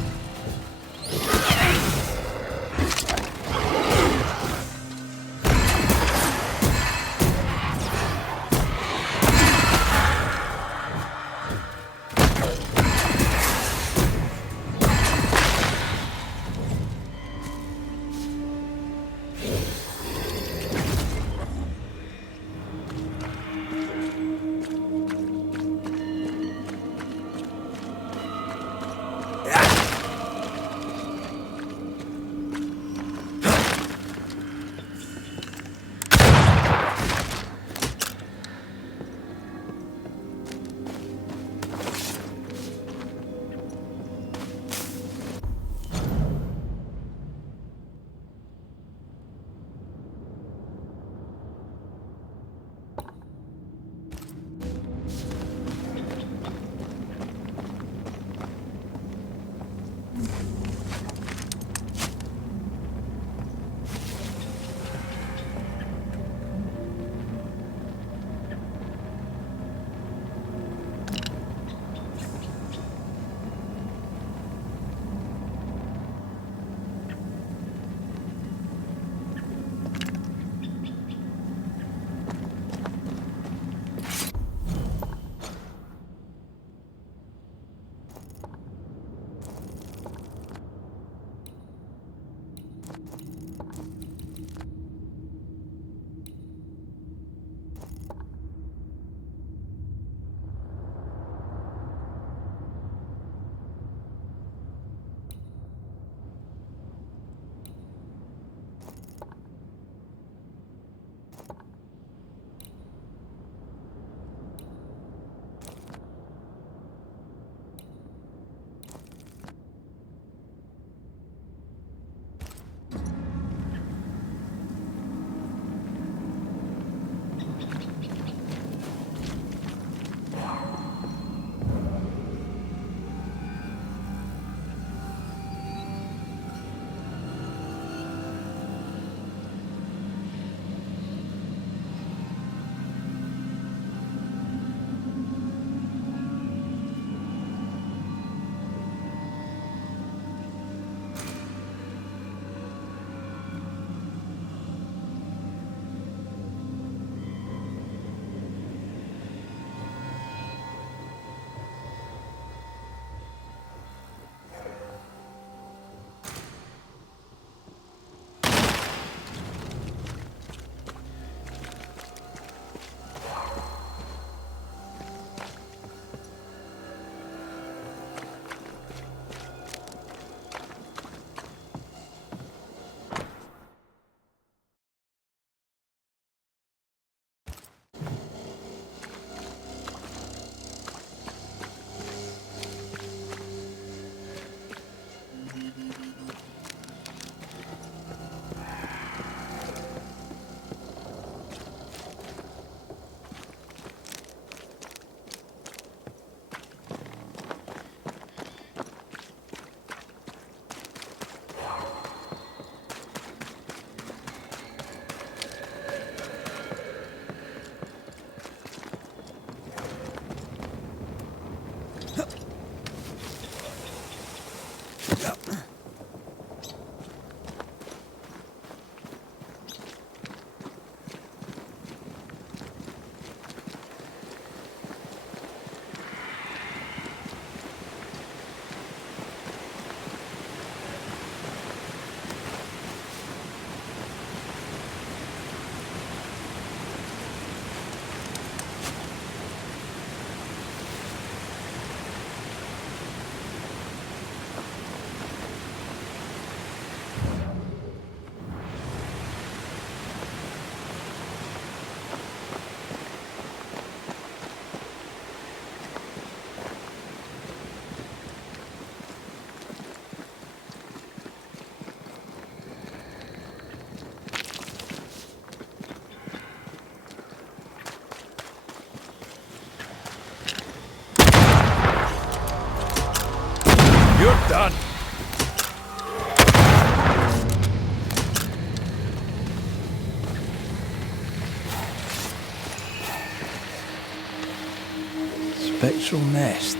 spectral nest.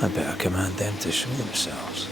I better command them to show themselves.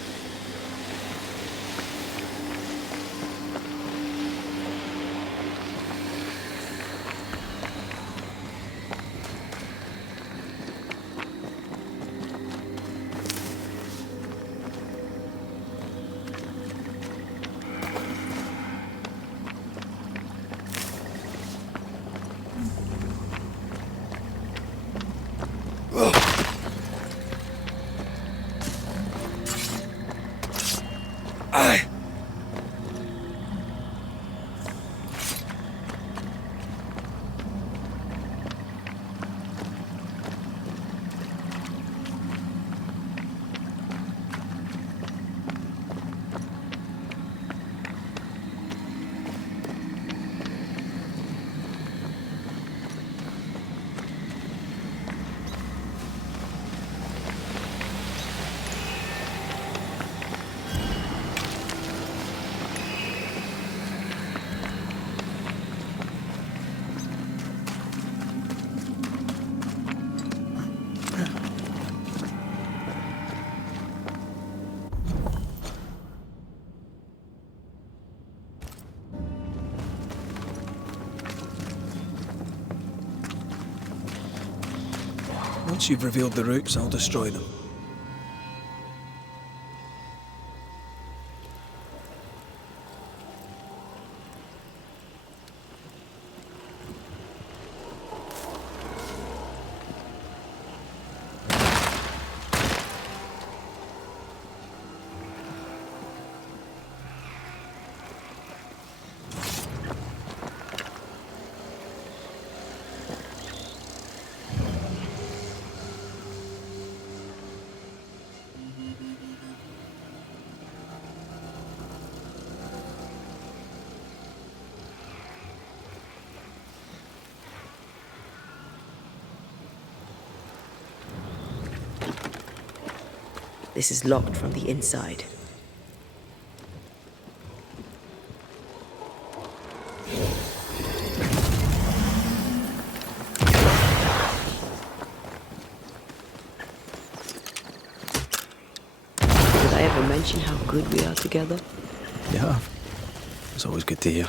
Once you've revealed the roots, I'll destroy them. This is locked from the inside. Did I ever mention how good we are together? You have. It's always good to hear.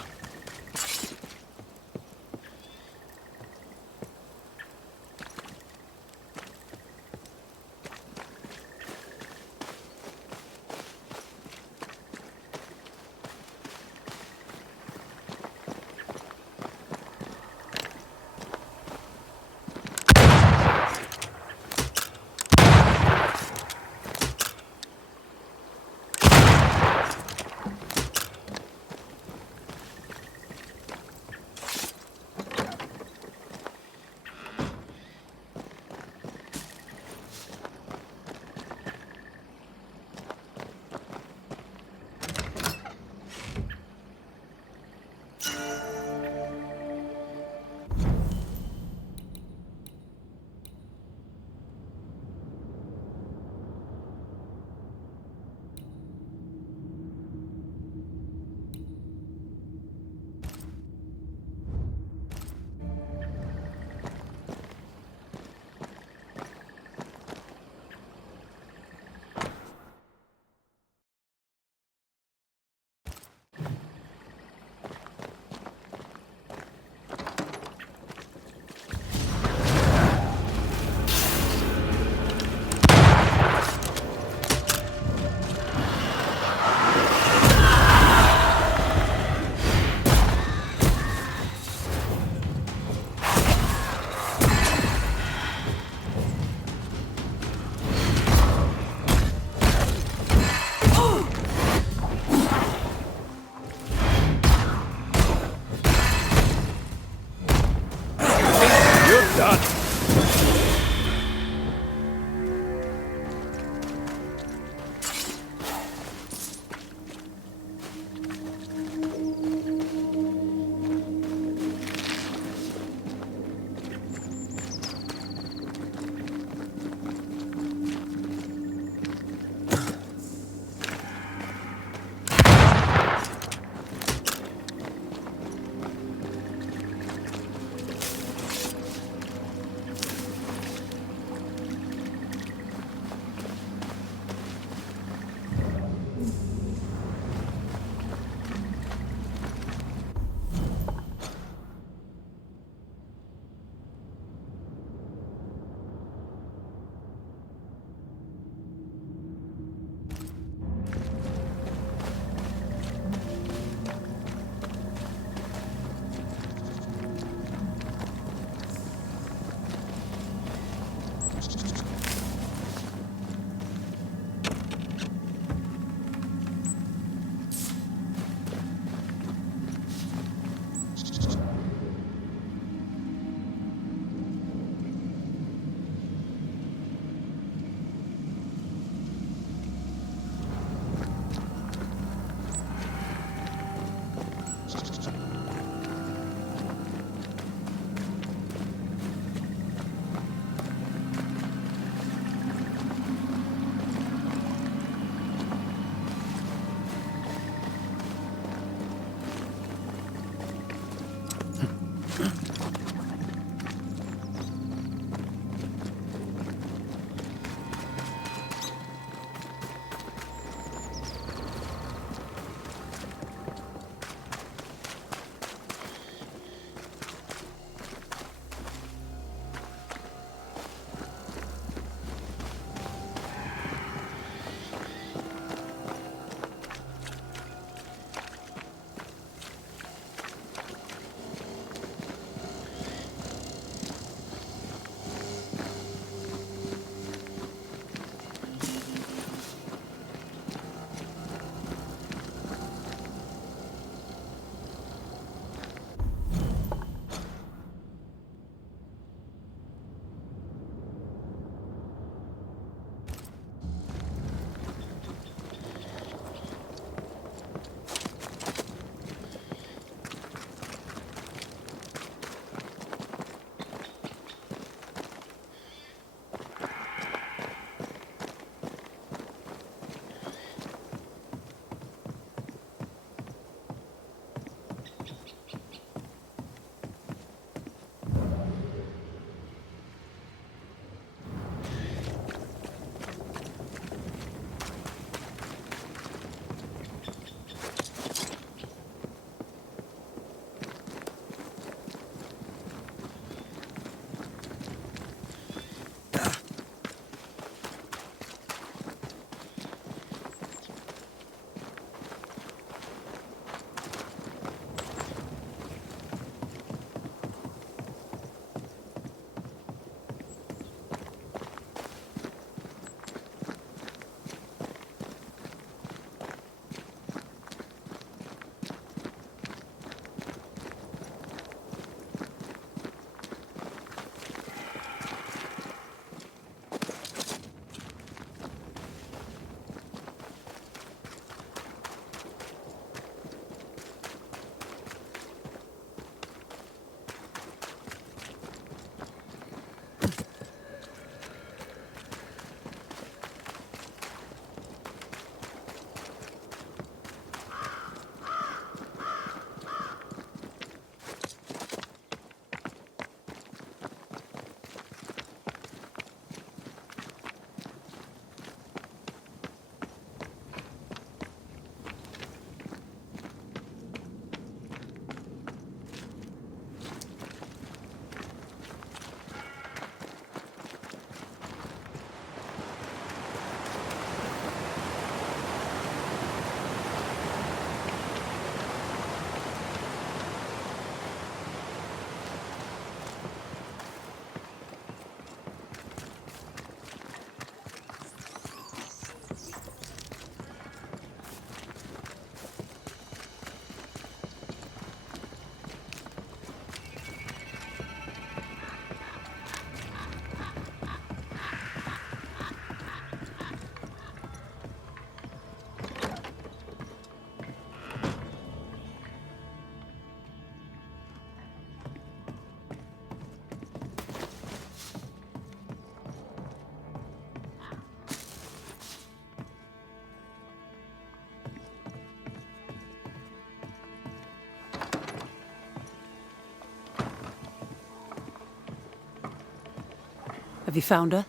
you found her?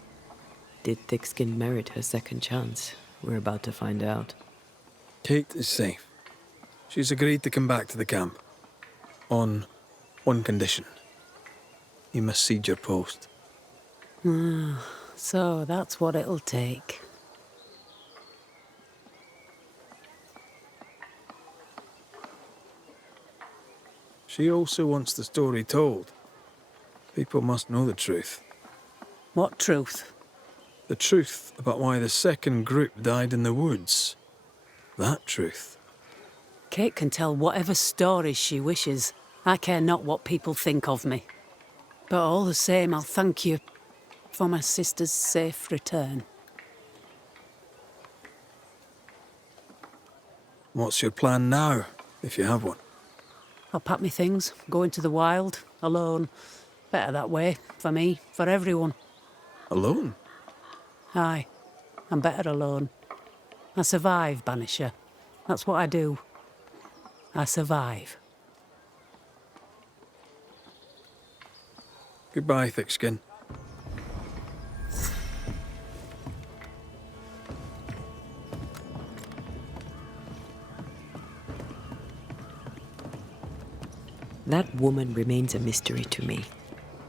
Did Thickskin merit her second chance? We're about to find out. Kate is safe. She's agreed to come back to the camp. On one condition. You must cede your post. So that's what it'll take. She also wants the story told. People must know the truth. What truth? The truth about why the second group died in the woods. That truth. Kate can tell whatever stories she wishes. I care not what people think of me. But all the same, I'll thank you for my sister's safe return. What's your plan now, if you have one? I'll pack me things, go into the wild, alone. Better that way, for me, for everyone. Alone? Aye, I'm better alone. I survive, Banisher. That's what I do. I survive. Goodbye, Thickskin. That woman remains a mystery to me.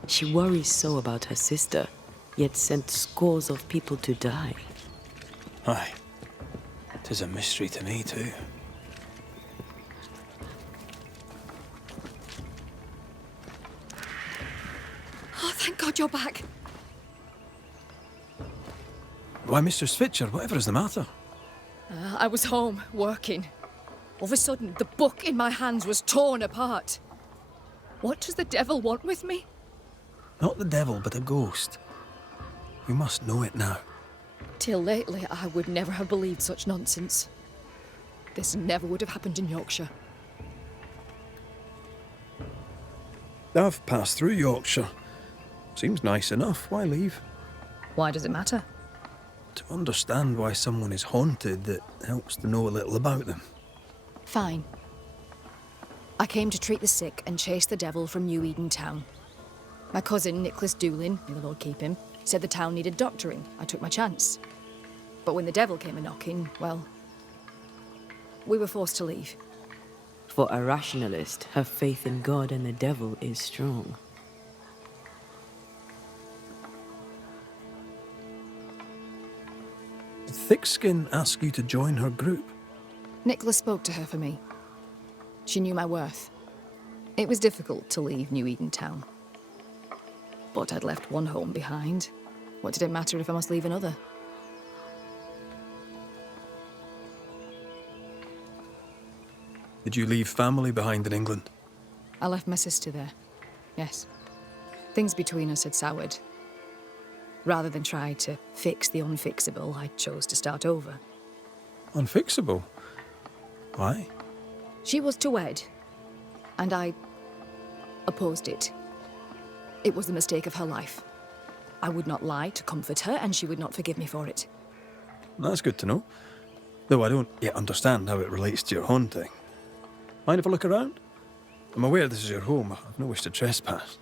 She worries so about her sister, yet sent scores of people to die. Aye. 'Tis a mystery to me, too. Oh, thank God you're back. Why, Mr. Switcher, whatever is the matter? I was home, working. All of a sudden, the book in my hands was torn apart. What does the devil want with me? Not the devil, but a ghost. We must know it now. Till lately, I would never have believed such nonsense. This never would have happened in Yorkshire. I've passed through Yorkshire. Seems nice enough. Why leave? Why does it matter? To understand why someone is haunted, it helps to know a little about them. Fine. I came to treat the sick and chase the devil from New Eden town. My cousin, Nicholas Doolin, may the Lord keep him, said the town needed doctoring. I took my chance. But when the devil came a-knocking, well, we were forced to leave. For a rationalist, her faith in God and the devil is strong. Did Thickskin ask you to join her group? Nicholas spoke to her for me. She knew my worth. It was difficult to leave New Eden town. But I'd left one home behind. What did it matter if I must leave another? Did you leave family behind in England? I left my sister there. Yes. Things between us had soured. Rather than try to fix the unfixable, I chose to start over. Unfixable? Why? She was to wed, and I opposed it. It was the mistake of her life. I would not lie to comfort her, and she would not forgive me for it. That's good to know. Though I don't yet understand how it relates to your haunting. Mind if I look around? I'm aware this is your home. I've no wish to trespass.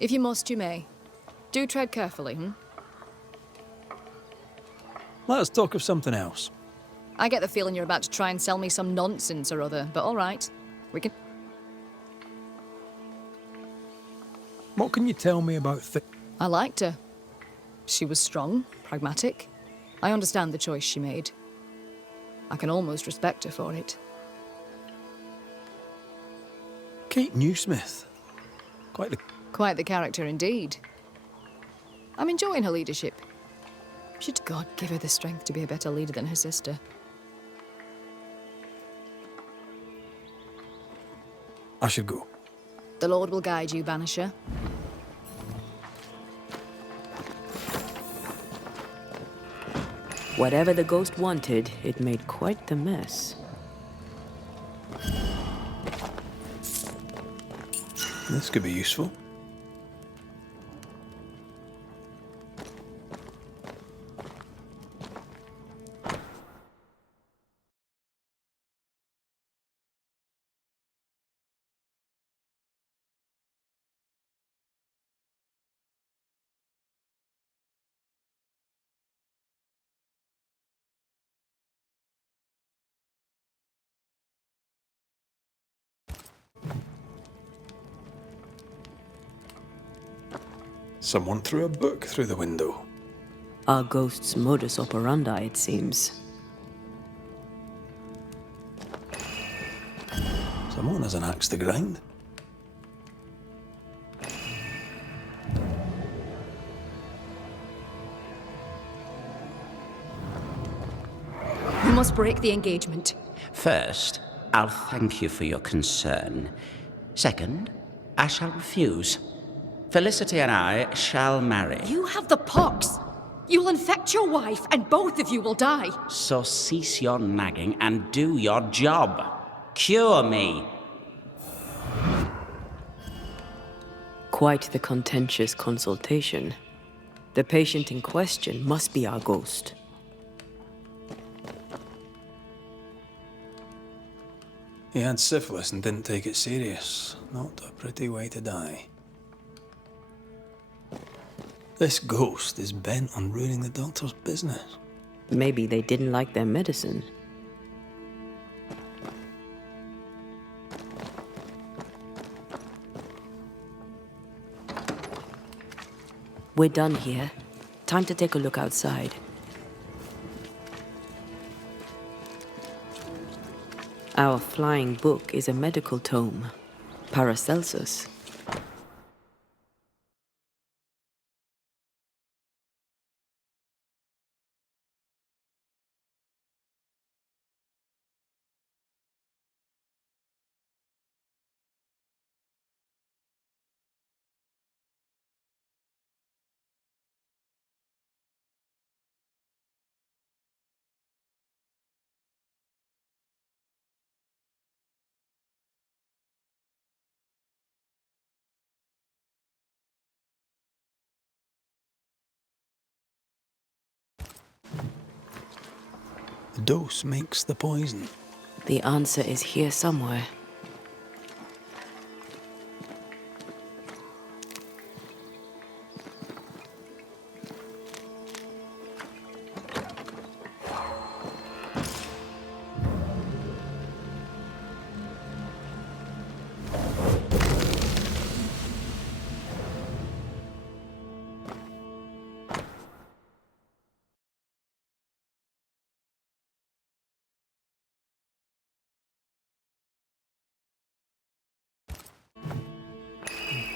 If you must, you may. Do tread carefully, Let us talk of something else. I get the feeling you're about to try and sell me some nonsense or other, but all right. We can... What can you tell me about I liked her. She was strong, pragmatic. I understand the choice she made. I can almost respect her for it. Kate Newsmith? Quite the character indeed. I'm enjoying her leadership. Should God give her the strength to be a better leader than her sister. I should go. The Lord will guide you, Banisher. Whatever the ghost wanted, it made quite the mess. This could be useful. Someone threw a book through the window. Our ghost's modus operandi, it seems. Someone has an axe to grind. You must break the engagement. First, I'll thank you for your concern. Second, I shall refuse. Felicity and I shall marry. You have the pox. You'll infect your wife, and both of you will die. So cease your nagging and do your job. Cure me. Quite the contentious consultation. The patient in question must be our ghost. He had syphilis and didn't take it serious. Not a pretty way to die. This ghost is bent on ruining the doctor's business. Maybe they didn't like their medicine. We're done here. Time to take a look outside. Our flying book is a medical tome, Paracelsus. The dose makes the poison. The answer is here somewhere.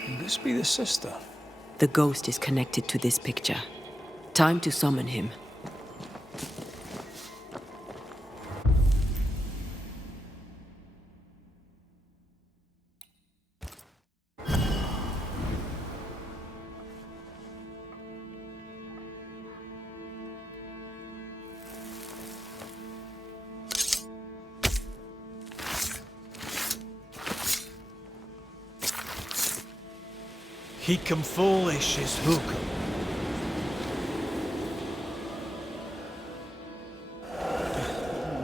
Could this be the sister? The ghost is connected to this picture. Time to summon him. He come foolish is hook.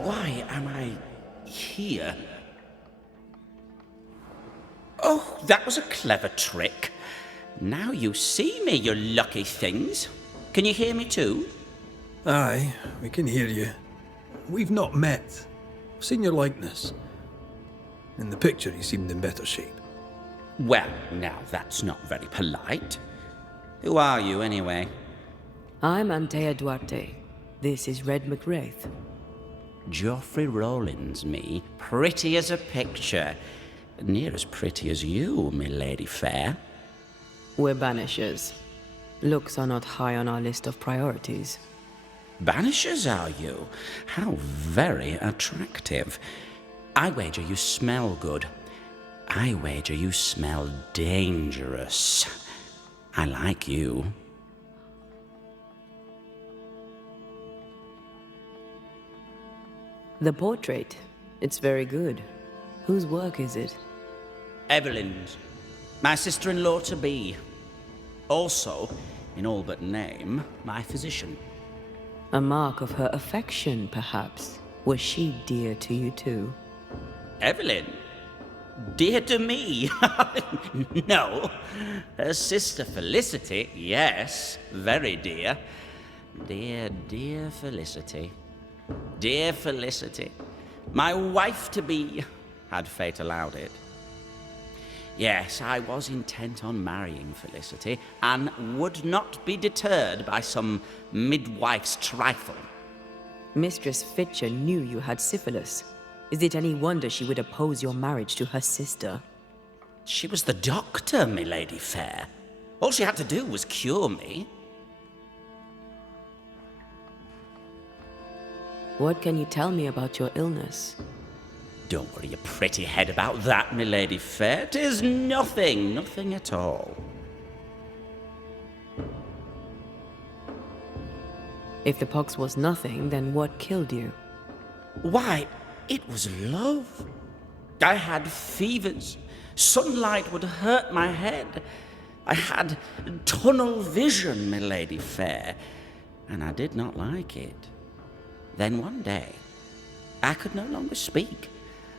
Why am I here? Oh, that was a clever trick. Now you see me, you lucky things. Can you hear me too? Aye, we can hear you. We've not met. I've seen your likeness. In the picture, you seemed in better shape. Well, now that's not very polite. Who are you, anyway? I'm Antea Duarte. This is Red McWraith. Geoffrey Rollins, me. Pretty as a picture. Near as pretty as you, me lady fair. We're Banishers. Looks are not high on our list of priorities. Banishers, are you? How very attractive. I wager you smell good. I wager you smell dangerous. I like you. The portrait. It's very good. Whose work is it? Evelyn's. My sister-in-law to be. Also, in all but name, my physician. A mark of her affection, perhaps. Was she dear to you too? Evelyn? Dear to me? No. Her sister Felicity, yes. Very dear. Dear Felicity. Dear Felicity. My wife-to-be, had fate allowed it. Yes, I was intent on marrying Felicity, and would not be deterred by some midwife's trifle. Mistress Fitcher knew you had syphilis. Is it any wonder she would oppose your marriage to her sister? She was the doctor, milady fair. All she had to do was cure me. What can you tell me about your illness? Don't worry your pretty head about that, milady fair. 'Tis nothing, nothing at all. If the pox was nothing, then what killed you? Why, it was love. I had fevers. Sunlight would hurt my head. I had tunnel vision, milady fair, and I did not like it. Then one day, I could no longer speak.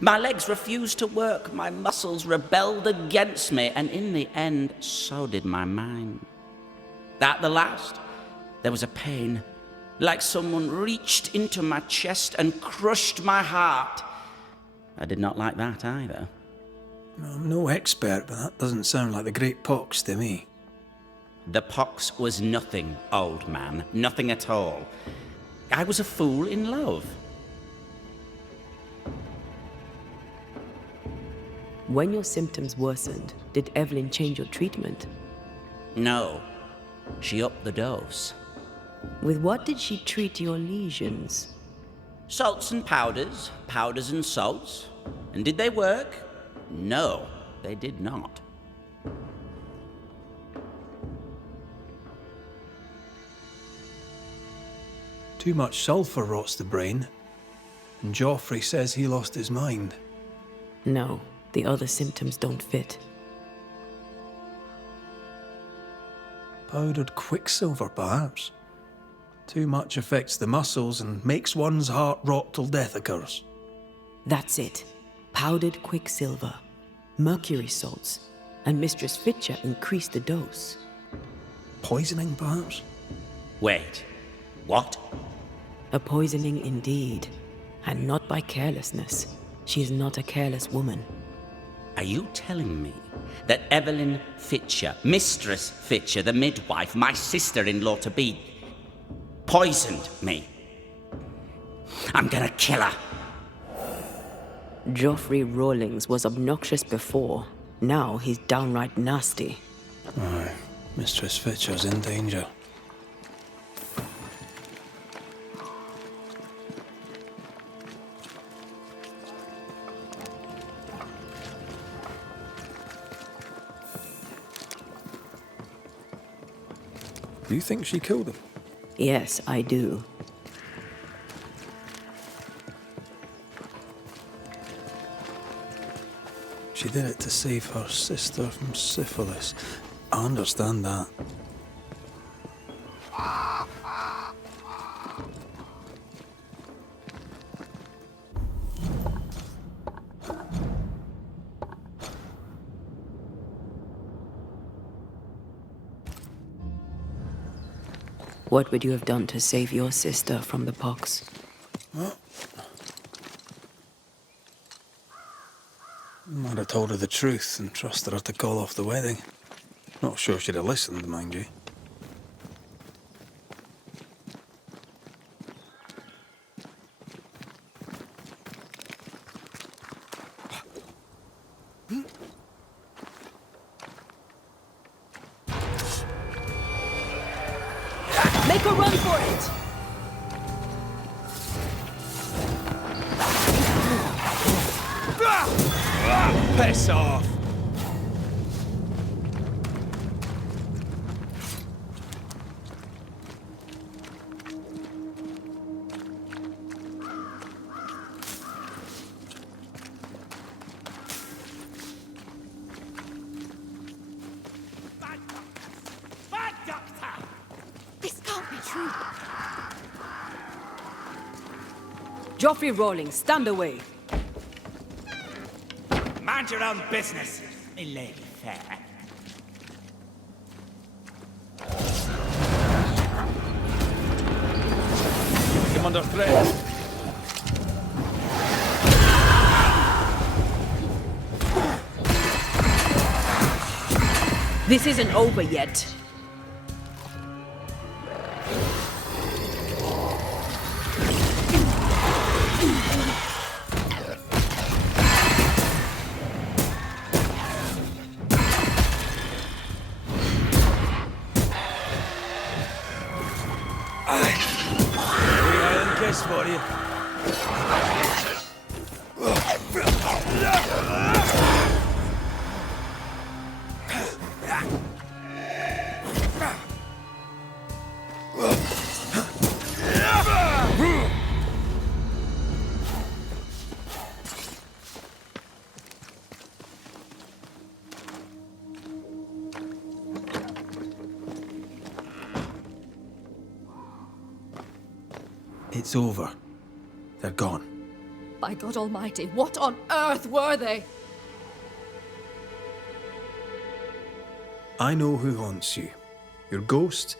My legs refused to work, my muscles rebelled against me, and in the end, so did my mind. At the last, there was a pain, like someone reached into my chest and crushed my heart. I did not like that either. I'm no expert, but that doesn't sound like the Great Pox to me. The pox was nothing, old man, nothing at all. I was a fool in love. When your symptoms worsened, did Evelyn change your treatment? No, she upped the dose. With what did she treat your lesions? Salts and powders, powders and salts. And did they work? No, they did not. Too much sulphur rots the brain, and Joffrey says he lost his mind. No, the other symptoms don't fit. Powdered quicksilver, perhaps. Too much affects the muscles and makes one's heart rot till death occurs. That's it. Powdered quicksilver, mercury salts, and Mistress Fitcher increased the dose. Poisoning, perhaps? Wait, what? A poisoning indeed, and not by carelessness. She is not a careless woman. Are you telling me that Evelyn Fitcher, Mistress Fitcher, the midwife, my sister-in-law to be, poisoned me? I'm gonna kill her. Joffrey Rawlings was obnoxious before. Now he's downright nasty. Aye, Mistress Fitcher's in danger. Do you think she killed him? Yes, I do. She did it to save her sister from syphilis. I understand that. What would you have done to save your sister from the pox? Well, I'd have told her the truth and trusted her to call off the wedding. Not sure she'd have listened, mind you. Make a run for it! Piss off! Joffrey Rawlings, stand away. Mind your own business, me lady fair. I'm under threat. This isn't over yet. Kiss for you. It's over. They're gone. By God Almighty, what on earth were they? I know who haunts you. Your ghost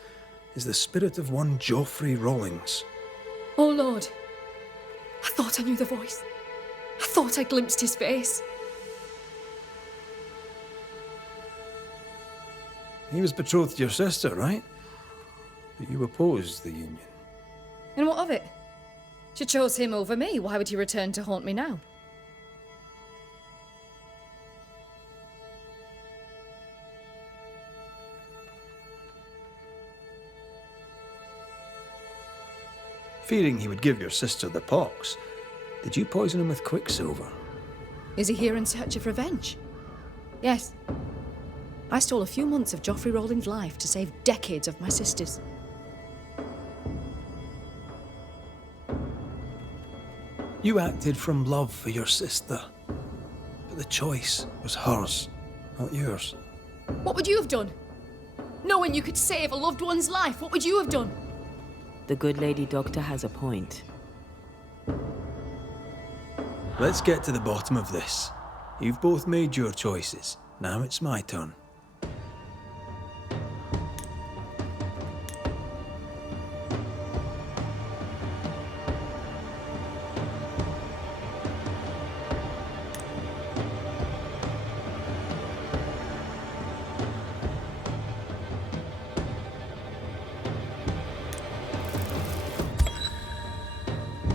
is the spirit of one Geoffrey Rawlings. Oh Lord, I thought I knew the voice. I thought I glimpsed his face. He was betrothed to your sister, right? But you opposed the union. And what of it? She chose him over me. Why would he return to haunt me now? Fearing he would give your sister the pox, did you poison him with quicksilver? Is he here in search of revenge? Yes. I stole a few months of Geoffrey Rawlings' life to save decades of my sister's. You acted from love for your sister, but the choice was hers, not yours. What would you have done? Knowing you could save a loved one's life, what would you have done? The good lady doctor has a point. Let's get to the bottom of this. You've both made your choices. Now it's my turn.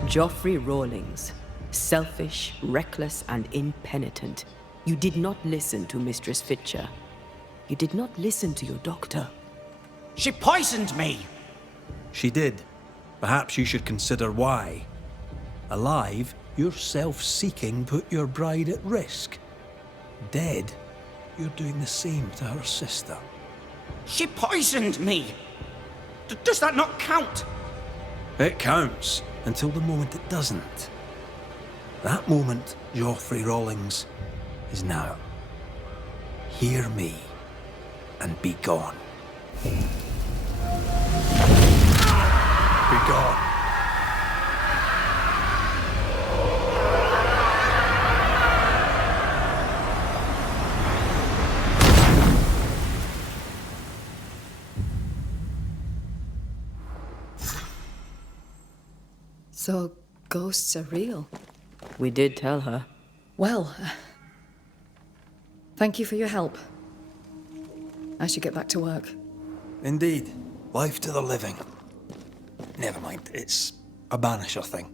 Geoffrey Rawlings. Selfish, reckless, and impenitent. You did not listen to Mistress Fitcher. You did not listen to your doctor. She poisoned me! She did. Perhaps you should consider why. Alive, your self-seeking put your bride at risk. Dead, you're doing the same to her sister. She poisoned me! Does that not count? It counts, until the moment it doesn't. That moment, Geoffrey Rawlings, is now. Hear me, and be gone. Be gone. So, ghosts are real? We did tell her. Well, thank you for your help. I should get back to work. Indeed. Life to the living. Never mind, it's a Banisher thing.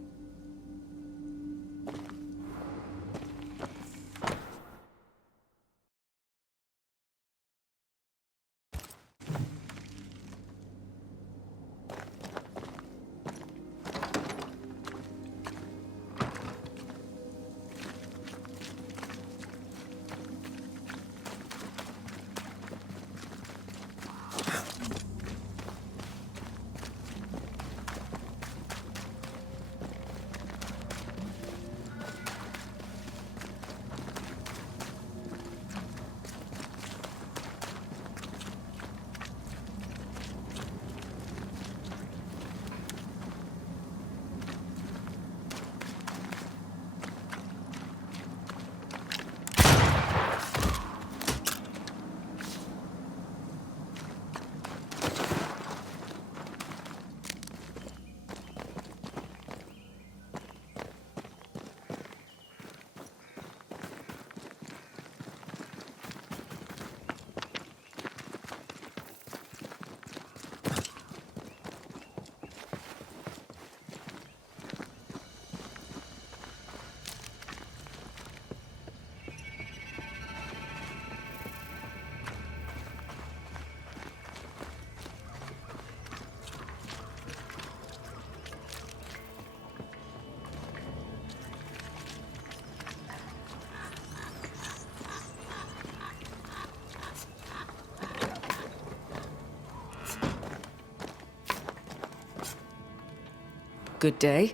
Good day.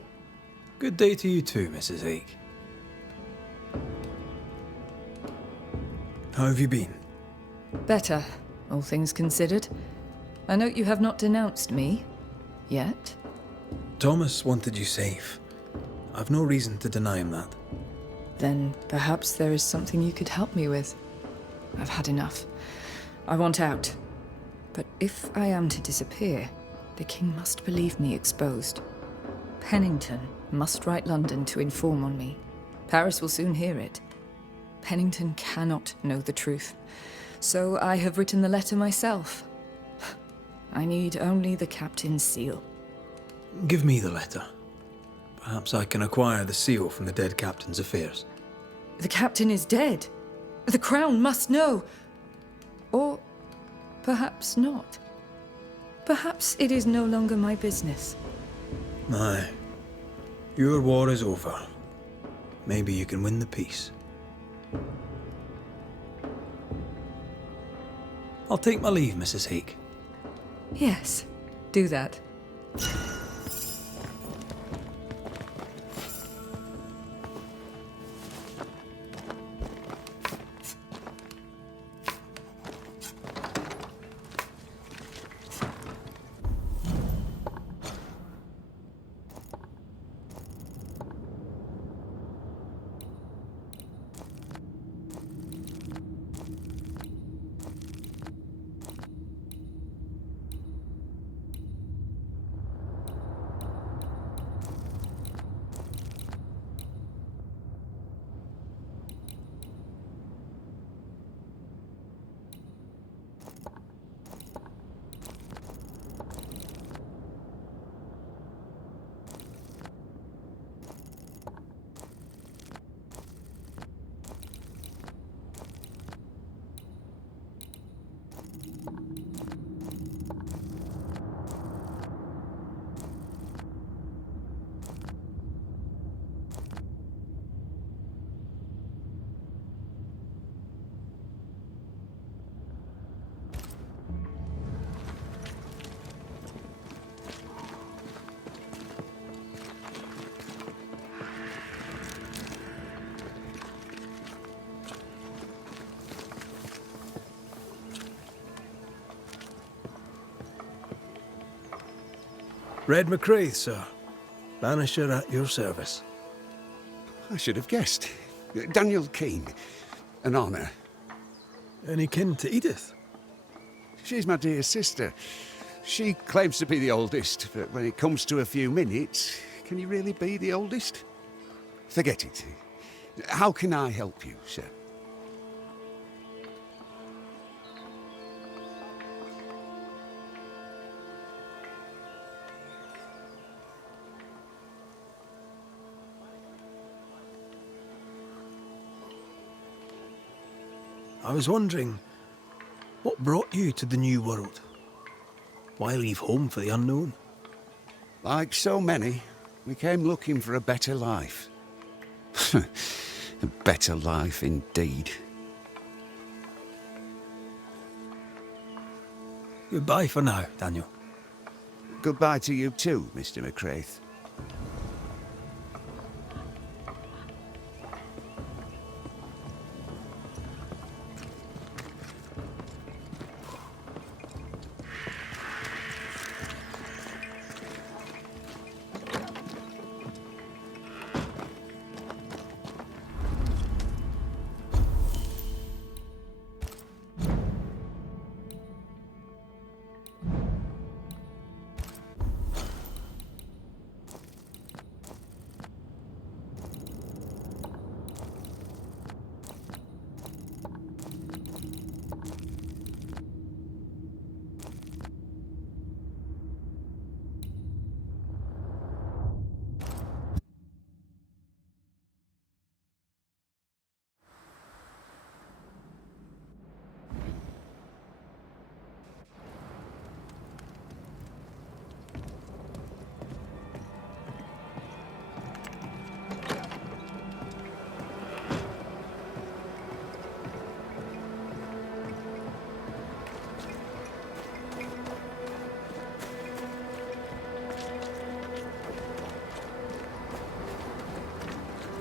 Good day to you too, Mrs. Ake. How have you been? Better, all things considered. I note you have not denounced me. Yet. Thomas wanted you safe. I've no reason to deny him that. Then perhaps there is something you could help me with. I've had enough. I want out. But if I am to disappear, the king must believe me exposed. Pennington must write London to inform on me. Paris will soon hear it. Pennington cannot know the truth. So I have written the letter myself. I need only the captain's seal. Give me the letter. Perhaps I can acquire the seal from the dead captain's affairs. The captain is dead. The crown must know. Or perhaps not. Perhaps it is no longer my business. Aye. Your war is over. Maybe you can win the peace. I'll take my leave, Mrs. Hake. Yes, do that. Red McCraith, sir. Banisher at your service. I should have guessed. Daniel King. An honour. Any kin to Edith? She's my dear sister. She claims to be the oldest, but when it comes to a few minutes, can you really be the oldest? Forget it. How can I help you, sir? I was wondering, what brought you to the New World? Why leave home for the unknown? Like so many, we came looking for a better life. A better life indeed. Goodbye for now, Daniel. Goodbye to you too, Mr. McCraith.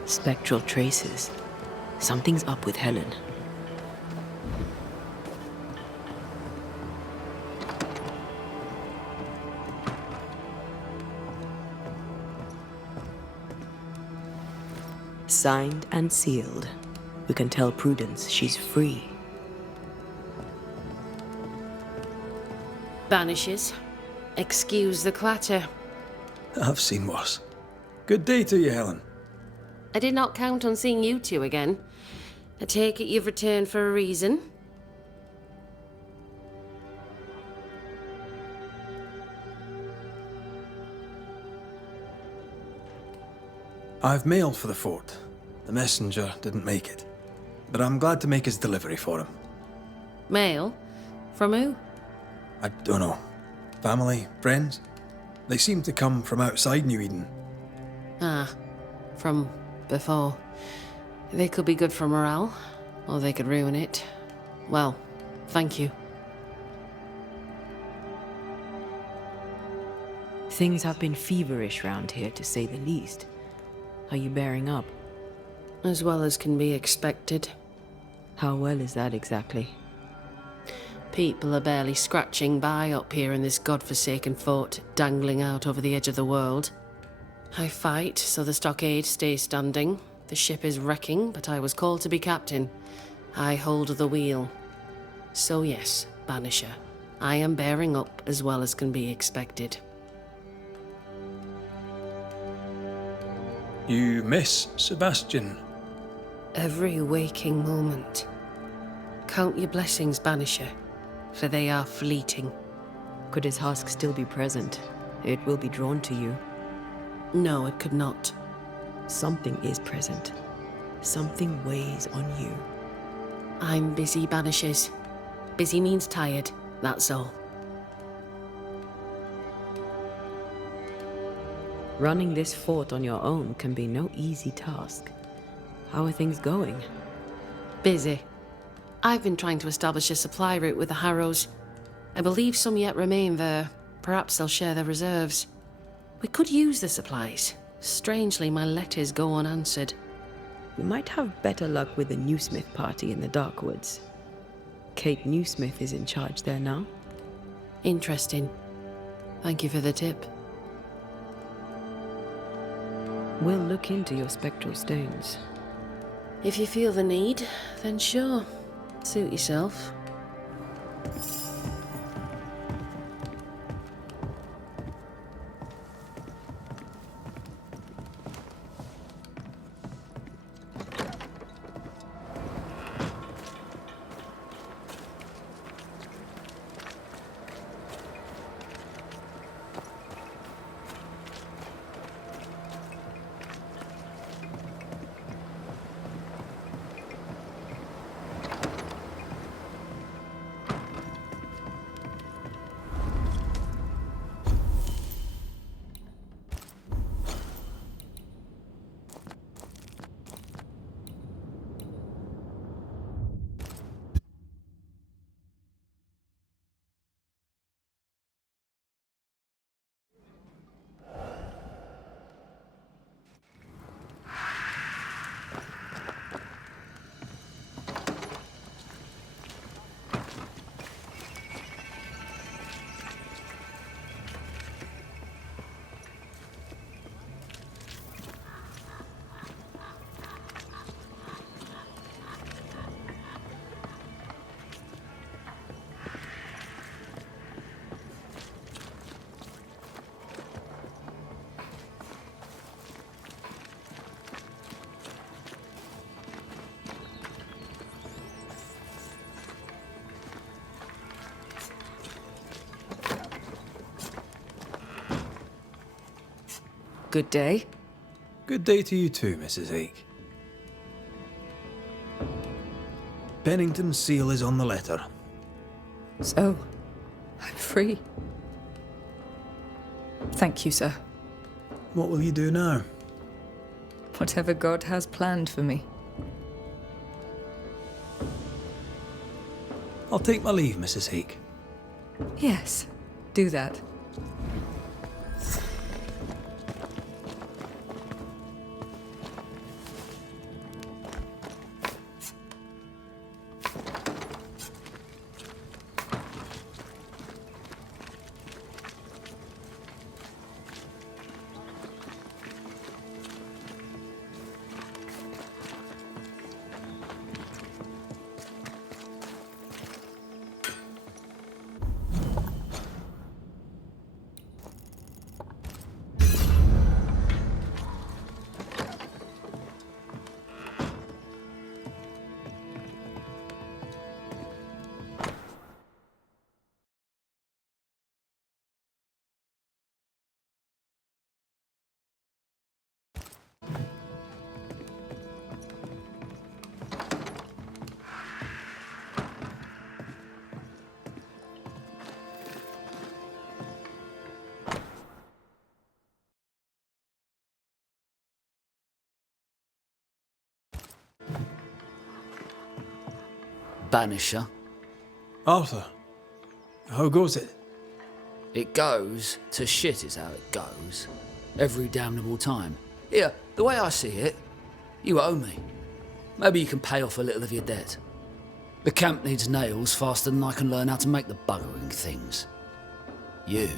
Spectral traces. Something's up with Helen. Signed and sealed. We can tell Prudence she's free. Banishers, excuse the clatter. I've seen worse. Good day to you, Helen. I did not count on seeing you two again. I take it you've returned for a reason? I've mail for the fort. The messenger didn't make it. But I'm glad to make his delivery for him. Mail? From who? I don't know. Family? Friends? They seem to come from outside New Eden. Ah, from before. They could be good for morale, or they could ruin it. Well, thank you. Things have been feverish round here, to say the least. Are you bearing up? As well as can be expected. How well is that exactly? People are barely scratching by up here in this godforsaken fort, dangling out over the edge of the world. I fight so the stockade stays standing. The ship is wrecking, but I was called to be captain. I hold the wheel. So yes, Banisher, I am bearing up as well as can be expected. You miss Sebastian? Every waking moment. Count your blessings, Banisher, for they are fleeting. Could his husk still be present? It will be drawn to you. No, it could not. Something is present. Something weighs on you. I'm busy, Banishers. Busy means tired, that's all. Running this fort on your own can be no easy task. How are things going? Busy. I've been trying to establish a supply route with the Harrows. I believe some yet remain there. Perhaps they'll share their reserves. We could use the supplies. Strangely, my letters go unanswered. You might have better luck with the Newsmith party in the Darkwoods. Kate Newsmith is in charge there now. Interesting. Thank you for the tip. We'll look into your spectral stones. If you feel the need, then sure. Suit yourself. Good day. Good day to you too, Mrs. Ake. Pennington's seal is on the letter. So, I'm free. Thank you, sir. What will you do now? Whatever God has planned for me. I'll take my leave, Mrs. Ake. Yes, do that. Banisher. Arthur, how goes it? It goes to shit is how it goes. Every damnable time. Here, the way I see it, you owe me. Maybe you can pay off a little of your debt. The camp needs nails faster than I can learn how to make the buggering things. You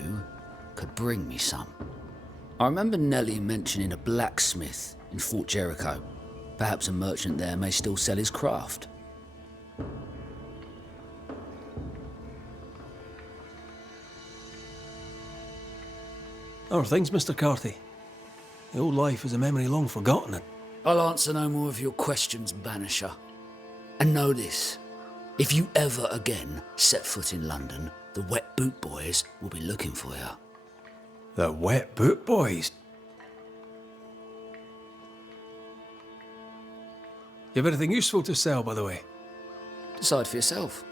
could bring me some. I remember Nellie mentioning a blacksmith in Fort Jericho. Perhaps a merchant there may still sell his craft. How are things, Mr. Carthy? The old life is a memory long forgotten. I'll answer no more of your questions, Banisher. And know this. If you ever again set foot in London, the Wet Boot Boys will be looking for you. The Wet Boot Boys? You have anything useful to sell, by the way? Decide for yourself.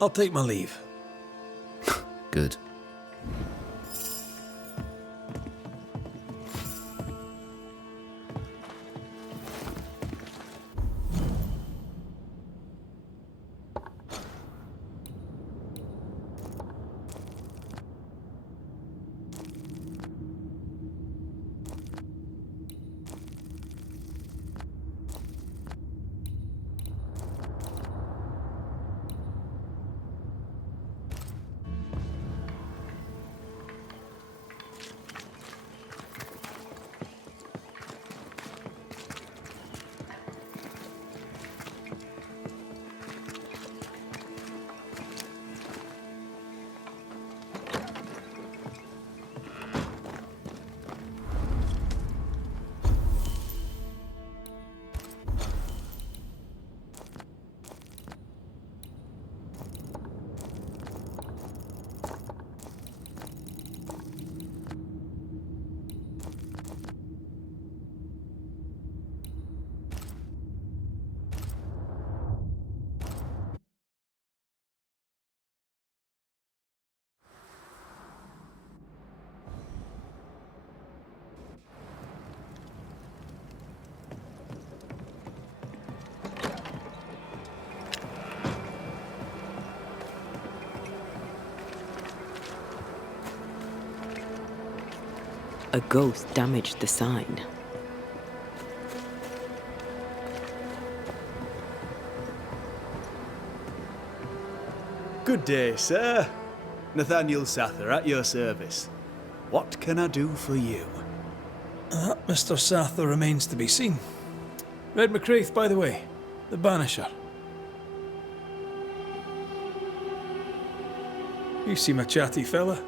I'll take my leave. Good. A ghost damaged the sign. Good day, sir. Nathaniel Sather at your service. What can I do for you? That Mr. Sather remains to be seen. Red McCraith, by the way. The Banisher. You seem a chatty fella.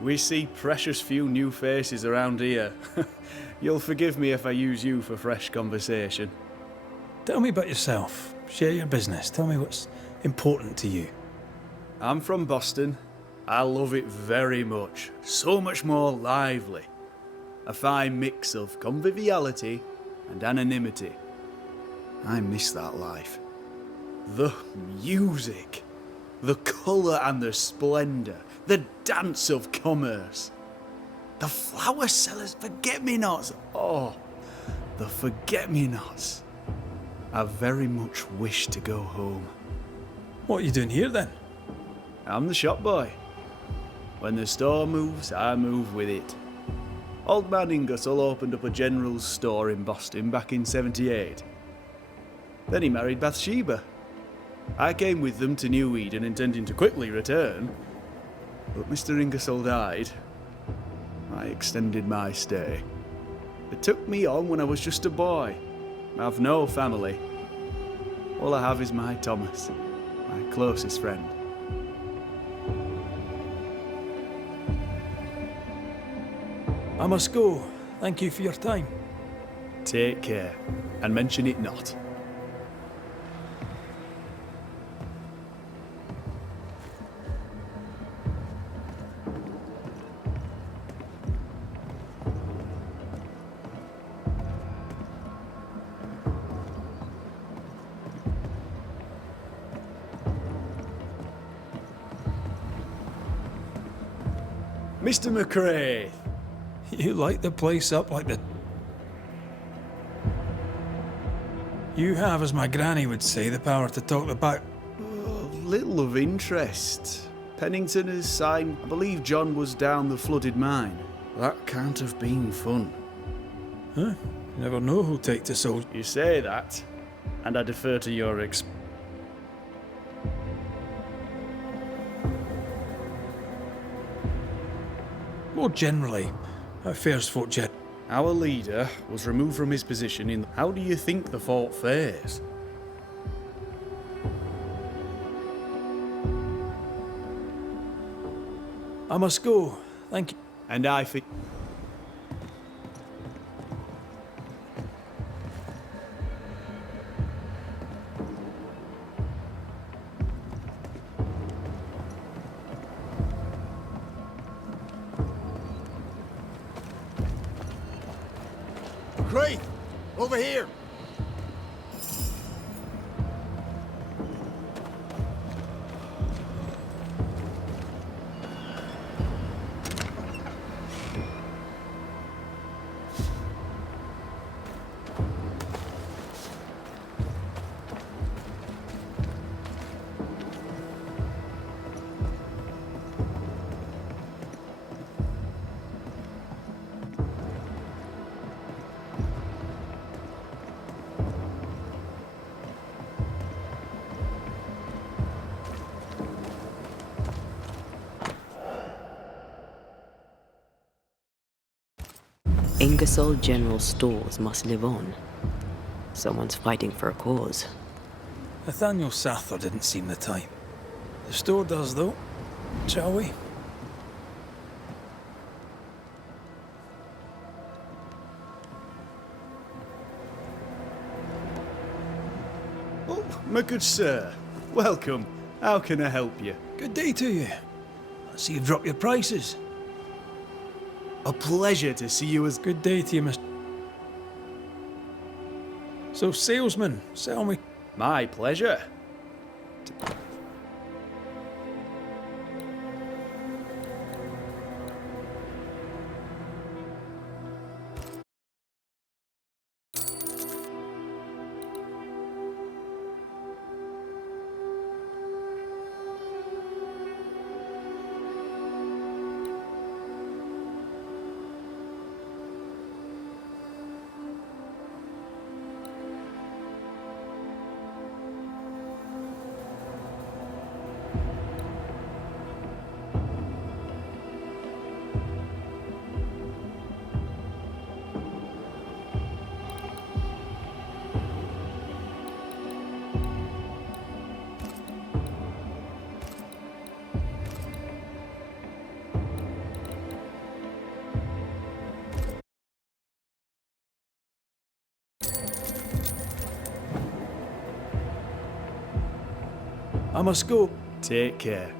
We see precious few new faces around here. You'll forgive me if I use you for fresh conversation. Tell me about yourself. Share your business. Tell me what's important to you. I'm from Boston. I love it very much. So much more lively. A fine mix of conviviality and anonymity. I miss that life. The music. The colour and the splendour. The dance of commerce. The flower sellers' forget-me-nots. Oh, the forget-me-nots. I very much wish to go home. What are you doing here then? I'm the shop boy. When the store moves, I move with it. Old man Ingersoll opened up a general store in Boston back in '78. Then he married Bathsheba. I came with them to New Eden intending to quickly return, but Mr. Ingersoll died. I extended my stay. They took me on when I was just a boy. I've no family. All I have is my Thomas, my closest friend. I must go. Thank you for your time. Take care, and mention it not. Mr. McCrae! You light the place up like the... You have, as my granny would say, the power to talk about... Little of interest. Pennington has signed. I believe John was down the flooded mine. That can't have been fun. Huh? You never know who'll take to soul. You say that, and I defer to your More generally, how fares Fort Jet? Our leader was removed from his position in... How do you think the fort fares? I must go. Thank you. And I think... Great! Over here! Ingersoll General Stores must live on. Someone's fighting for a cause. Nathaniel Sather didn't seem the type. The store does, though. Shall we? Oh, my good sir. Welcome. How can I help you? Good day to you. I see you've dropped your prices. A pleasure to see you as... Good day to you, Mr. So, salesman, sell me... My pleasure. I must go. Take care.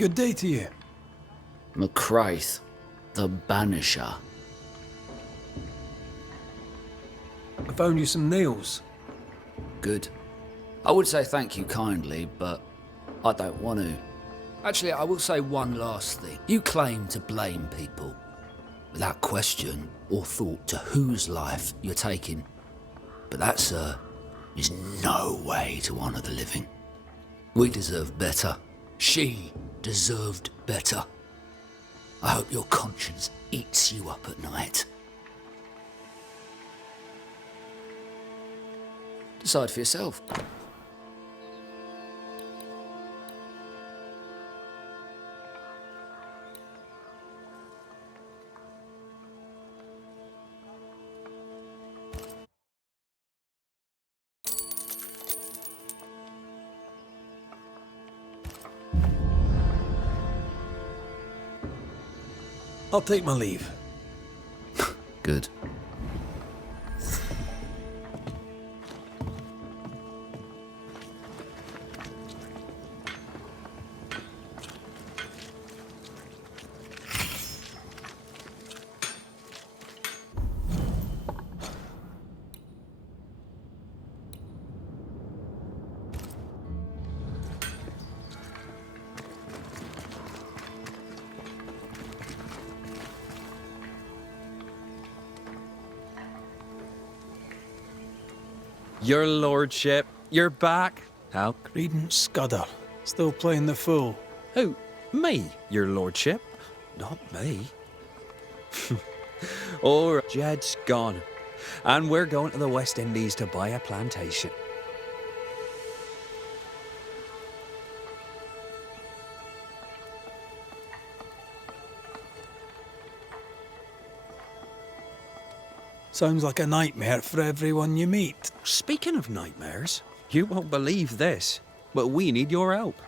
Good day to you. McCraith, the Banisher. found you some nails. Good. I would say thank you kindly, but I don't want to. Actually, I will say one last thing. You claim to blame people, without question or thought to whose life you're taking. But that, sir, is no way to honour the living. We deserve better. She deserved better. I hope your conscience eats you up at night. Decide for yourself. I'll take my leave. Good. Your lordship, you're back. How? Credence Scudder, still playing the fool. Who? Me, your lordship? Not me. Oh, Jed's gone. And we're going to the West Indies to buy a plantation. Sounds like a nightmare for everyone you meet. Speaking of nightmares, you won't believe this, but we need your help.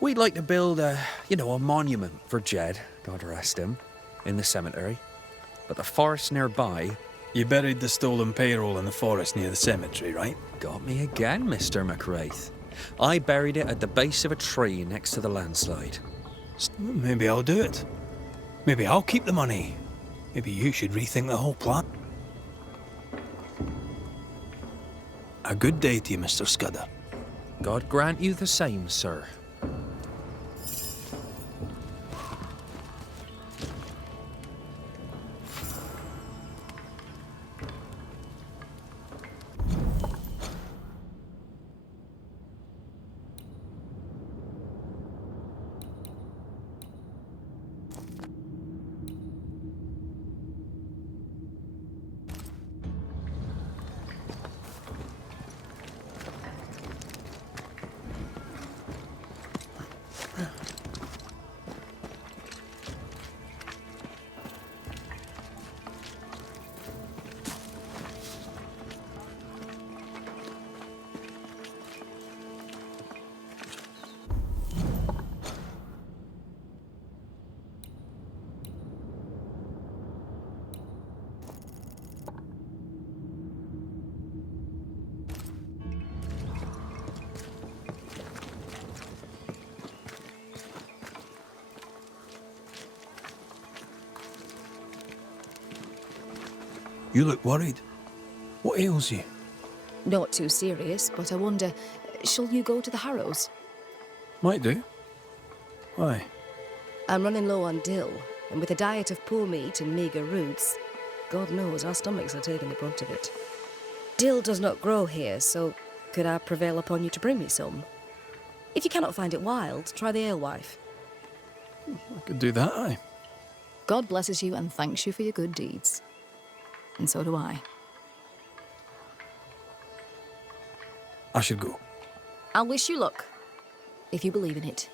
We'd like to build a monument for Jed, God rest him, in the cemetery. But the forest nearby... You buried the stolen payroll in the forest near the cemetery, right? Got me again, Mr. McWraith. I buried it at the base of a tree next to the landslide. Maybe I'll do it. Maybe I'll keep the money. Maybe you should rethink the whole plan. A good day to you, Mr. Scudder. God grant you the same, sir. You look worried. What ails you? Not too serious, but I wonder, shall you go to the Harrows? Might do. Why? I'm running low on dill, and with a diet of poor meat and meagre roots, God knows our stomachs are taking the brunt of it. Dill does not grow here, so could I prevail upon you to bring me some? If you cannot find it wild, try the alewife. I could do that, aye. God blesses you and thanks you for your good deeds. And so do I. I should go. I'll wish you luck, if you believe in it.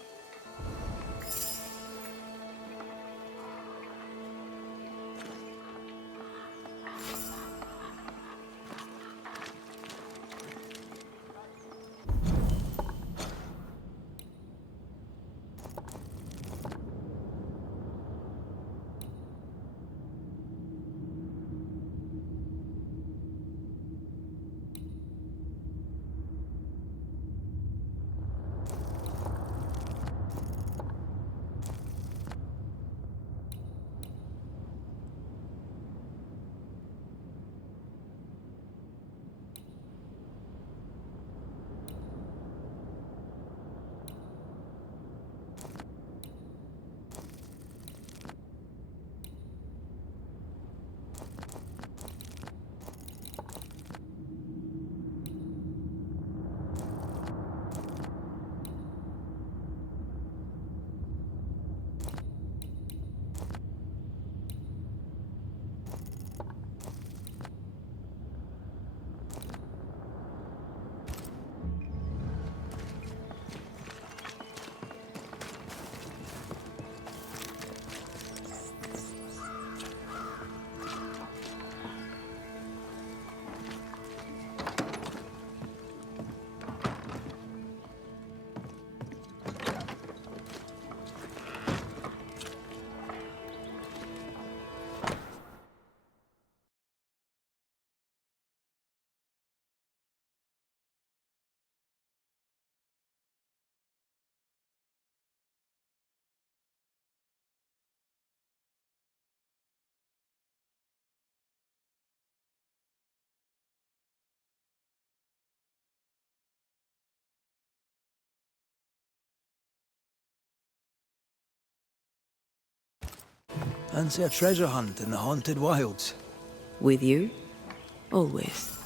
Fancy a treasure hunt in the haunted wilds? With you? Always.